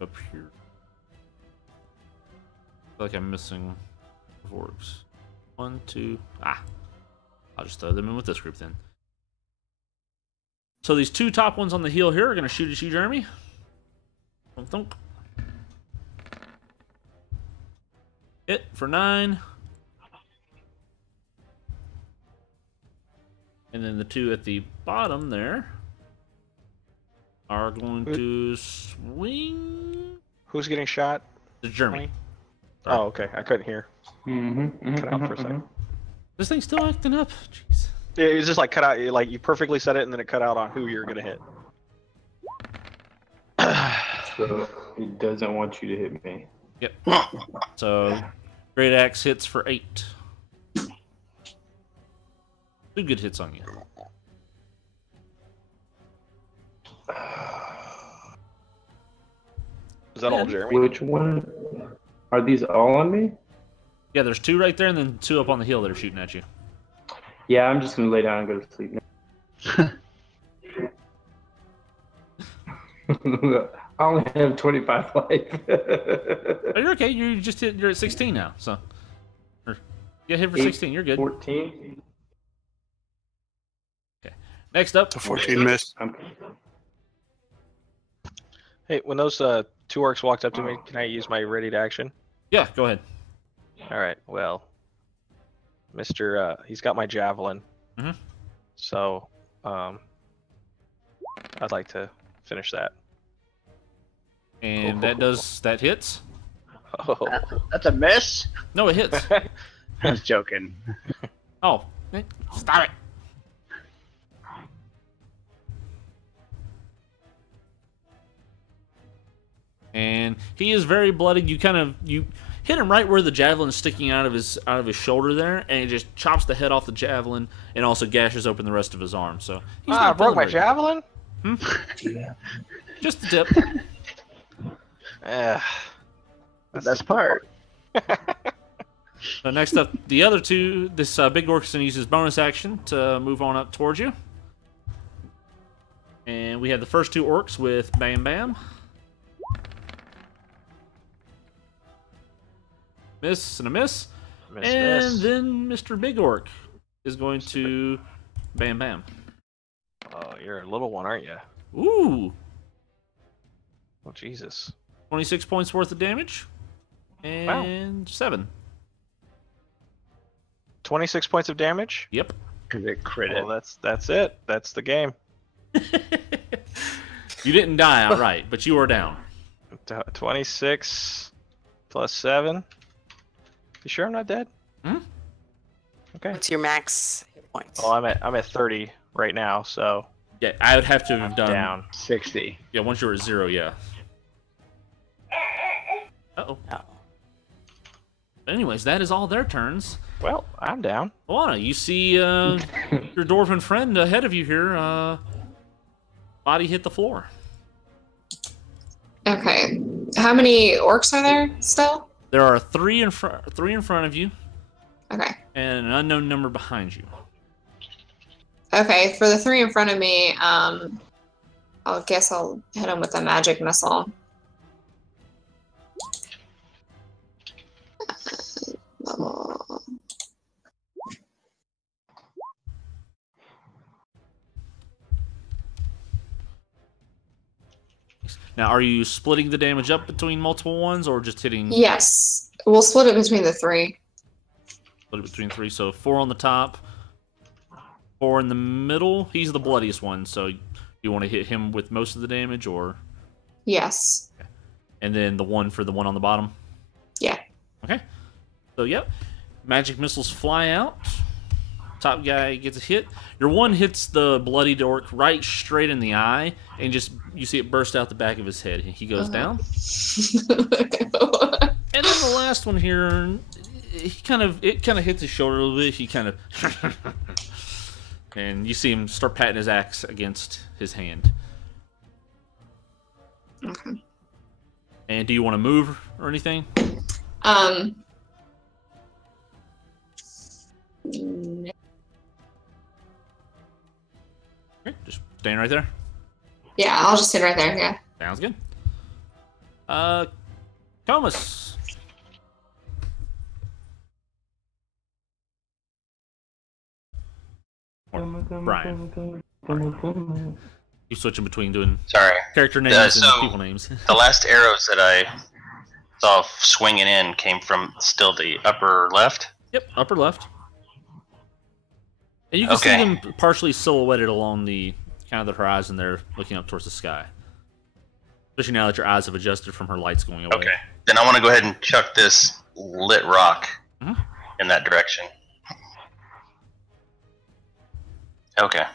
Up here. I feel like I'm missing orcs. 1, 2. I'll just throw them in with this group then. So these two top ones on the hill here are going to shoot at you, Jeremy. Thunk, thunk. Hit for 9. And then the two at the bottom there are going to swing. Who's getting shot? The Jeremy. Oh, okay. I couldn't hear. Cut out for a second. This thing's still acting up. Jeez. Yeah, it's just like cut out. Like you perfectly said it, and then it cut out on who you're gonna hit. So it doesn't want you to hit me. Yep. So Great Axe hits for 8. 2 good hits on you. Is that all, Jeremy? Which one? Are these all on me? Yeah, there's 2 right there, and then 2 up on the hill that are shooting at you. Yeah, I'm just gonna lay down and go to sleep now. I only have 25 life. Oh, you're okay. You're at 16 now. So, yeah, hit for 16. You're good. 14. Okay. Next up, The 14 missed. Hey, when those 2 orcs walked up to me, can I use my ready to action? Yeah, go ahead. All right. Well, he's got my javelin. Mhm. So, I'd like to finish that. And that hits. Oh. That's a miss. No, it hits. I was joking. Oh, stop it. And he is very bloodied. You hit him right where the javelin is sticking out of his shoulder there, and it just chops the head off the javelin and also gashes open the rest of his arm. So he's I broke my javelin. Just the tip. That's the best part. So next up, the other 2. This big orc is going to use his bonus action to move on up towards you. And we have the first 2 orcs with Bam Bam. Miss and a miss. Miss. Then Mr. Big Orc is going to Bam Bam. Oh, you're a little one, aren't you? Ooh. Oh, Jesus. 26 points worth of damage. And 7. 26 points of damage? Yep. Because it critted. Well, that's it. That's the game. You didn't die outright, but you are down. 26 plus 7. You sure I'm not dead? Okay. What's your max hit points? Well, I'm at 30 right now, so Yeah, I would have to have done down 60. Yeah, once you're at 0, yeah. Uh-oh. Oh. Anyways, that is all their turns. Well, I'm down. Alana, you see your dwarven friend ahead of you here. Body hit the floor. Okay. How many orcs are there still? There are 3 in front of you. Okay. And an unknown number behind you. Okay, for the 3 in front of me, I guess I'll hit him with a magic missile. Now, are you splitting the damage up between multiple ones, or just hitting? Yes. We'll split it between the 3. Split it between 3. So 4 on the top, 4 in the middle. He's the bloodiest one, so you want to hit him with most of the damage, or? Yes. Okay. And then the 1 for the one on the bottom? Yeah. Okay. So, yep. Magic missiles fly out. Top guy gets a hit. Your 1 hits the bloodied orc right straight in the eye, and just you see it burst out the back of his head. He goes down. And then the last one here, it kind of hits his shoulder a little bit. He kind of, and you see him start patting his axe against his hand. Okay. And do you want to move or anything? No. Okay, just staying right there. Yeah, I'll just sit right there. Yeah. Sounds good. Thomas. Or Brian. You switching between doing character names and people names. The last arrows that I saw swinging in came from still the upper left? Yep, upper left. And you can see them partially silhouetted along the kind of the horizon there, looking up towards the sky. Especially now that your eyes have adjusted from her lights going away. Okay. Then I want to go ahead and chuck this lit rock in that direction. Okay.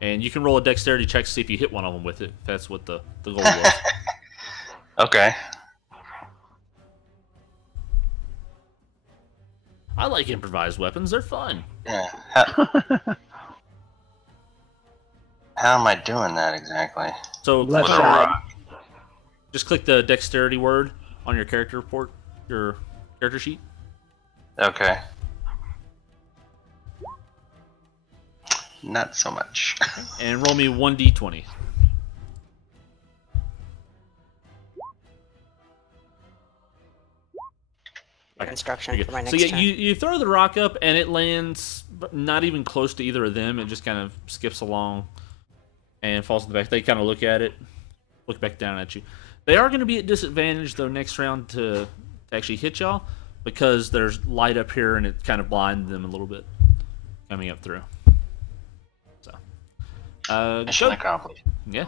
And you can roll a dexterity check to see if you hit one of them with it. If that's what the goal was. Okay. I like improvised weapons. They're fun. Yeah. How am I doing that exactly? So left side. Just click the dexterity word on your character report, your character sheet. Okay. Not so much. And roll me 1d20. Instruction for my next turn. So yeah, turn. you throw the rock up and it lands not even close to either of them. It just kind of skips along and falls in the back. They kind of look at it, look back down at you. They are going to be at disadvantage though next round to actually hit y'all because there's light up here and it kind of blinds them a little bit coming up through. So, mission accomplished. Yeah,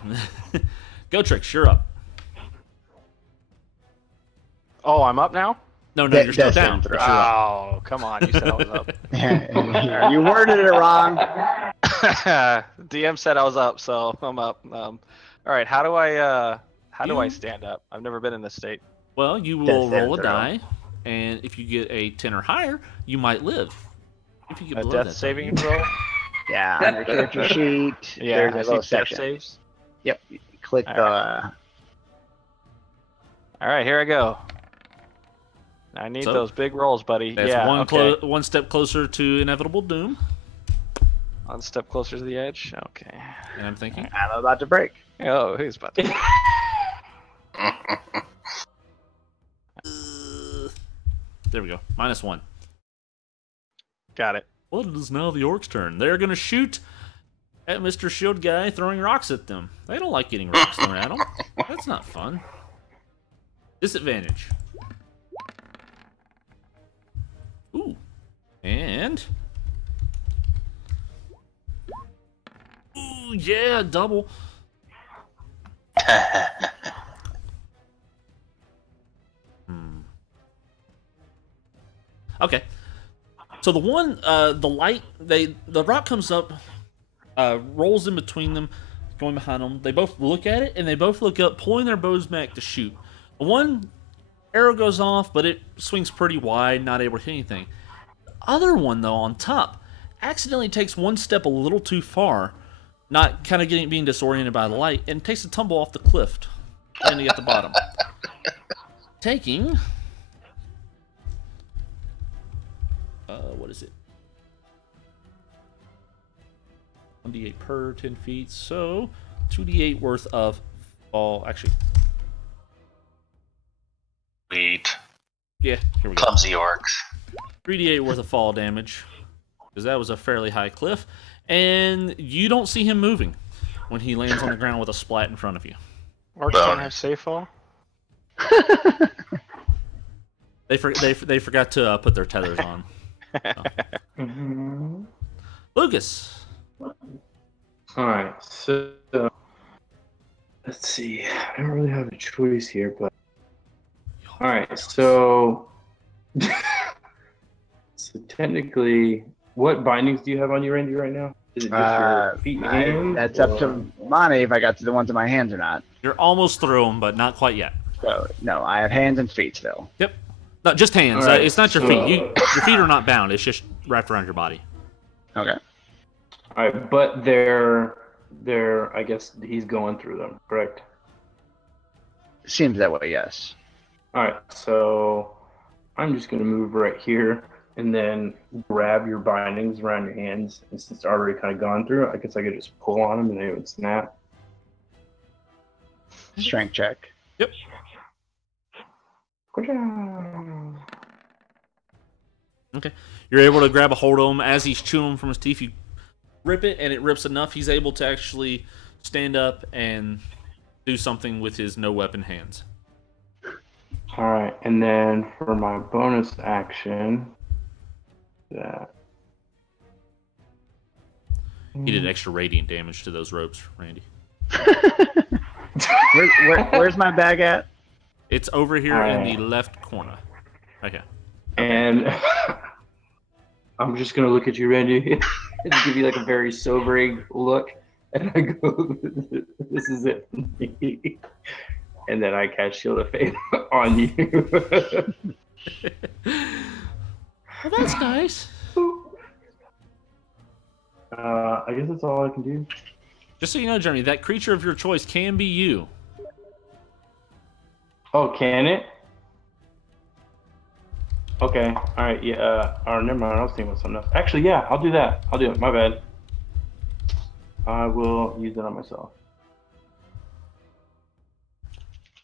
go Tricks. You're up. Oh, I'm up now? No, you're still down. Oh, come on! You said I was up. You worded it wrong. DM said I was up, so I'm up. All right, how do I stand up? I've never been in this state. Well, you will roll a die, and if you get a 10 or higher, you might live. If you get a death saving throw. Yeah, on your character sheet. Yeah, there's a little section. Saves. Yep. You click the. All right, here I go. I need those big rolls, buddy. That's one step closer to inevitable doom. One step closer to the edge. Okay. And I'm thinking. I'm about to break. Oh, who's about to break? There we go. -1. Got it. Well, it is now the orc's turn. They're going to shoot at Mr. Shield Guy throwing rocks at them. They don't like getting rocks thrown at them. That's not fun. Disadvantage. Ooh. And... Ooh, yeah, double. Okay. So the one, the light, the rock comes up, rolls in between them, going behind them. They both look at it, and they both look up, pulling their bows back to shoot. The one arrow goes off, but it swings pretty wide, not able to hit anything. The other one, though, on top, accidentally takes one step a little too far, not kind of being disoriented by the light, and takes a tumble off the cliff, landing at the bottom. Taking... what is it? 1d8 per 10 feet, so 2d8 worth of fall. Actually, Sweet. Yeah, here we go. Clumsy orcs. 3d8 worth of fall damage, because that was a fairly high cliff, and you don't see him moving when he lands on the ground with a splat in front of you. Orcs don't have safe fall. They forgot to put their tethers on. Mm-hmm. Lucas. Alright, so let's see. I don't really have a choice here, but alright, so so technically, what bindings do you have on you, Randy, right now? Is it just your feet and hands? That's up to Monty if I got to the ones in my hands or not. You're almost through them, but not quite yet. So no, I have hands and feet still. Yep. No, just hands. Right, It's not your feet. Your feet are not bound. It's just wrapped around your body. Okay. Alright, but they're I guess he's going through them, correct? Seems that way, yes. Alright, so I'm just gonna move right here and then grab your bindings around your hands. And since it's already kind of gone through, I guess I could just pull on them and they would snap. Strength check. Yep. Okay. You're able to grab a hold of him as he's chewing them from his teeth. You rip it, and it rips enough. He's able to actually stand up and do something with his no-weapon hands. Alright, and then for my bonus action, that. He did extra radiant damage to those ropes, Randy. Where's my bag at? It's over here in the left corner. Right here. And I'm just gonna look at you, Randy, and give you like a very sobering look, and I go, "This is it for me." And then I cast Shield of Faith on you. Well, that's nice. I guess that's all I can do. Just so you know, Jeremy, that creature of your choice can be you. Oh, can it? Okay. All right. Yeah. Or never mind. I was thinking about something else. Actually, yeah. I'll do that. I'll do it. My bad. I will use it on myself.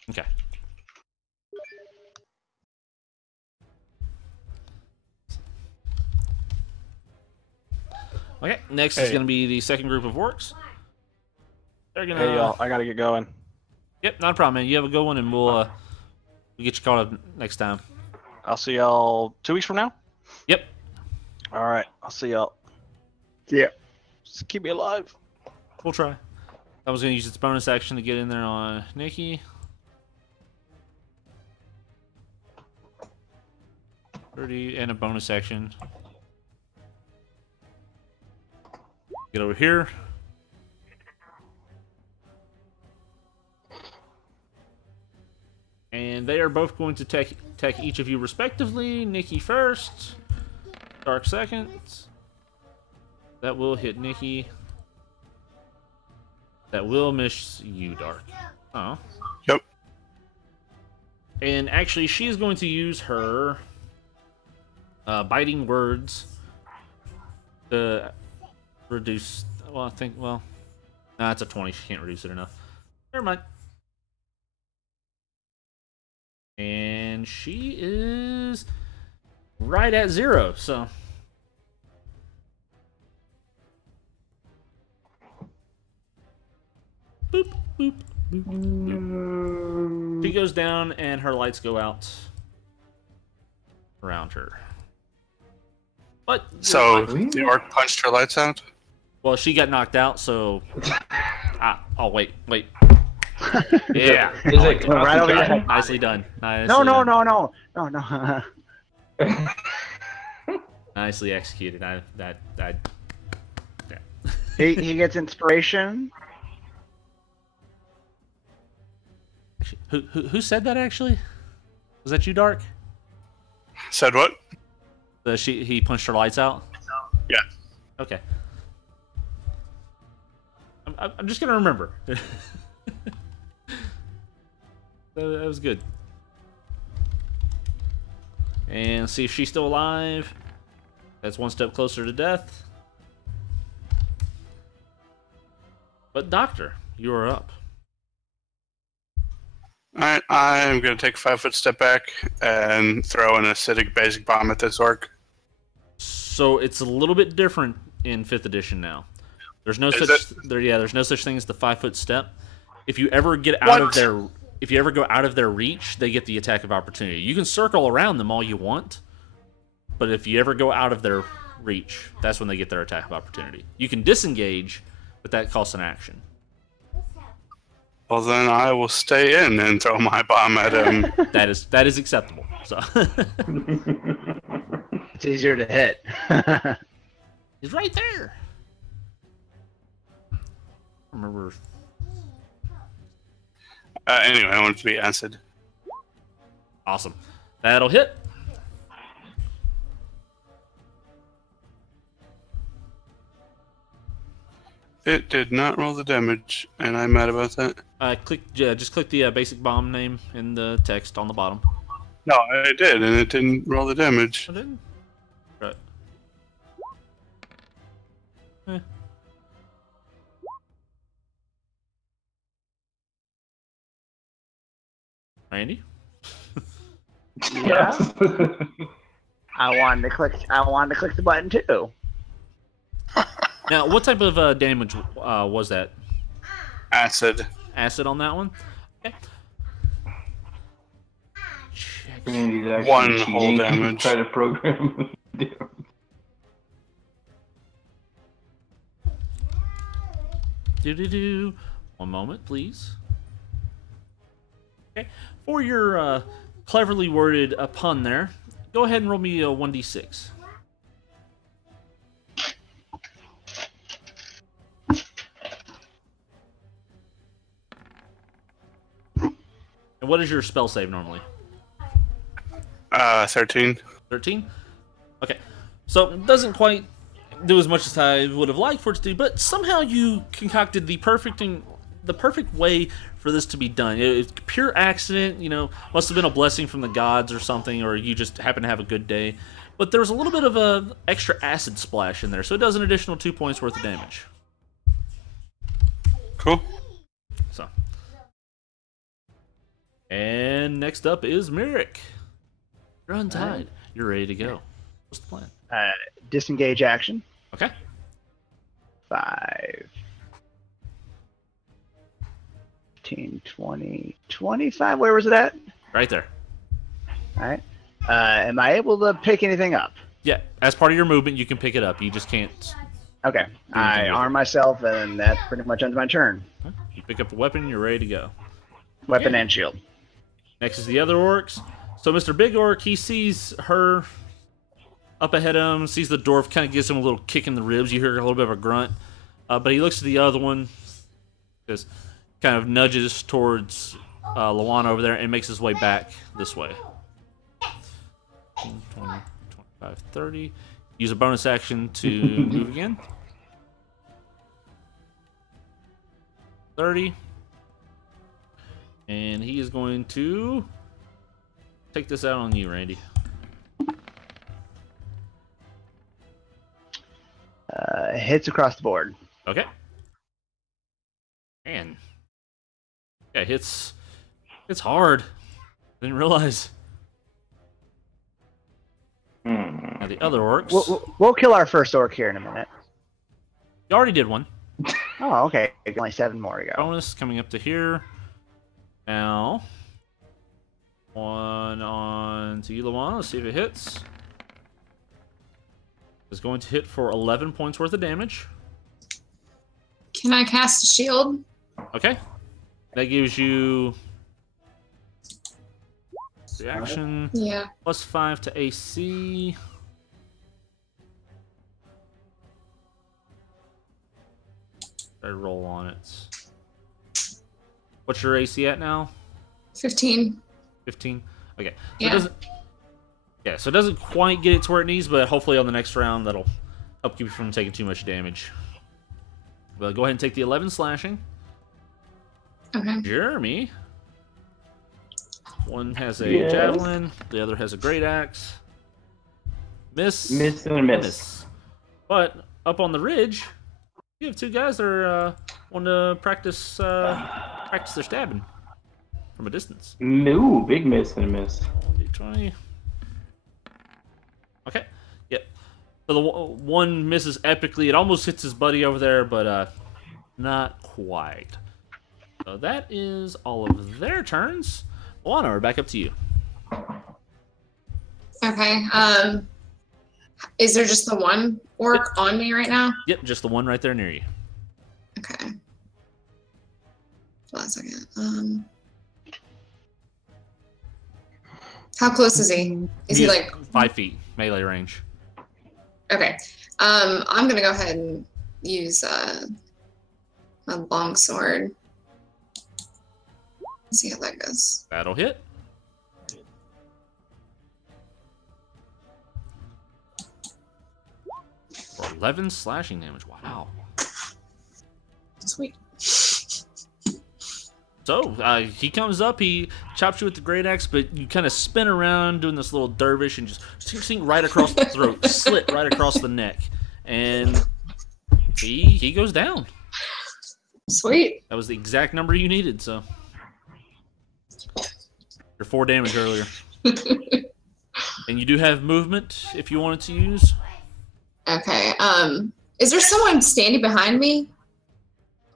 Okay. Okay. Next is going to be the second group of orcs. They're gonna. Hey y'all, I gotta get going. Yep, not a problem, man. You have a good one, and we'll get you caught up next time. I'll see y'all 2 weeks from now. Yep. All right, I'll see y'all. Yeah. Just keep me alive. We'll try. I was gonna use its bonus action to get in there on Nikki. 30 and a bonus action. Get over here. And they are both going to attack each of you respectively. Nikki first. Dark second. That will hit Nikki. That will miss you, Dark. Oh. Yep. And actually, she is going to use her biting words to reduce... Well, I think... Well... Nah, it's a 20. She can't reduce it enough. Never mind. And she is right at 0, so... Boop, boop, boop, boop. She goes down, and her lights go out around her. But... So, the orc punched her lights out? Well, she got knocked out, so... oh, wait. Yeah. Right over your head. Nicely done. No. Nicely executed. Yeah. He gets inspiration. Who said that actually? Was that you, Dark? Said what? He punched her lights out? Yeah. Okay. I'm just gonna remember. That was good. And see if she's still alive. That's one step closer to death. But Doctor, you are up. Alright, I'm going to take a 5-foot step back and throw an acidic basic bomb at this orc. So it's a little bit different in 5th edition now. There's no there's no such thing as the 5-foot step. If you ever get out of their, if you ever go out of their reach, they get the attack of opportunity. You can circle around them all you want, but if you ever go out of their reach, that's when they get their attack of opportunity. You can disengage, but that costs an action. Well, then I will stay in and throw my bomb at him. That is acceptable. So It's easier to hit. he's right there. I remember. Anyway, I want it to be acid. Awesome. That'll hit. It did not roll the damage, and I'm mad about that. Just click the basic bomb name in the text on the bottom. No, I did, and it didn't roll the damage. I didn't. Right. Eh. Randy? Yeah. I wanted to click the button too. Now, what type of damage was that? Acid. Acid on that one? Okay. One whole damage. Try to program. Do. One moment, please. Okay. For your cleverly worded pun there, go ahead and roll me a 1d6. And what is your spell save normally? 13. 13? Okay. So it doesn't quite do as much as I would have liked for it to do, but somehow you concocted the perfect way for this to be done. It's pure accident, you know, must have been a blessing from the gods or something, or you just happen to have a good day. But there was a little bit of a extra acid splash in there, so it does an additional 2 points worth of damage. Cool. So. And next up is Merrick. You're untied. You're ready to go. What's the plan? Disengage action. Okay. 5, 15, 20, 25. Where was it at? Right there. All right. Am I able to pick anything up? Yeah. As part of your movement, you can pick it up. You just can't. Okay. I arm myself, and that pretty much ends my turn. You pick up a weapon. You're ready to go. Weapon and shield. Next is the other orcs. So Mr. Big Orc, he sees her up ahead of him, sees the dwarf, kind of gives him a little kick in the ribs. You hear a little bit of a grunt. But he looks at the other one, just kind of nudges towards Luana over there and makes his way back this way. 20, 25, 30. Use a bonus action to move again. 30. And he is going to take this out on you, Randy. Hits across the board. Okay. Man. Yeah, hits. It's hard. Didn't realize. Now the other orcs. We'll kill our first orc here in a minute. You already did one. Oh, okay. Only 7 more to go. Bonus coming up to here. Now. One on to you, Luana. Let's see if it hits. It's going to hit for 11 points worth of damage. Can I cast a shield? Okay. That gives you reaction. Yeah. Plus 5 to AC. I roll on it. What's your AC at now? 15. 15? Okay. So Yeah. it doesn't. Yeah, so it doesn't quite get it to where it needs, but hopefully on the next round that'll help keep you from taking too much damage. Well, go ahead and take the 11 slashing. Okay. Jeremy. One has a javelin, the other has a great axe. Miss. Miss and a miss. But up on the ridge, you have 2 guys that are want to practice their stabbing from a distance. No, big miss and a miss. D20. Okay. Yep. So the one misses epically. It almost hits his buddy over there, but not quite. So that is all of their turns. Luana, we're back up to you. Okay. Is there just the one orc on me right now? Yep, just the one right there near you. Okay. Hold on a second. How close is he? Is he like 5 feet melee range? Okay. I'm gonna go ahead and use my longsword. Let's see how that goes. That'll hit. For 11 slashing damage. Wow. Sweet. So, he comes up, he chops you with the great axe, but you kind of spin around doing this little dervish and just sing right across the throat, slit right across the neck. And he goes down. Sweet. That was the exact number you needed, so. You're 4 damage earlier. And you do have movement if you wanted to use. Okay. Is there someone standing behind me?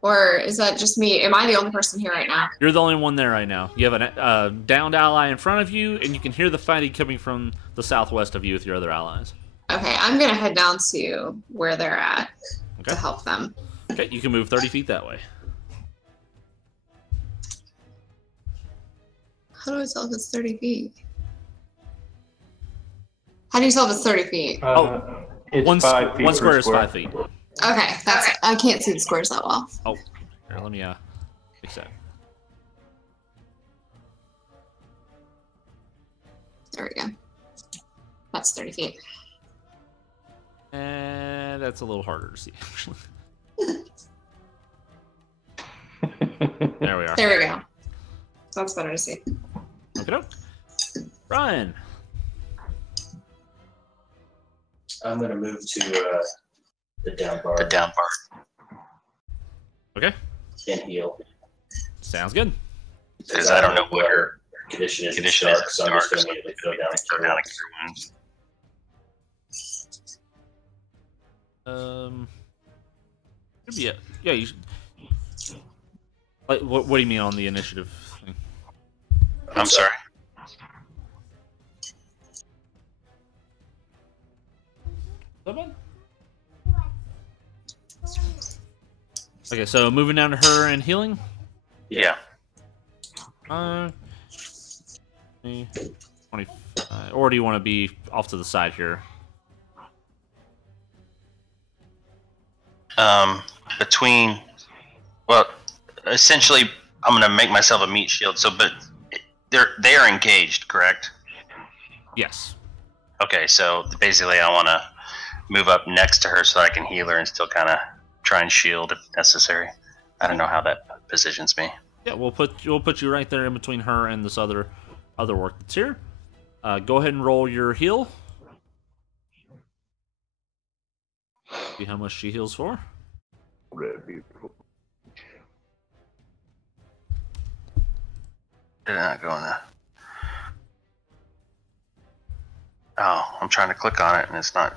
Or is that just me? Am I the only person here right now? You're the only one there right now. You have a downed ally in front of you, and you can hear the fighting coming from the southwest of you with your other allies. Okay, I'm going to head down to where they're at to help them. Okay, you can move 30 feet that way. How do I tell if it's 30 feet? How do you tell if it's 30 feet? It's one 5 feet one per square is square. 5 feet. Okay, I can't see the squares that well. Oh, here, let me fix that. There we go. That's 30 feet. And that's a little harder to see, actually. There we are. There we go. That's better to see. Okay, Brian. I'm gonna move to the down bar. Okay. And heal. Sounds good. Because I don't know what her condition is. So I'm just gonna immediately go down and cure wounds. Could be it. Yeah. You should... Like, what do you mean on the initiative thing? I'm sorry. Okay, so moving down to her and healing. Yeah. 25. Or do you want to be off to the side here? Between, well, essentially, I'm gonna make myself a meat shield. So, but they are engaged, correct? Yes. Okay, so basically, I want to move up next to her so I can heal her and still kind of try and shield if necessary. I don't know how that positions me. Yeah, we'll put you right there in between her and this other work that's here. Go ahead and roll your heal. See how much she heals for. They're not going to. Oh, I'm trying to click on it and it's not.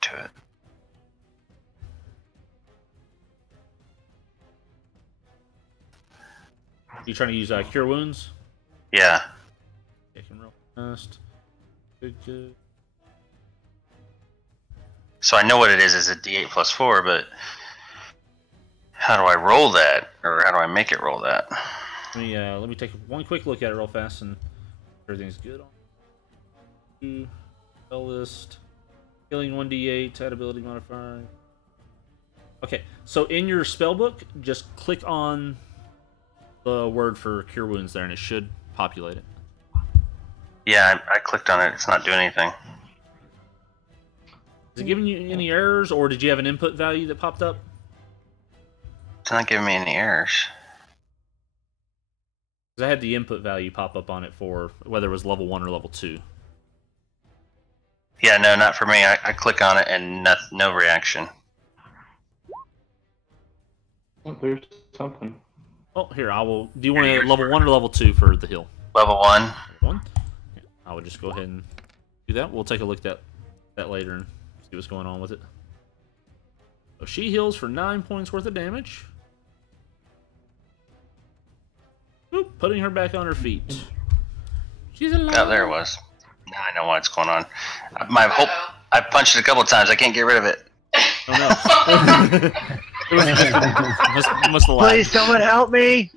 To it. You trying to use cure wounds? Yeah. I can roll fast. Good. So I know what it is. It's a D8 plus 4, but how do I roll that, or how do I make it roll that? Let me take one quick look at it real fast, and everything's good. Spell list, healing 1d8, add ability modifier. Okay, so in your spell book, just click on the word for cure wounds there, and it should populate it. Yeah, I clicked on it. It's not doing anything. Is it giving you any errors, or did you have an input value that popped up? It's not giving me any errors. Because I had the input value pop up on it for whether it was level 1 or level 2. Yeah, no, not for me. I click on it and no reaction. Oh, there's something. Oh, here, I will. Do you want a level 1 or level 2 for the heal? Level 1. Level 1? I would just go ahead and do that. We'll take a look at that later and see See what's going on with it. So she heals for 9 points worth of damage. Boop, putting her back on her feet. She's alive. Oh, there it was. Now I know what's going on. I've punched it a couple of times. I can't get rid of it. Oh no. must have Please, someone help me!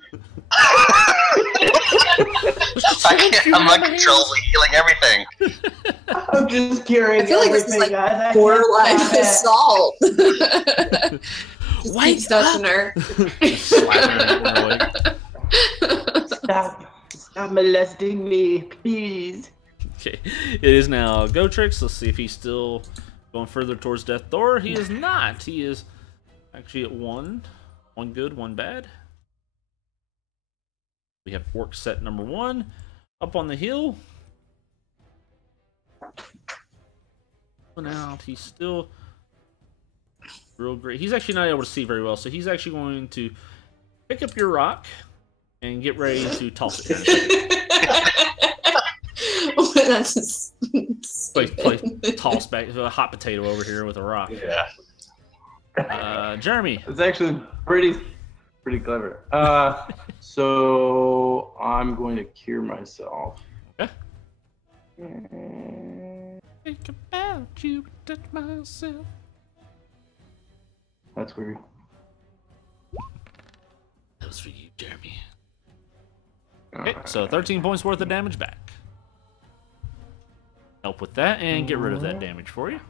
I'm like controlling, healing everything. I'm just carrying. I feel like this is like guys. borderline assault. Why keeps touching her. Stop molesting me, please. Okay, it is now Gotrix. Let's see if he's still going further towards Death Door. He is not. He is actually at 1. 1 good, 1 bad. We have Orc set number 1 up on the hill. Out. He's still real great. He's actually not able to see very well, so he's actually going to pick up your rock and get ready to toss it. That's play toss back a hot potato over here with a rock. Yeah. Jeremy. It's actually pretty clever. So I'm going to cure myself. Okay. Think about you, touch myself. That's weird. That was for you, Jeremy. Okay, so 13 points worth of damage back. Help with that and get rid of that damage for you.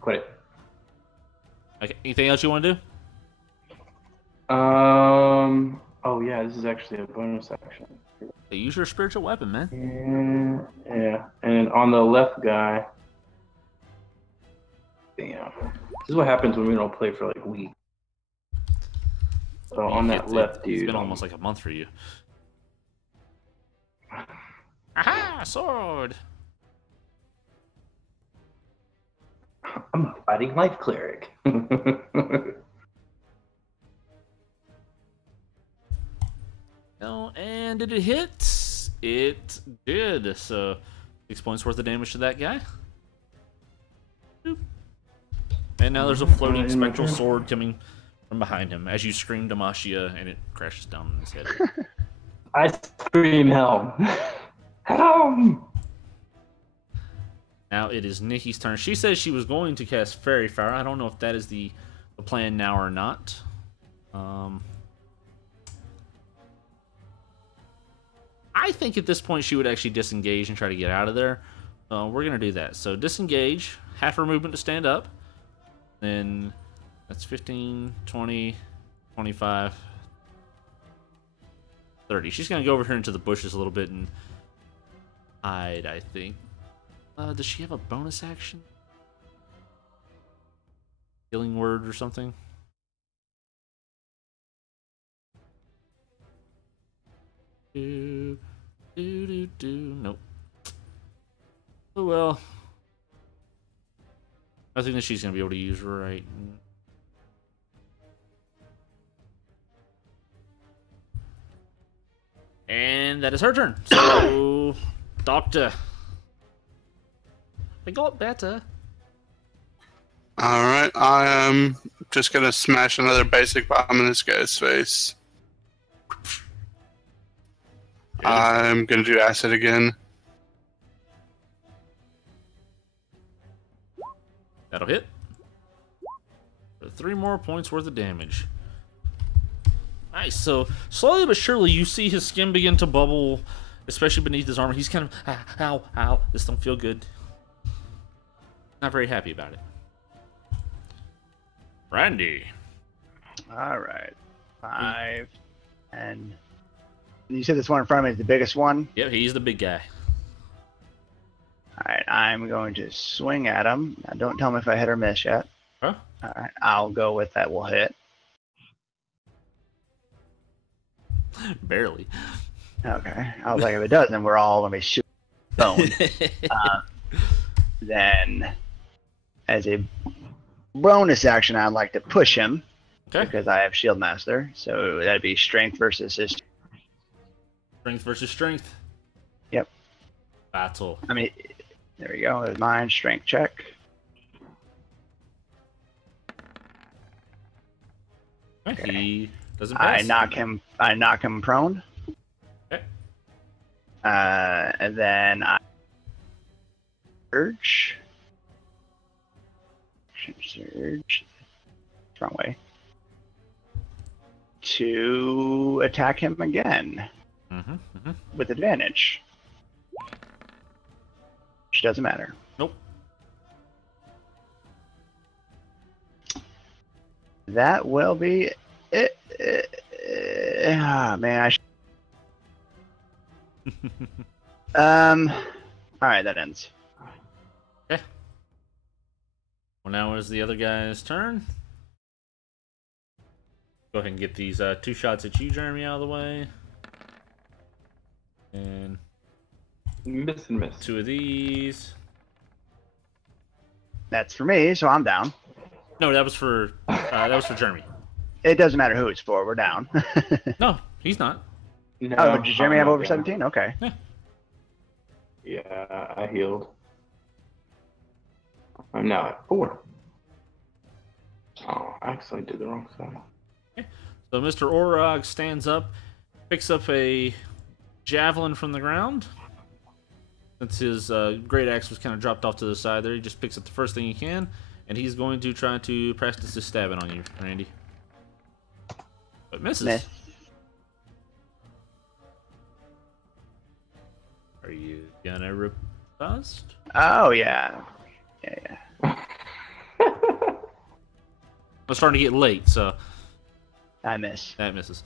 Quit. Okay, anything else you want to do? Oh yeah, this is actually a bonus action. Use your spiritual weapon, man. Yeah, and on the left guy. Damn. This is what happens when we don't play for like weeks. So on that left dude. It's been almost like a month for you. Aha! Sword! I'm a fighting life cleric. No, and did it hit? It did. So 6 points worth of damage to that guy. Boop. And now there's a floating spectral sword coming from behind him as you scream Demacia and it crashes down on his head. I scream help. Help! Now it is Nikki's turn. She says she was going to cast Fairy Fire. I don't know if that is the plan now or not. I think at this point she would actually disengage and try to get out of there. We're going to do that. So disengage, half her movement to stand up. Then that's 15, 20, 25, 30. She's going to go over here into the bushes a little bit and hide, I think. Does she have a bonus action? Healing word or something? Nope. Oh well. Nothing that she's gonna be able to use right. And that is her turn. So, Doctor. I got better. Alright, I am just gonna smash another basic bomb in this guy's face. I'm gonna do acid again. That'll hit. 3 more points worth of damage. Nice. So slowly but surely you see his skin begin to bubble, especially beneath his armor. He's kind of, ow, ow, this don't feel good. Not very happy about it. Randy. All right. 5 and you said this one in front of me is the biggest one? Yep, he's the big guy. Alright, I'm going to swing at him. Now, don't tell me if I hit or miss yet. Huh? Alright, I'll go with that will hit. Barely. Okay. I was like, if it does, then we're all going to be shooting bone. Then, as a bonus action, I'd like to push him. Okay. Because I have Shield Master. So that'd be strength versus his. Strength versus strength. Yep. Battle. I mean, There we go. There's mine. Strength check. Okay. He doesn't pass. I knock him prone. Okay. And then I surge. Wrong way. To attack him again. With advantage. Which doesn't matter. Nope. That will be it. Man, alright, that ends. Okay. Well, now is the other guy's turn. Go ahead and get these 2 shots at you, Jeremy, out of the way. And miss and miss. 2 of these. That's for me, so I'm down. No, that was for Jeremy. It doesn't matter who it's for. We're down. No, he's not. No, oh, did Jeremy have over down. 17? Okay. Yeah, I healed. I'm now at 4. Oh, I actually did the wrong side. Okay. So Mr. Orog stands up, picks up a javelin from the ground. Since his great axe was kind of dropped off to the side there, he just picks up the first thing he can, and he's going to try to practice his stabbing on you, Randy. But misses. Miss. Are you gonna riposte? Oh, yeah. Yeah. It's starting to get late, so... I miss. That misses.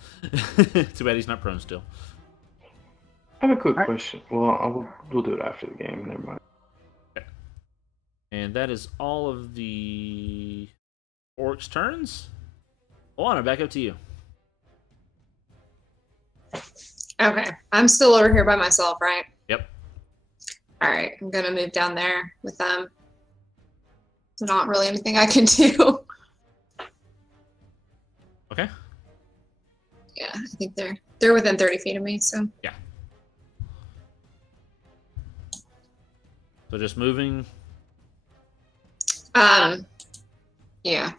Too bad he's not prone still. I have a quick question. Well, we'll do it after the game. Never mind. Okay. And that is all of the orcs' turns. Alana, back up to you. Okay, I'm still over here by myself, right? Yep. All right, I'm gonna move down there with them. There's not really anything I can do. Okay. Yeah, I think they're within 30 feet of me, so. Yeah. So just moving. Yeah.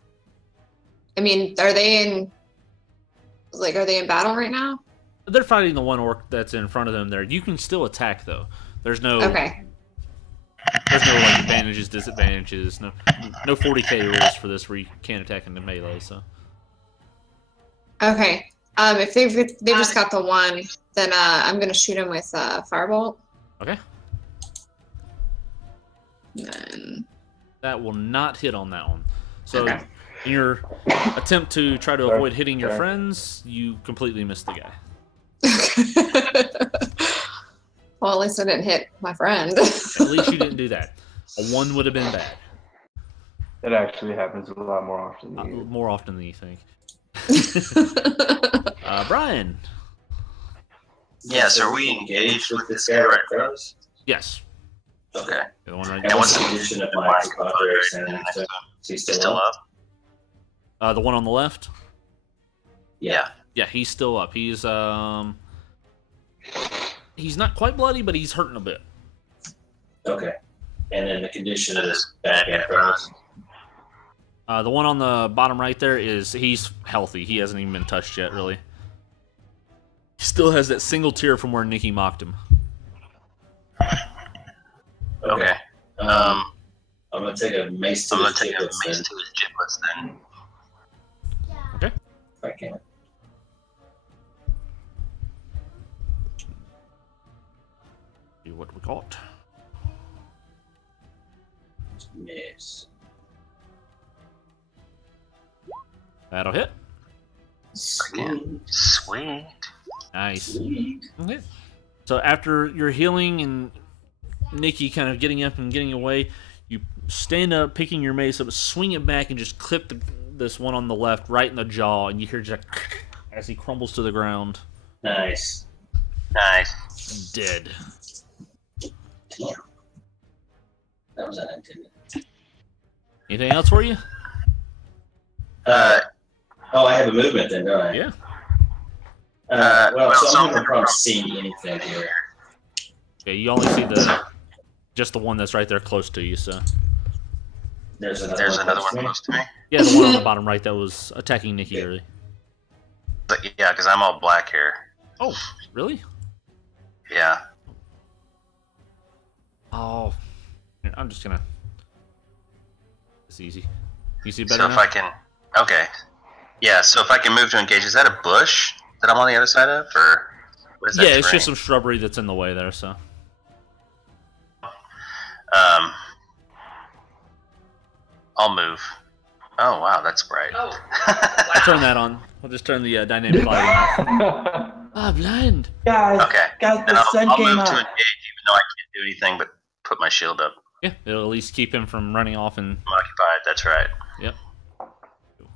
I mean, are they in battle right now? They're fighting the one orc that's in front of them there. You can still attack though. There's no Okay. There's no like advantages, disadvantages, no 40k rules for this where you can't attack into melee, so. Okay. If they've just got the one, then I'm gonna shoot him with firebolt. Okay. Then... That will not hit on that one. So Okay. in your attempt to try to avoid hitting your friends, you completely missed the guy. Well, at least I didn't hit my friend. At least you didn't do that. A 1 would have been bad. That actually happens a lot more often than you. More often than you think. Brian. Yes, are we engaged with this guy right in front of us? Yes. Okay. The one right And what's the condition of my compadre standing next to him? Is he still up? The one on the left? Yeah. Yeah, he's still up. He's not quite bloody, but he's hurting a bit. Okay. And then the condition of this bad guy in front of us? The one on the bottom right there he's healthy. He hasn't even been touched yet, really. He still has that single tear from where Nikki mocked him. Okay. I'm gonna take a mace to his giblets then. Okay. If I can. See what we got. Miss. That'll hit. Sweet. Nice. Okay. So after your healing and Nikki kind of getting up and getting away, you stand up, picking your mace up, swing it back, and just clip this one on the left right in the jaw, and you hear just as he crumbles to the ground. Nice. Dead. Damn. That was unintended. Anything else for you? Oh, I have a movement then, don't I? Yeah. Well, so I'm not probably seeing anything here. Okay, you only see Just the one that's right there close to you, so. There's another one close to me. Yeah, the one on the bottom right that was attacking Nikki early. Yeah, because I'm all black here. Oh, really? Yeah. Oh, I'm just gonna. It's easy. You see better So now? if I can, okay. Yeah. So if I can move to engage, is that a bush that I'm on the other side of, or what is that? Yeah, it's terrain? just some shrubbery that's in the way there. So. I'll move. Oh wow, that's bright. Oh. Turn that on. We'll just turn the dynamic lighting off. Ah, blind. Guys, Okay. guys, Then the I'll sun move came to up. engage, even though I can't do anything but put my shield up. Yeah, it'll at least keep him from running off and. I'm occupied. That's right. Yep.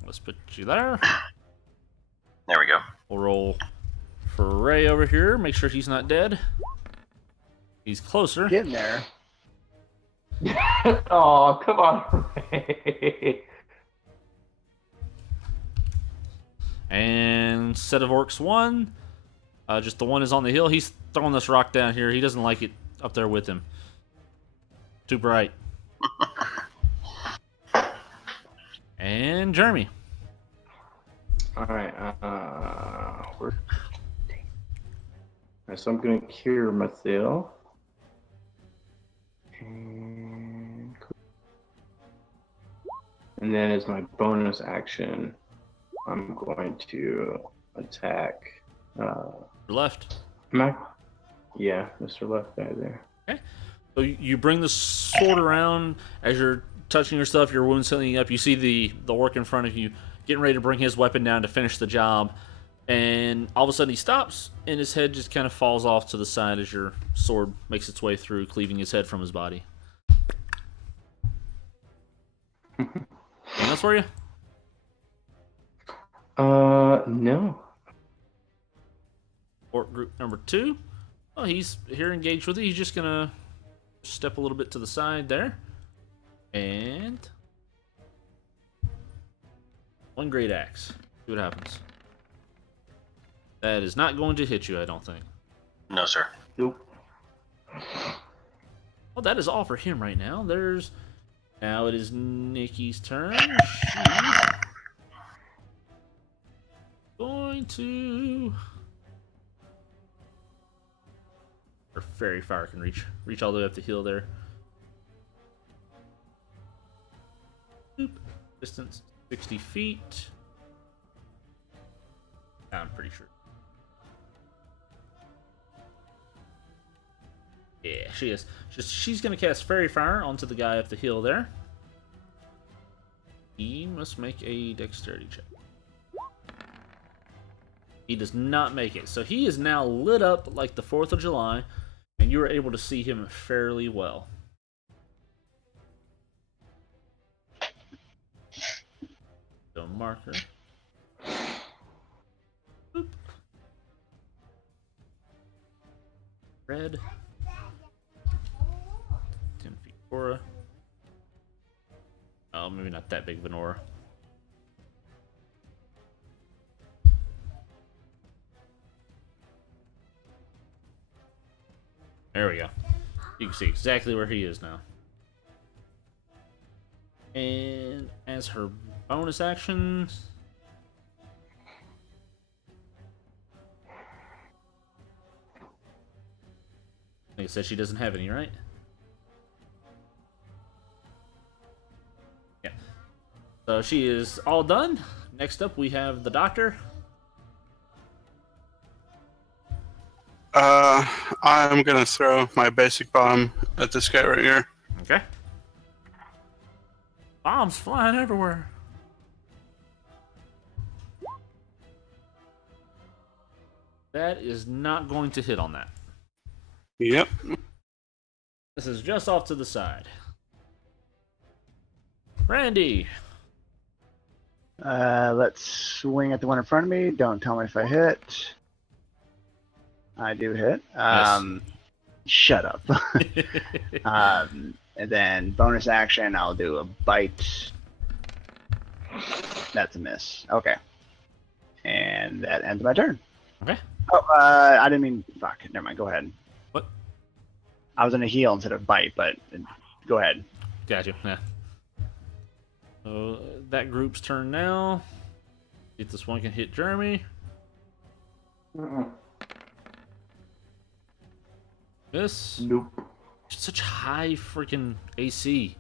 Let's put you there. There we go. We'll roll for Ray over here. Make sure he's not dead. He's closer. Getting there. Oh, come on. And set of orcs 1. Just the one is on the hill. He's throwing this rock down here. He doesn't like it up there with him. Too bright. And Jeremy. Alright, so I'm gonna cure myself. And then as my bonus action, I'm going to attack. Left. Yeah, Mr. Left guy there. Okay. So you bring the sword around as you're touching yourself. Your wound's healing up. You see the orc in front of you getting ready to bring his weapon down to finish the job, and all of a sudden he stops, and his head just kind of falls off to the side as your sword makes its way through, cleaving his head from his body. Anything else for you? No. Orc group number 2. Oh, he's here engaged with you. He's just gonna step a little bit to the side there, and one great axe. See what happens. That is not going to hit you, I don't think. No, sir. Nope. Well, that is all for him right now. Now it is Nikki's turn. She's going to. Her fairy fire can reach all the way up the hill there. Boop. Distance 60 feet. I'm pretty sure. Yeah, she is. She's going to cast Fairy Fire onto the guy up the hill there. He must make a dexterity check. He does not make it. So he is now lit up like the 4th of July, and you are able to see him fairly well. So marker. Boop. Red. 10 feet aura. Oh, maybe not that big of an aura. There we go. You can see exactly where he is now. And as her bonus action, like I said, she doesn't have any, right? Yeah. So she is all done. Next up, we have the doctor. I'm gonna throw my basic bomb at this guy right here. Okay. Bombs flying everywhere. That is not going to hit on that. Yep. This is just off to the side. Randy. Let's swing at the one in front of me. Don't tell me if I hit. I do hit. Yes. Shut up. And then bonus action, I'll do a bite. That's a miss. Okay. And that ends my turn. Okay. Oh, I didn't mean. Fuck. Never mind. Go ahead. What? I was gonna heal instead of bite, but go ahead. Gotcha. Yeah. So that group's turn now. See if this one can hit Jeremy. This. Nope. Such high freaking AC.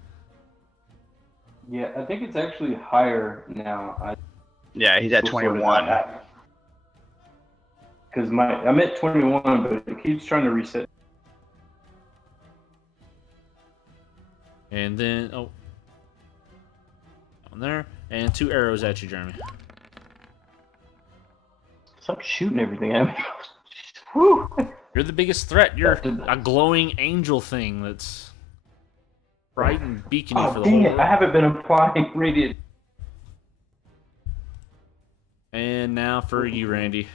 Yeah, I think it's actually higher now. Yeah, he's at 21. Because I'm at 21, but it keeps trying to reset. And then on there, and 2 arrows at you, Jeremy. Stop shooting everything at me. Woo! You're the biggest threat. You're a glowing angel thing that's bright and beacony for the dang whole it! world. I haven't been applying radiant. And now for you, Randy.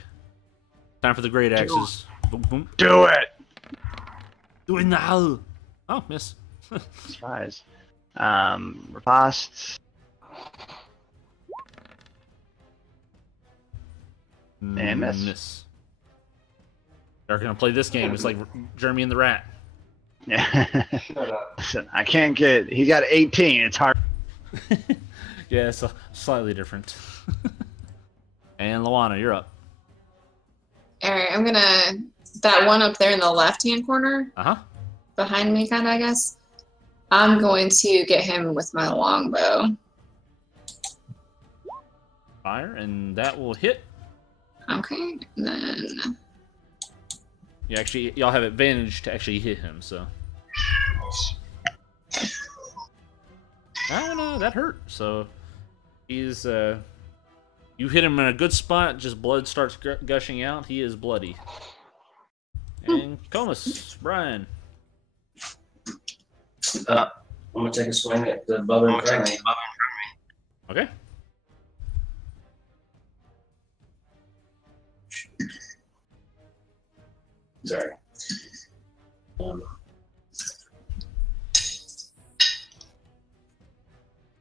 Time for the great axes. Boom, boom. Do it! Do it now! Oh, miss. Surprise. Riposte. And miss. They're gonna play this game. It's like Jeremy and the Rat. Yeah. Listen, I can't get. He got 18. It's hard. Yeah, it's slightly different. And Luana, you're up. Alright, I'm gonna... That one up there in the left-hand corner, behind me, kind of, I guess. I'm going to get him with my longbow. Fire, and that will hit. Okay, and then... Y'all have advantage to actually hit him, so. Oh, no, that hurt. So, he's, you hit him in a good spot, just blood starts gushing out. He is bloody. And Comus, Brian. I'm gonna take a swing at the bubba in front of me. Okay. Sorry.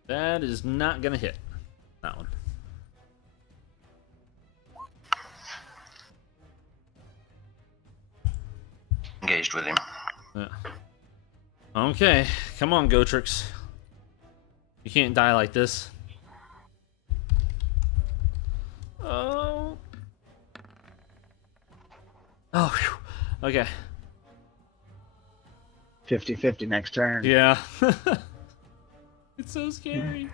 That is not gonna hit. That one. Engaged with him. Yeah. Okay, come on, Gotrix. You can't die like this. Oh. Oh, whew. Okay. 50-50 next turn. Yeah. It's so scary.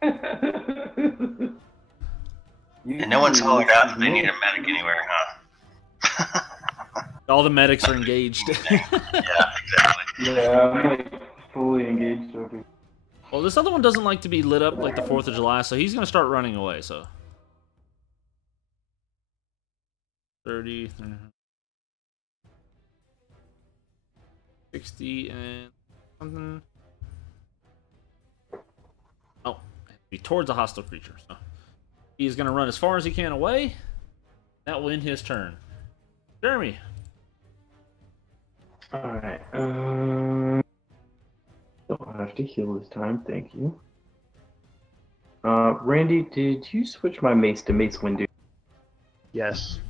And no one's hollering out that they need a medic anywhere, huh? All the medics are engaged. Yeah, exactly. Yeah, I'm like fully engaged over here. Well, this other one doesn't like to be lit up like the 4th of July, so he's gonna start running away, so. 30, 60, and something. Oh, be towards a hostile creature, so. He's gonna run as far as he can away. That will end his turn. Jeremy. Alright, don't have to heal this time, thank you. Randy, did you switch my mace to Mace Windu? Yes.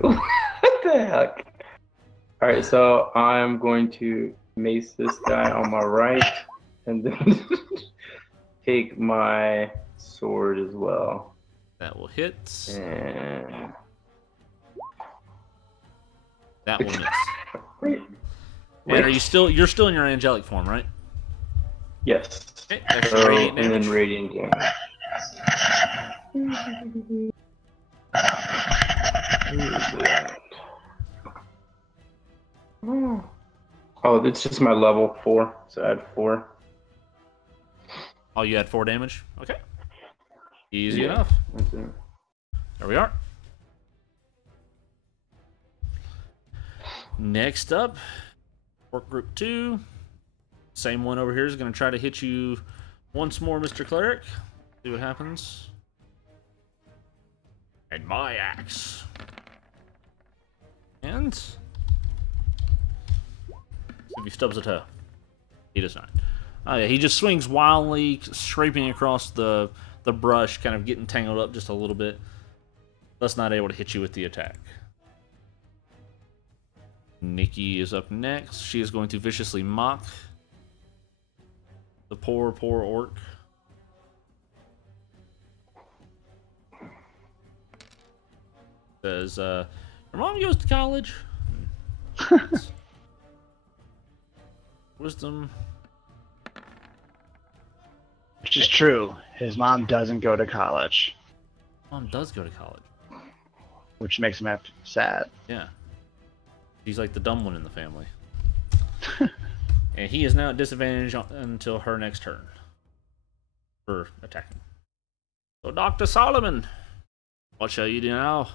What the heck? Alright, so I'm going to mace this guy on my right, and then take my sword as well. That will hit. And... that will miss. And are you still? You're still in your angelic form, right? Yes. Okay, extra radiant and damage. then radiant damage. Oh, it's just my level 4, so I had 4. Oh, you had 4 damage? Okay. Easy Yeah, enough. that's it. There we are. Next up, Work Group 2. Same one over here is going to try to hit you once more, Mr. Cleric. See what happens. And my axe. And... see if he stubs a toe. He does not. Oh yeah, he just swings wildly, scraping across the brush, kind of getting tangled up just a little bit. Thus not able to hit you with the attack. Nikki is up next. She is going to viciously mock the poor orc. Says, your mom goes to college? Wisdom. Which is true. His mom doesn't go to college. Mom does go to college. Which makes him sad. Yeah. She's like the dumb one in the family. And he is now at disadvantage until her next turn. For attacking. So, Dr. Solomon, what shall you do now?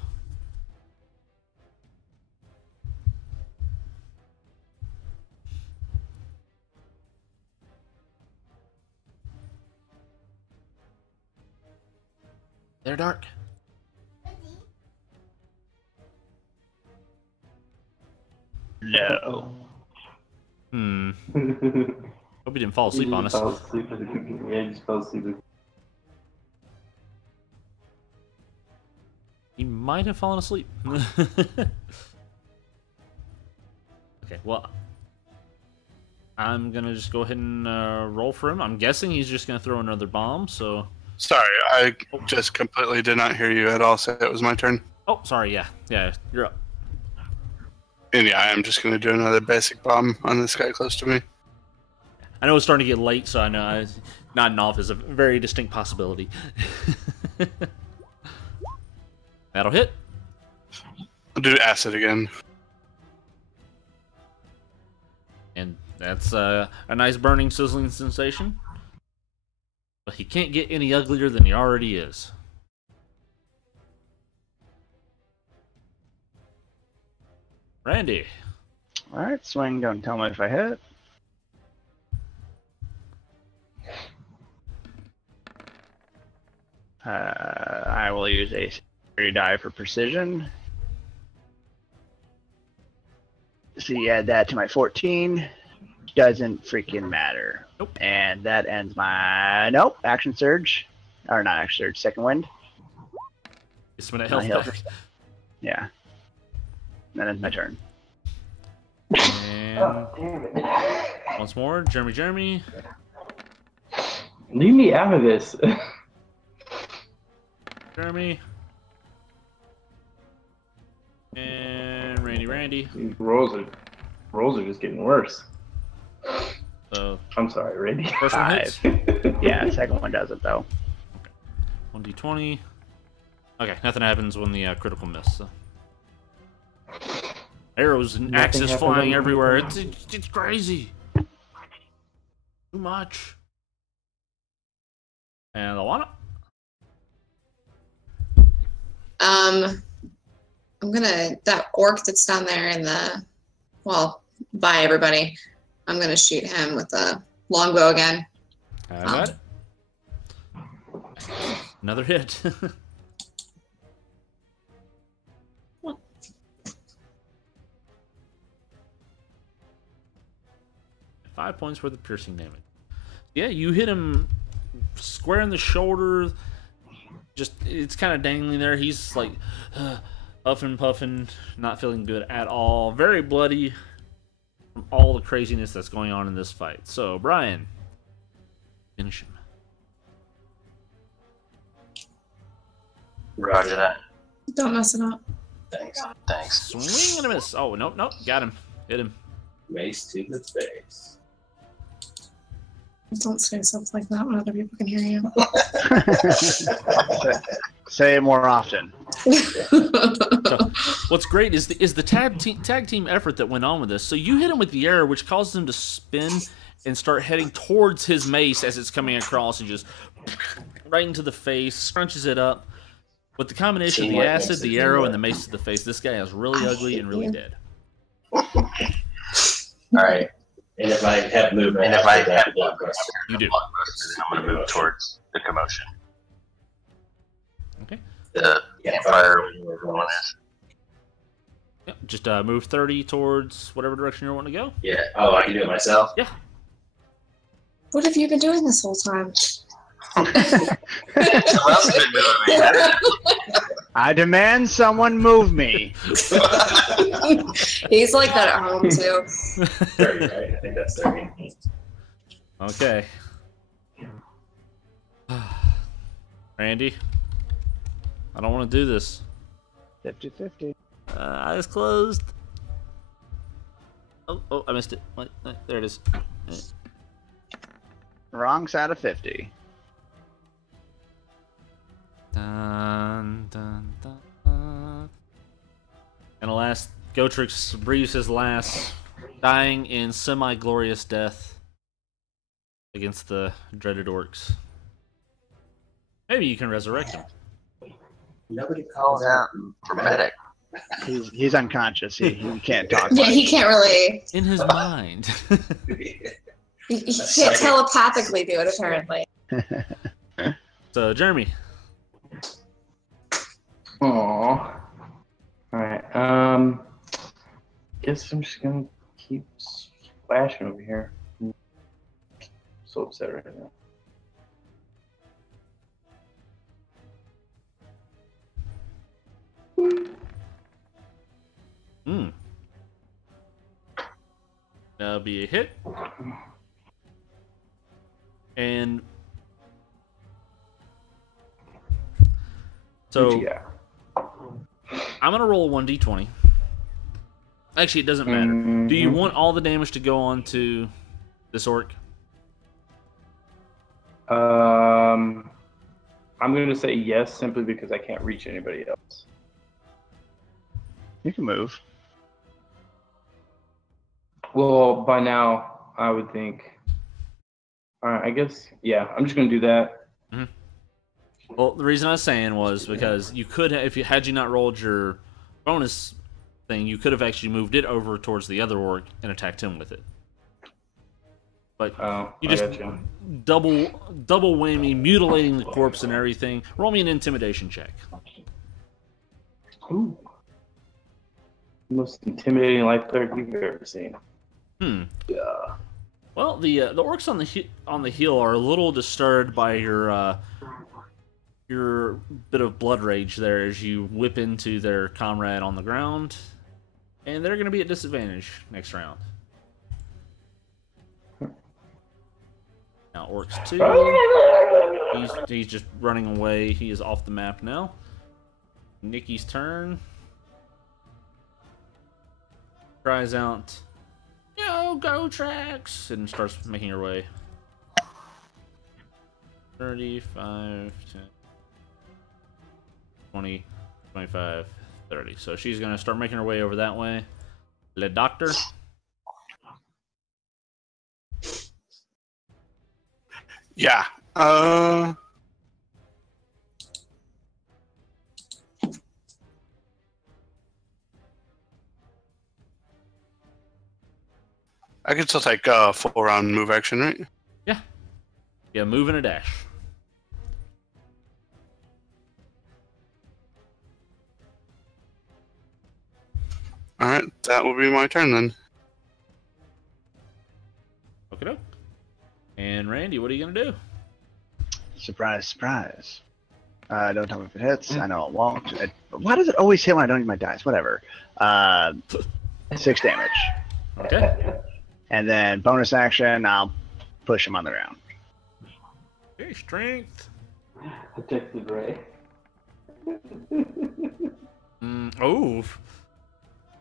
They're dark. No. Hope you didn't fall asleep on us. Yeah, he just fell asleep. He might have fallen asleep. Okay, well, I'm gonna just go ahead and roll for him. I'm guessing he's just gonna throw another bomb, so... Sorry, I just completely did not hear you at all say it was my turn. Oh, sorry, yeah, you're up. And yeah, I'm just going to do another basic bomb on this guy close to me. I know it's starting to get late, so I know nodding off is a very distinct possibility. That'll hit. I'll do acid again. And that's a nice burning, sizzling sensation. But he can't get any uglier than he already is. Randy. Alright, swing, don't tell me if I hit. I will use a 3 die for precision. So you add that to my 14. Doesn't freaking matter. Nope. And that ends my... Nope, action surge. Or not action surge, second wind. It's when it health back. Yeah. That ends my turn. And once more, Jeremy. Leave me out of this. Jeremy. And Randy. These rolls are just getting worse. So I'm sorry, Randy. First one hits? Yeah, second one doesn't though. Okay. 1d20. Okay, nothing happens when the critical miss. So. Arrows and axes flying everywhere. It's crazy. Too much. And Alana? I'm gonna, that orc that's down there in the, well, by everybody, I'm gonna shoot him with a longbow again. I got it. Another hit. 5 points worth of piercing damage. Yeah, you hit him square in the shoulder. Just, it's kind of dangling there. He's like huffing, puffing, not feeling good at all. Very bloody from all the craziness that's going on in this fight. So, Brian, finish him. Roger that. Don't mess it up. Thanks. Swing and a miss. Oh, nope. Got him. Hit him. Mace to the face. Don't say stuff like that when other people can hear you. Say it more often. So, what's great is the tag team effort that went on with this. So you hit him with the arrow, which causes him to spin and start heading towards his mace as it's coming across, and just right into the face, scrunches it up. With the combination of the acid, the arrow, and the mace to the face, this guy is really ugly and really dead. All right. And if I have movement, you do. I'm gonna move towards the commotion. Okay. The campfire one is. Yep. Just move 30 towards whatever direction you want to go. Yeah. Oh, I can do it myself? Yeah. What have you been doing this whole time? Someone else has been moving. I demand someone move me. He's like that at home too. 30, right? I think that's 30. Okay. Randy, I don't want to do this. 50-50. Eyes closed. Oh, I missed it. Wait, there it is. Wrong side of 50. Dun, dun, dun. And alas, Gotrix breathes his last, dying in semi-glorious death against the dreaded orcs. Maybe you can resurrect him. Nobody calls out for medic. He's unconscious. He can't talk. Yeah, he can't really. In his mind. He can't telepathically do it, apparently. So, Jeremy. Aww. Alright, guess I'm just gonna keep splashing over here. I'm so upset right now. That'll be a hit. And so I'm gonna roll 1d20. Actually, it doesn't matter. Do you want all the damage to go on to this orc? I'm gonna say yes, simply because I can't reach anybody else. You can move. Well, by now, I would think. Alright, I guess, yeah, I'm just gonna do that. Mm-hmm. Well, the reason I was saying was because you could, if you had not rolled your bonus thing, you could have actually moved it over towards the other orc and attacked him with it. But you just double whammy, mutilating the corpse and everything. Roll me an intimidation check. Ooh. Most intimidating life cleric you've ever seen. Yeah. Well, the orcs on the hill are a little disturbed by your bit of blood rage there as you whip into their comrade on the ground, and they're going to be at disadvantage next round. Now orcs 2. He's just running away. He is off the map now. Nikki's turn. Cries out, "Yo, Gotrix!" and starts making her way. 35, 10, 20, 25, 30. So she's going to start making her way over that way. Le Doctor. Yeah. I can still take a full round move action, right? Yeah. Yeah, move and a dash. Alright, that will be my turn then. Okay. And Randy, what are you going to do? Surprise, surprise. Don't tell me if it hits. I know it won't. Why does it always hit when I don't use my dice? Whatever. 6 damage. Okay. And then bonus action, I'll push him on the ground. Okay, strength. Protected Ray. Oh.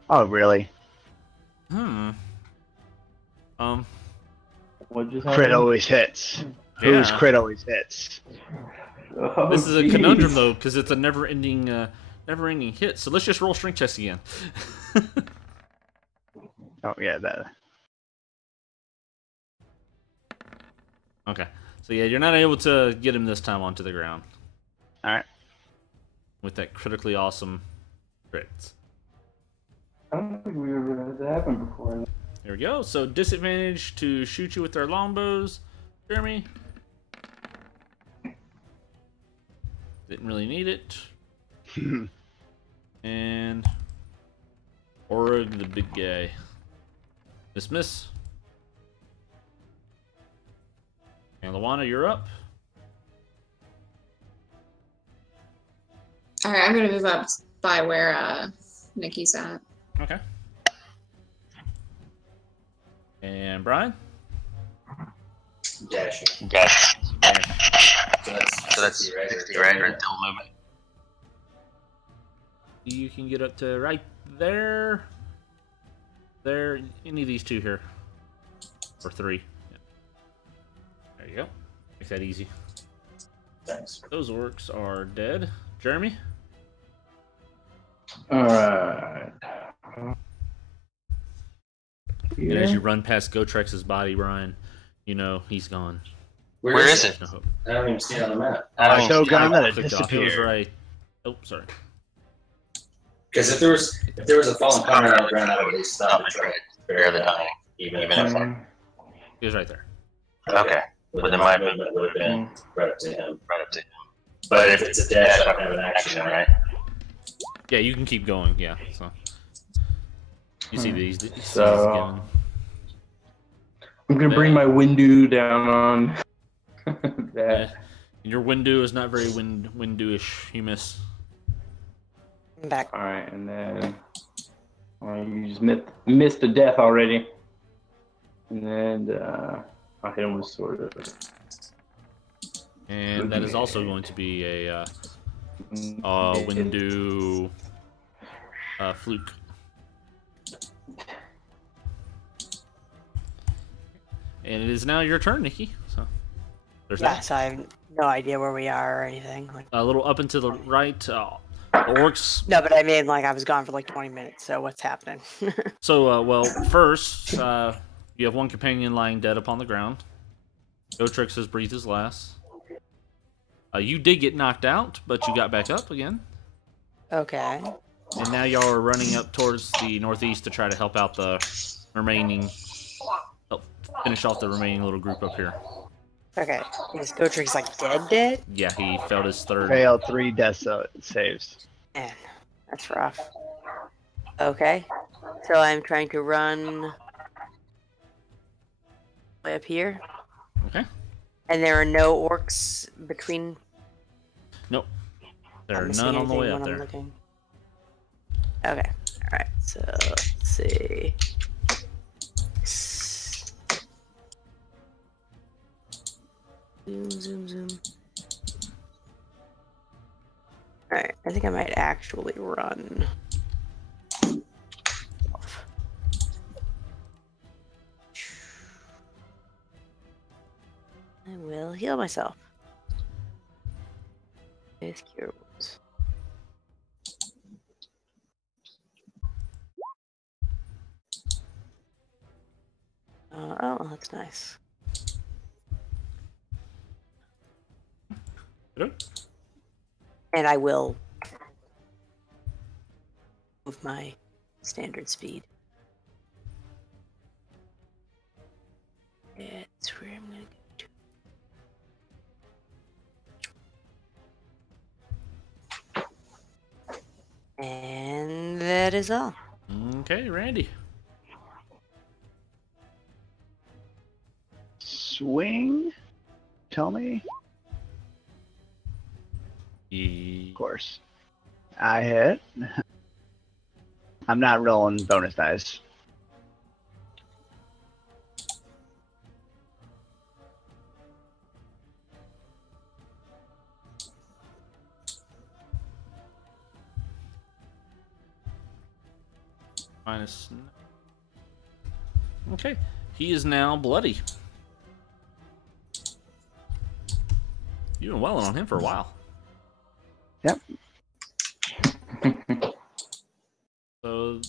Oh, really? What just Crit happened? always hits. Whose crit always hits? Oh, this is a conundrum though, because it's a never-ending hit. So let's just roll strength checks again. Oh yeah, that. Okay. So yeah, you're not able to get him this time onto the ground. All right. With that critically awesome crit. I don't think we ever had that happen before. Here we go. So disadvantage to shoot you with their longbows, Jeremy. Didn't really need it. And Org, the big guy. Dismiss. And Luana, you're up. All right, I'm gonna move up by where Nikki's at. Okay. And Brian? Dashing. Dash. So that's 60, right? Or double movement. You can get up to right there. There, any of these two here. Or three. Yeah. There you go. Make that easy. Thanks. Those orcs are dead. Jeremy? Alright. And as you run past Gotrex's body, Brian, you know he's gone. Where is it? No hope. I don't even see it on the map. So gone that it Clicked off. It was disappeared. right. Oh, sorry. Because if there was a fallen comrade on the ground, I would at least stop and try to Bear the dying. even if He was right there. Okay. But then my movement would have been right up to him. Right up to him. But if it's a dash, I don't have an action, right? Yeah, you can keep going. Yeah. So you see these. So I'm gonna bring my window down on that. Yeah. Your window is not very windowish. You miss. I'm back. All right, and then you just missed the death already, and then I'll hit him with sword of it. And that is also going to be a window fluke. And it is now your turn, Nikki. So there's that. So I have no idea where we are or anything. Like, A little up and to the right. The orcs. no, but I mean, like, I was gone for like 20 minutes. So what's happening? So, well, first, you have one companion lying dead upon the ground. Gotrix has breathed his last. You did get knocked out, but you got back up again. Okay. And now y'all are running up towards the northeast to try to help out the remaining... finish off the remaining little group up here. Okay. Is Gotrix like dead? Yeah, he failed his third. Failed 3 death saves. Man, that's rough. Okay. So I'm trying to run way up here. Okay. And there are no orcs between. Nope. There are none on the way up there. Okay. Alright. So let's see. Zoom. Alright, I think I might actually run. I will heal myself. With cure wounds. Oh, that's nice. And I will move my standard speed. That's where I'm gonna go to. And that is all. Okay, Randy. Swing? Tell me? Of course. I hit. I'm not rolling bonus dice. Minus. Okay. He is now bloody. You've been welling on him for a while. Yep. So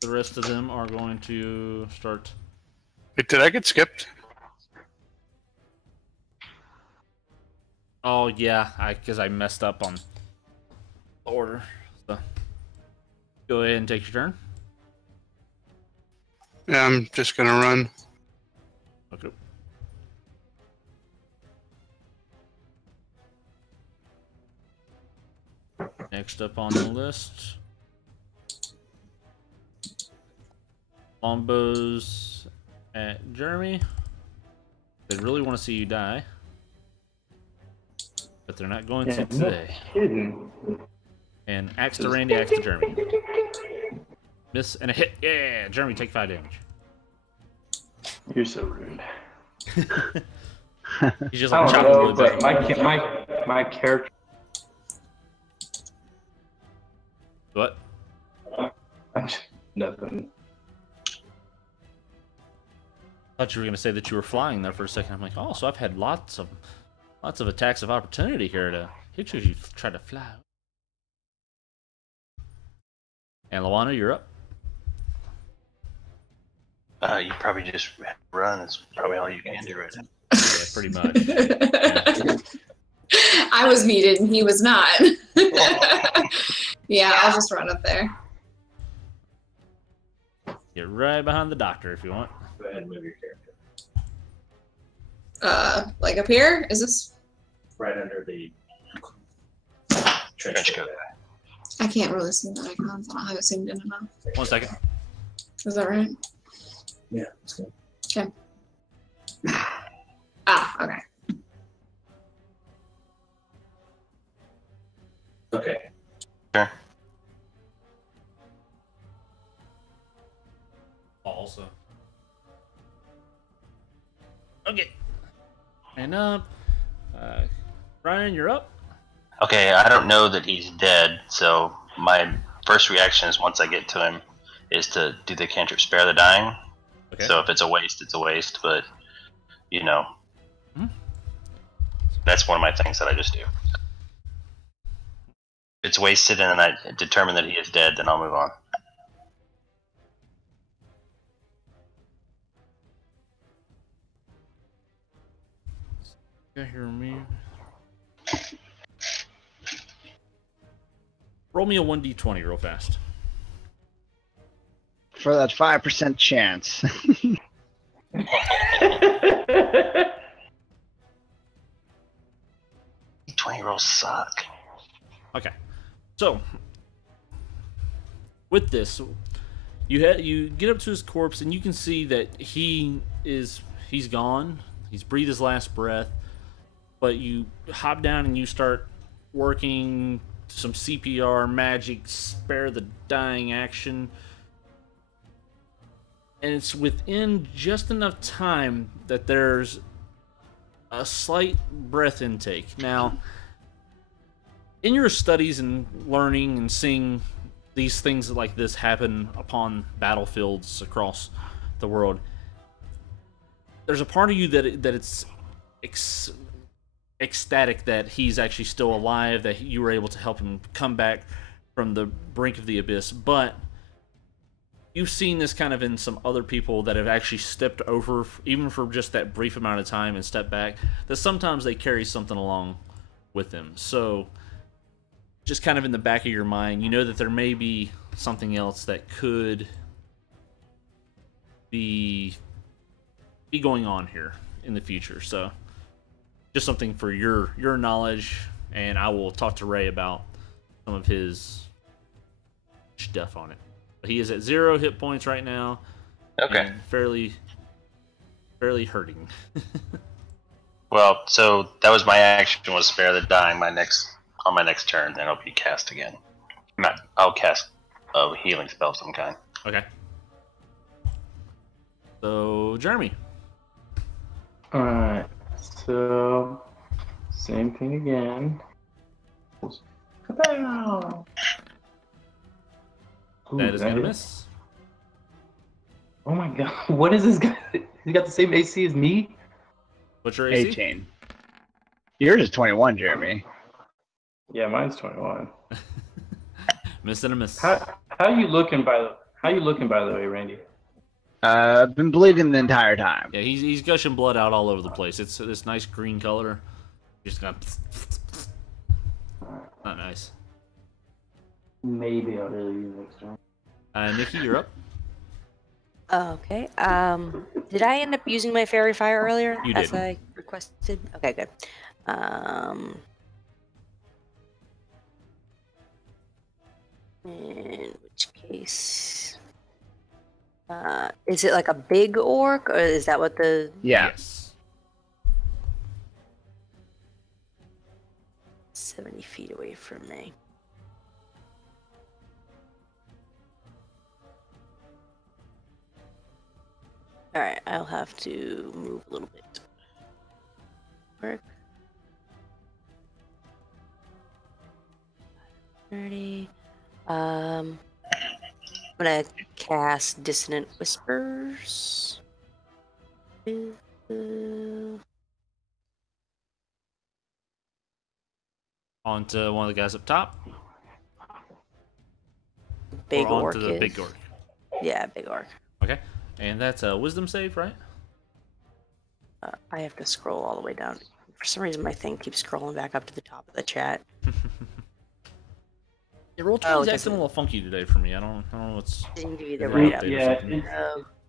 the rest of them are going to start. Wait, did I get skipped? Oh yeah, because I messed up on the order. So go ahead and take your turn. Yeah, I'm just gonna run. Okay. Next up on the list, longbows at Jeremy. They really want to see you die. But they're not going to today. Kidding. And axe to Randy, axe to Jeremy. Miss and a hit. Yeah, Jeremy, take 5 damage. You're so rude. He's just like chopping wood. But my character. What? Nothing. I thought you were going to say that you were flying there for a second. I'm like, oh, so I've had lots of attacks of opportunity here to hit you as you try to fly. And Luana, you're up. You probably just run. That's probably all you can do right now. Yeah, pretty much. I was muted and he was not. Yeah, I'll just run up there. Get right behind the doctor if you want. Go ahead and move your character. Like up here? Is this? Right under the trench coat. I can't really see the icons. I don't have it zoomed in enough. 1 second. Is that right? Yeah, that's good. Okay. Ah, okay. Okay. Sure. Also. Okay. And up. Ryan, you're up. Okay, I don't know that he's dead, so my first reaction is once I get to him is to do the cantrip Spare the Dying. Okay. So if it's a waste, it's a waste, but, you know, that's one of my things that I just do. If it's wasted and I determine that he is dead, then I'll move on. You hear me? Roll me a 1d20 real fast. For that 5% chance. 20 rolls suck. Okay. So, with this, you get up to his corpse and you can see that he's gone. He's breathed his last breath. But you hop down and you start working some CPR, magic, spare the dying action. And it's within just enough time that there's a slight breath intake. Now, in your studies and learning and seeing these things like this happen upon battlefields across the world, there's a part of you that it's ecstatic that he's actually still alive, that you were able to help him come back from the brink of the abyss. But you've seen this kind of in some other people that have actually stepped over, even for just that brief amount of time, and stepped back, that sometimes they carry something along with them. So just kind of in the back of your mind, you know that there may be something else that could be going on here in the future. So just something for your knowledge, and I will talk to Ray about some of his stuff on it. But he is at 0 hit points right now. Okay. Fairly hurting. Well, so that was my action, was Spare the Dying. On my next turn, then it'll be cast again. I'll cast a healing spell of some kind. Okay. So, Jeremy. Alright, so same thing again. Kapow! That is gonna miss. Oh my god, what is this guy? He got the same AC as me? What's your AC? 18. Yours is 21, Jeremy. Yeah, mine's 21. Miss and a miss. How you looking by the way, Randy? I've been bleeding the entire time. Yeah, he's gushing blood out all over the place. It's this nice green color. Just got not nice. Maybe I'll really use next time. Nikki, you're up. Okay. Did I end up using my fairy fire earlier? You as did. I requested? Okay, good. In which case, is it like a big orc, or is that what the? Yeah. Yes. 70 feet away from me. Alright, I'll have to move a little bit. Work. 30. I'm gonna cast Dissonant Whispers. Onto one of the guys up top. Big or onto orc the is. big orc. Yeah, big orc. Okay, and that's a wisdom save, right? I have to scroll all the way down. For some reason, my thing keeps scrolling back up to the top of the chat. Yeah, Roll20 is acting a little funky today for me. I don't know what's. Didn't give you the right up. Yeah,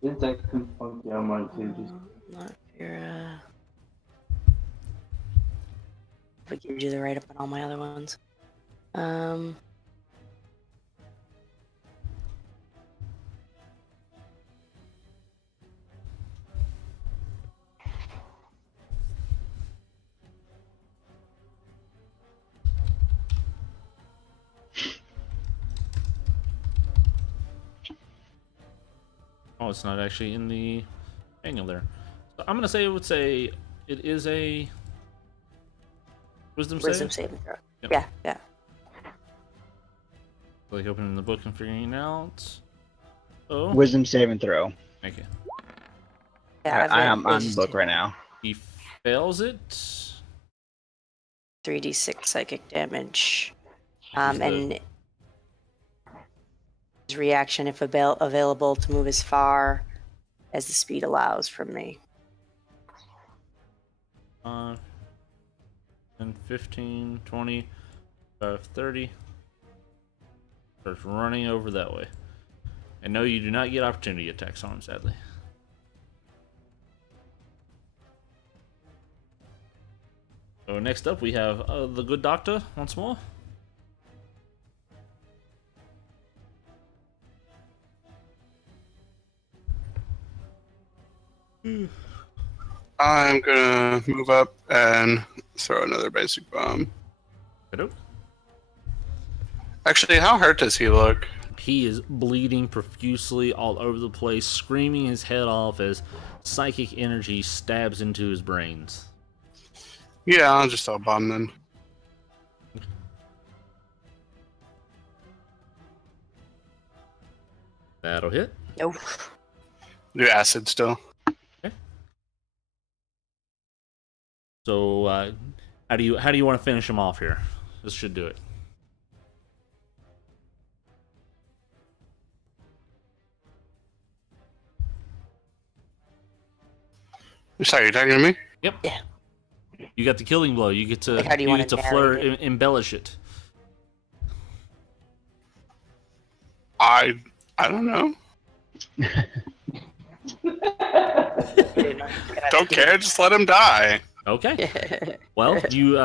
it's acting funky on mine too. Not Vera. If it gives you the right up on all my other ones. Oh, it's not actually in the manual there. So I'm gonna say it is a wisdom Wisdom save. saving throw. Yep. Yeah. Like opening the book and figuring it out. Oh. Wisdom saving throw. Thank you. Yeah, I am on the book right now. He fails it. 3d6 psychic damage. And his reaction, if available, to move as far as the speed allows from me. 10, 15, 20, 30. Starts running over that way. And no, you do not get opportunity attacks on him, sadly. So next up we have the good doctor once more. I'm gonna move up and throw another basic bomb. Hello. Actually, how hurt does he look? He is bleeding profusely all over the place, screaming his head off as psychic energy stabs into his brains. Yeah, I'll just throw a bomb then. That'll hit. Nope. Do acid still. Okay. So, how do you want to finish him off here? This should do it. Sorry, you're talking to me? Yep. Yeah. You got the killing blow. You get to Like, you get to embellish it. I don't know. Don't care. Just let him die. Okay. Well, you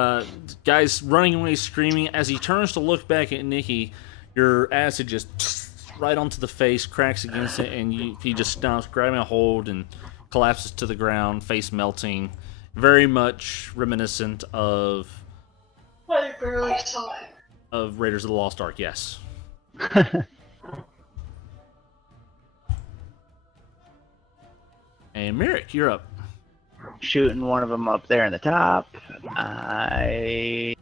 guys running away screaming. As he turns to look back at Nikki, your acid just right onto the face, cracks against it, and he just stops, grabbing a hold and collapses to the ground, face melting. Very much reminiscent of Raiders of the Lost Ark. Yes. And Merrick, you're up. Shooting one of them up there in the top. I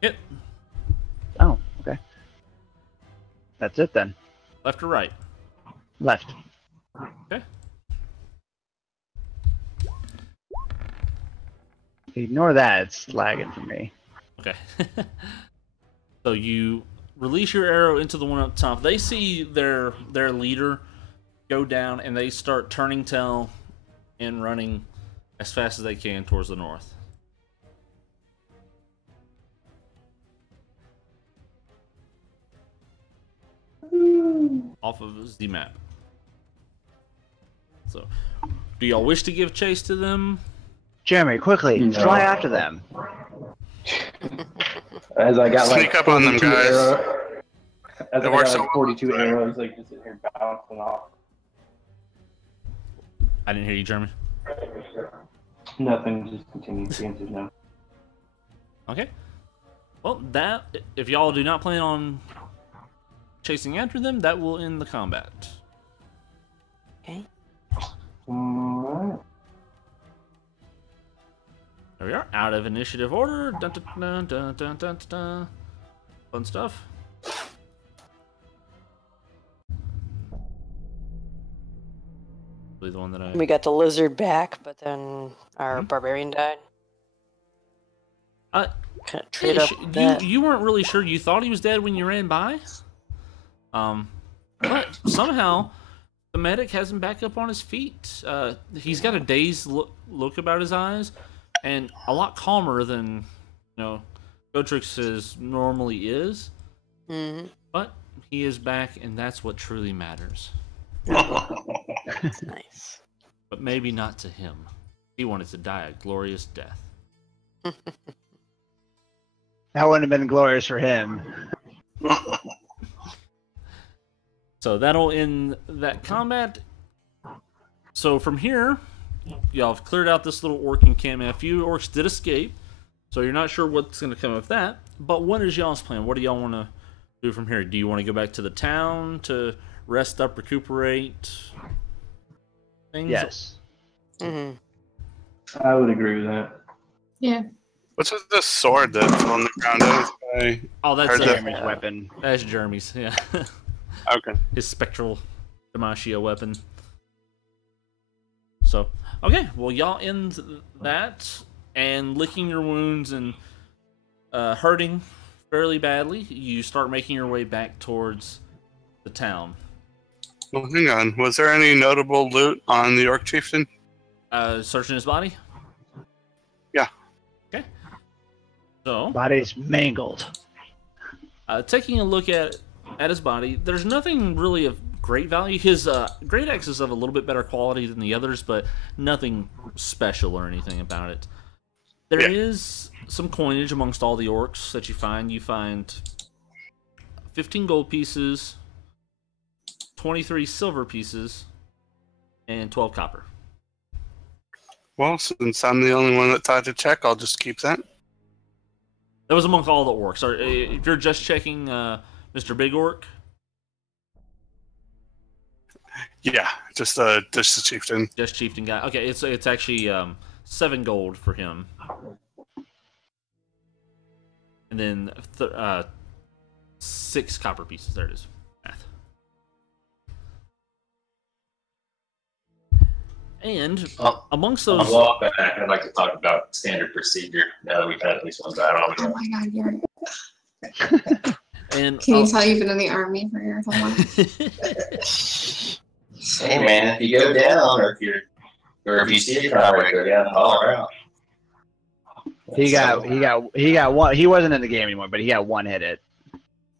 hit. Oh, okay. That's it then. Left or right? Left. Okay. Ignore that. It's lagging for me. Okay. So you release your arrow into the one up top. They see their leader go down, and they start turning tail and running as fast as they can towards the north. Off of the map. So, do y'all wish to give chase to them? Jeremy, quickly, fly after them. As I got Sneak up on them, guys. As I got like 42 arrows, like just sitting here bouncing off. I didn't hear you, Jeremy. Nothing, just continue. The answer's no. Okay. Well, that if y'all do not plan on chasing after them, that will end the combat. Okay. Alright. There we are, out of initiative order. Dun, dun, dun, dun, dun, dun, dun. Fun stuff. The one that We got the lizard back, but then our barbarian died. Trade up you weren't really sure. You thought he was dead when you ran by. But somehow the medic has him back up on his feet. He's got a dazed look about his eyes, and a lot calmer than Gotrix normally is. Mm-hmm. But he is back, and that's what truly matters. Nice. But maybe not to him. He wanted to die a glorious death. That wouldn't have been glorious for him. So that'll end that combat. So from here, y'all have cleared out this little orc encampment. A few orcs did escape, so you're not sure what's going to come of that. But what is y'all's plan? What do y'all want to do from here? Do you want to go back to the town to rest up, recuperate things? Yes. Mm-hmm. I would agree with that. Yeah. What's with this sword that's on the ground? Oh, that's Jeremy's weapon. That's Jeremy's, yeah. Okay. His spectral Demacia weapon. So, okay, well, y'all end that, and licking your wounds and hurting fairly badly, you start making your way back towards the town. Well, hang on. Was there any notable loot on the Orc Chieftain? Searching his body? Yeah. Okay. So, Body's mangled. taking a look at his body, there's nothing really of great value. His great axe is of a little bit better quality than the others, but nothing special or anything about it. There is some coinage amongst all the orcs that you find. You find 15 gold pieces, 23 silver pieces, and 12 copper. Well, since I'm the only one that thought to check, I'll just keep that. That was among all the orcs. If you're just checking Mr. Big Orc? Yeah, just the chieftain. Just chieftain guy. Okay, it's actually 7 gold for him. And then 6 copper pieces. There it is. Math. And amongst those... I'll walk back. I'd like to talk about standard procedure now that we've had at least one battle. Oh my god, you're... And, Can you tell you've been in the army for your whole life? Hey man, if you go down, or if you see a comrade go down, holler out. He got one. He wasn't in the game anymore, but he got one hit it.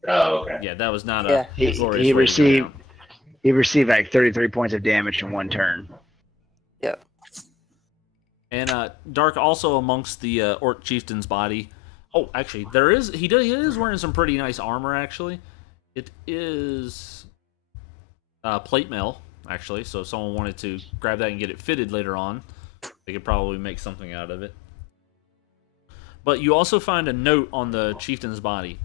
Oh, okay. Yeah, that was not a he received like 33 points of damage in one turn. Yep. And Dark also amongst the orc chieftain's body. Oh, actually, he is wearing some pretty nice armor. Actually, it is plate mail. Actually, so if someone wanted to grab that and get it fitted later on, they could probably make something out of it. But you also find a note on the chieftain's body.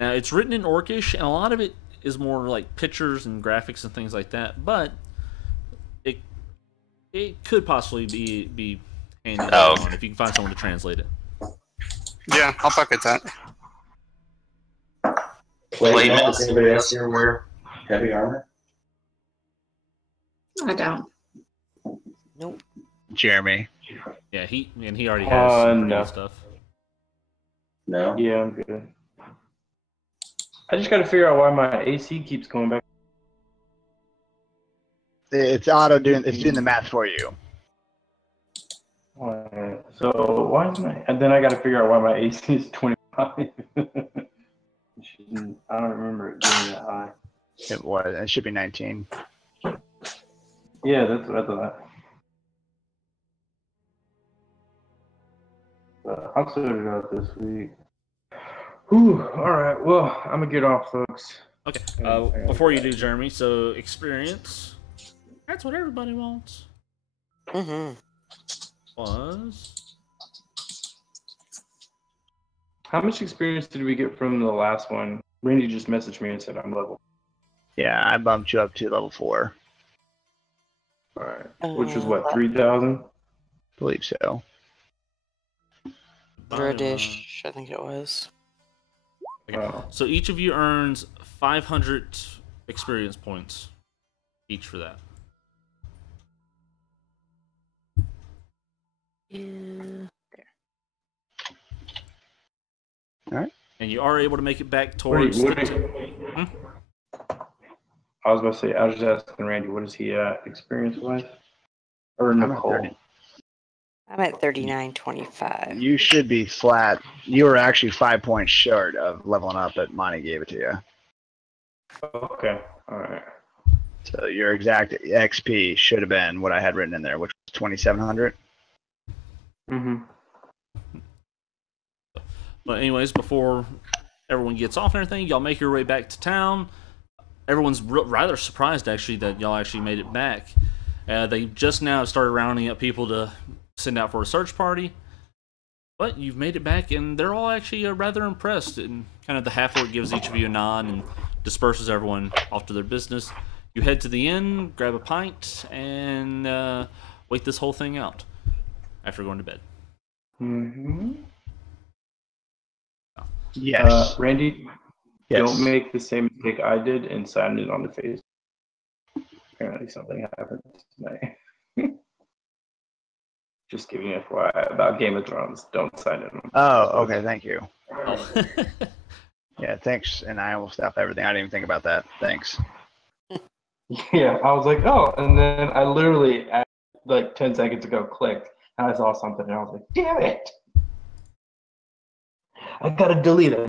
Now, it's written in Orcish, and a lot of it is more like pictures and graphics and things like that. But it could possibly be handy on if you can find someone to translate it. Yeah, I'll bucket that. Wait, does anybody else here wear heavy armor? I don't. Nope. Jeremy. Yeah, he already has some no. stuff. No. Yeah, I'm good. I just got to figure out why my AC keeps going back. It's doing the math for you. Alright, so why is my... And then I got to figure out why my AC is 25. I don't remember it being that high. It was. It should be 19. Yeah, that's what I thought. But I'll sort it out this week. Whew, alright, well, I'm gonna get off, folks. Okay, before you do, Jeremy, so experience. That's what everybody wants. Mm-hmm. Was How much experience did we get from the last one? Randy just messaged me and said I'm level. Yeah, I bumped you up to level 4. All right, which was what, 3,000? Believe so. British, I think it was. Okay. So each of you earns 500 experience points each for that. Yeah. All right. And you are able to make it back towards I was about to say, I was just asking Randy, what is he experience-wise? Or Nicole? I'm at 39.25. You should be flat. You were actually 5 points short of leveling up, but Monty gave it to you. Okay, all right. So your exact XP should have been what I had written in there, which was 2,700. Mm-hmm. But anyways, before everyone gets off and everything, y'all make your way back to town. Everyone's rather surprised, actually, that y'all actually made it back. They just now started rounding up people to send out for a search party. But you've made it back, and they're all actually rather impressed. And kind of the half-orc gives each of you a nod and disperses everyone off to their business. You head to the inn, grab a pint, and wait this whole thing out after going to bed. Mm-hmm. Yes. Randy, yes. Don't make the same mistake I did and sign it on the face. Apparently something happened tonight. Just giving you a FYI about Game of Thrones. Don't sign it on. Oh, okay. Thank you. Yeah, thanks. And I almost stopped everything. I didn't even think about that. Thanks. Yeah, I was like, oh, and then I literally, like 10 seconds ago, clicked, and I saw something, and I was like, damn it! I gotta delete it.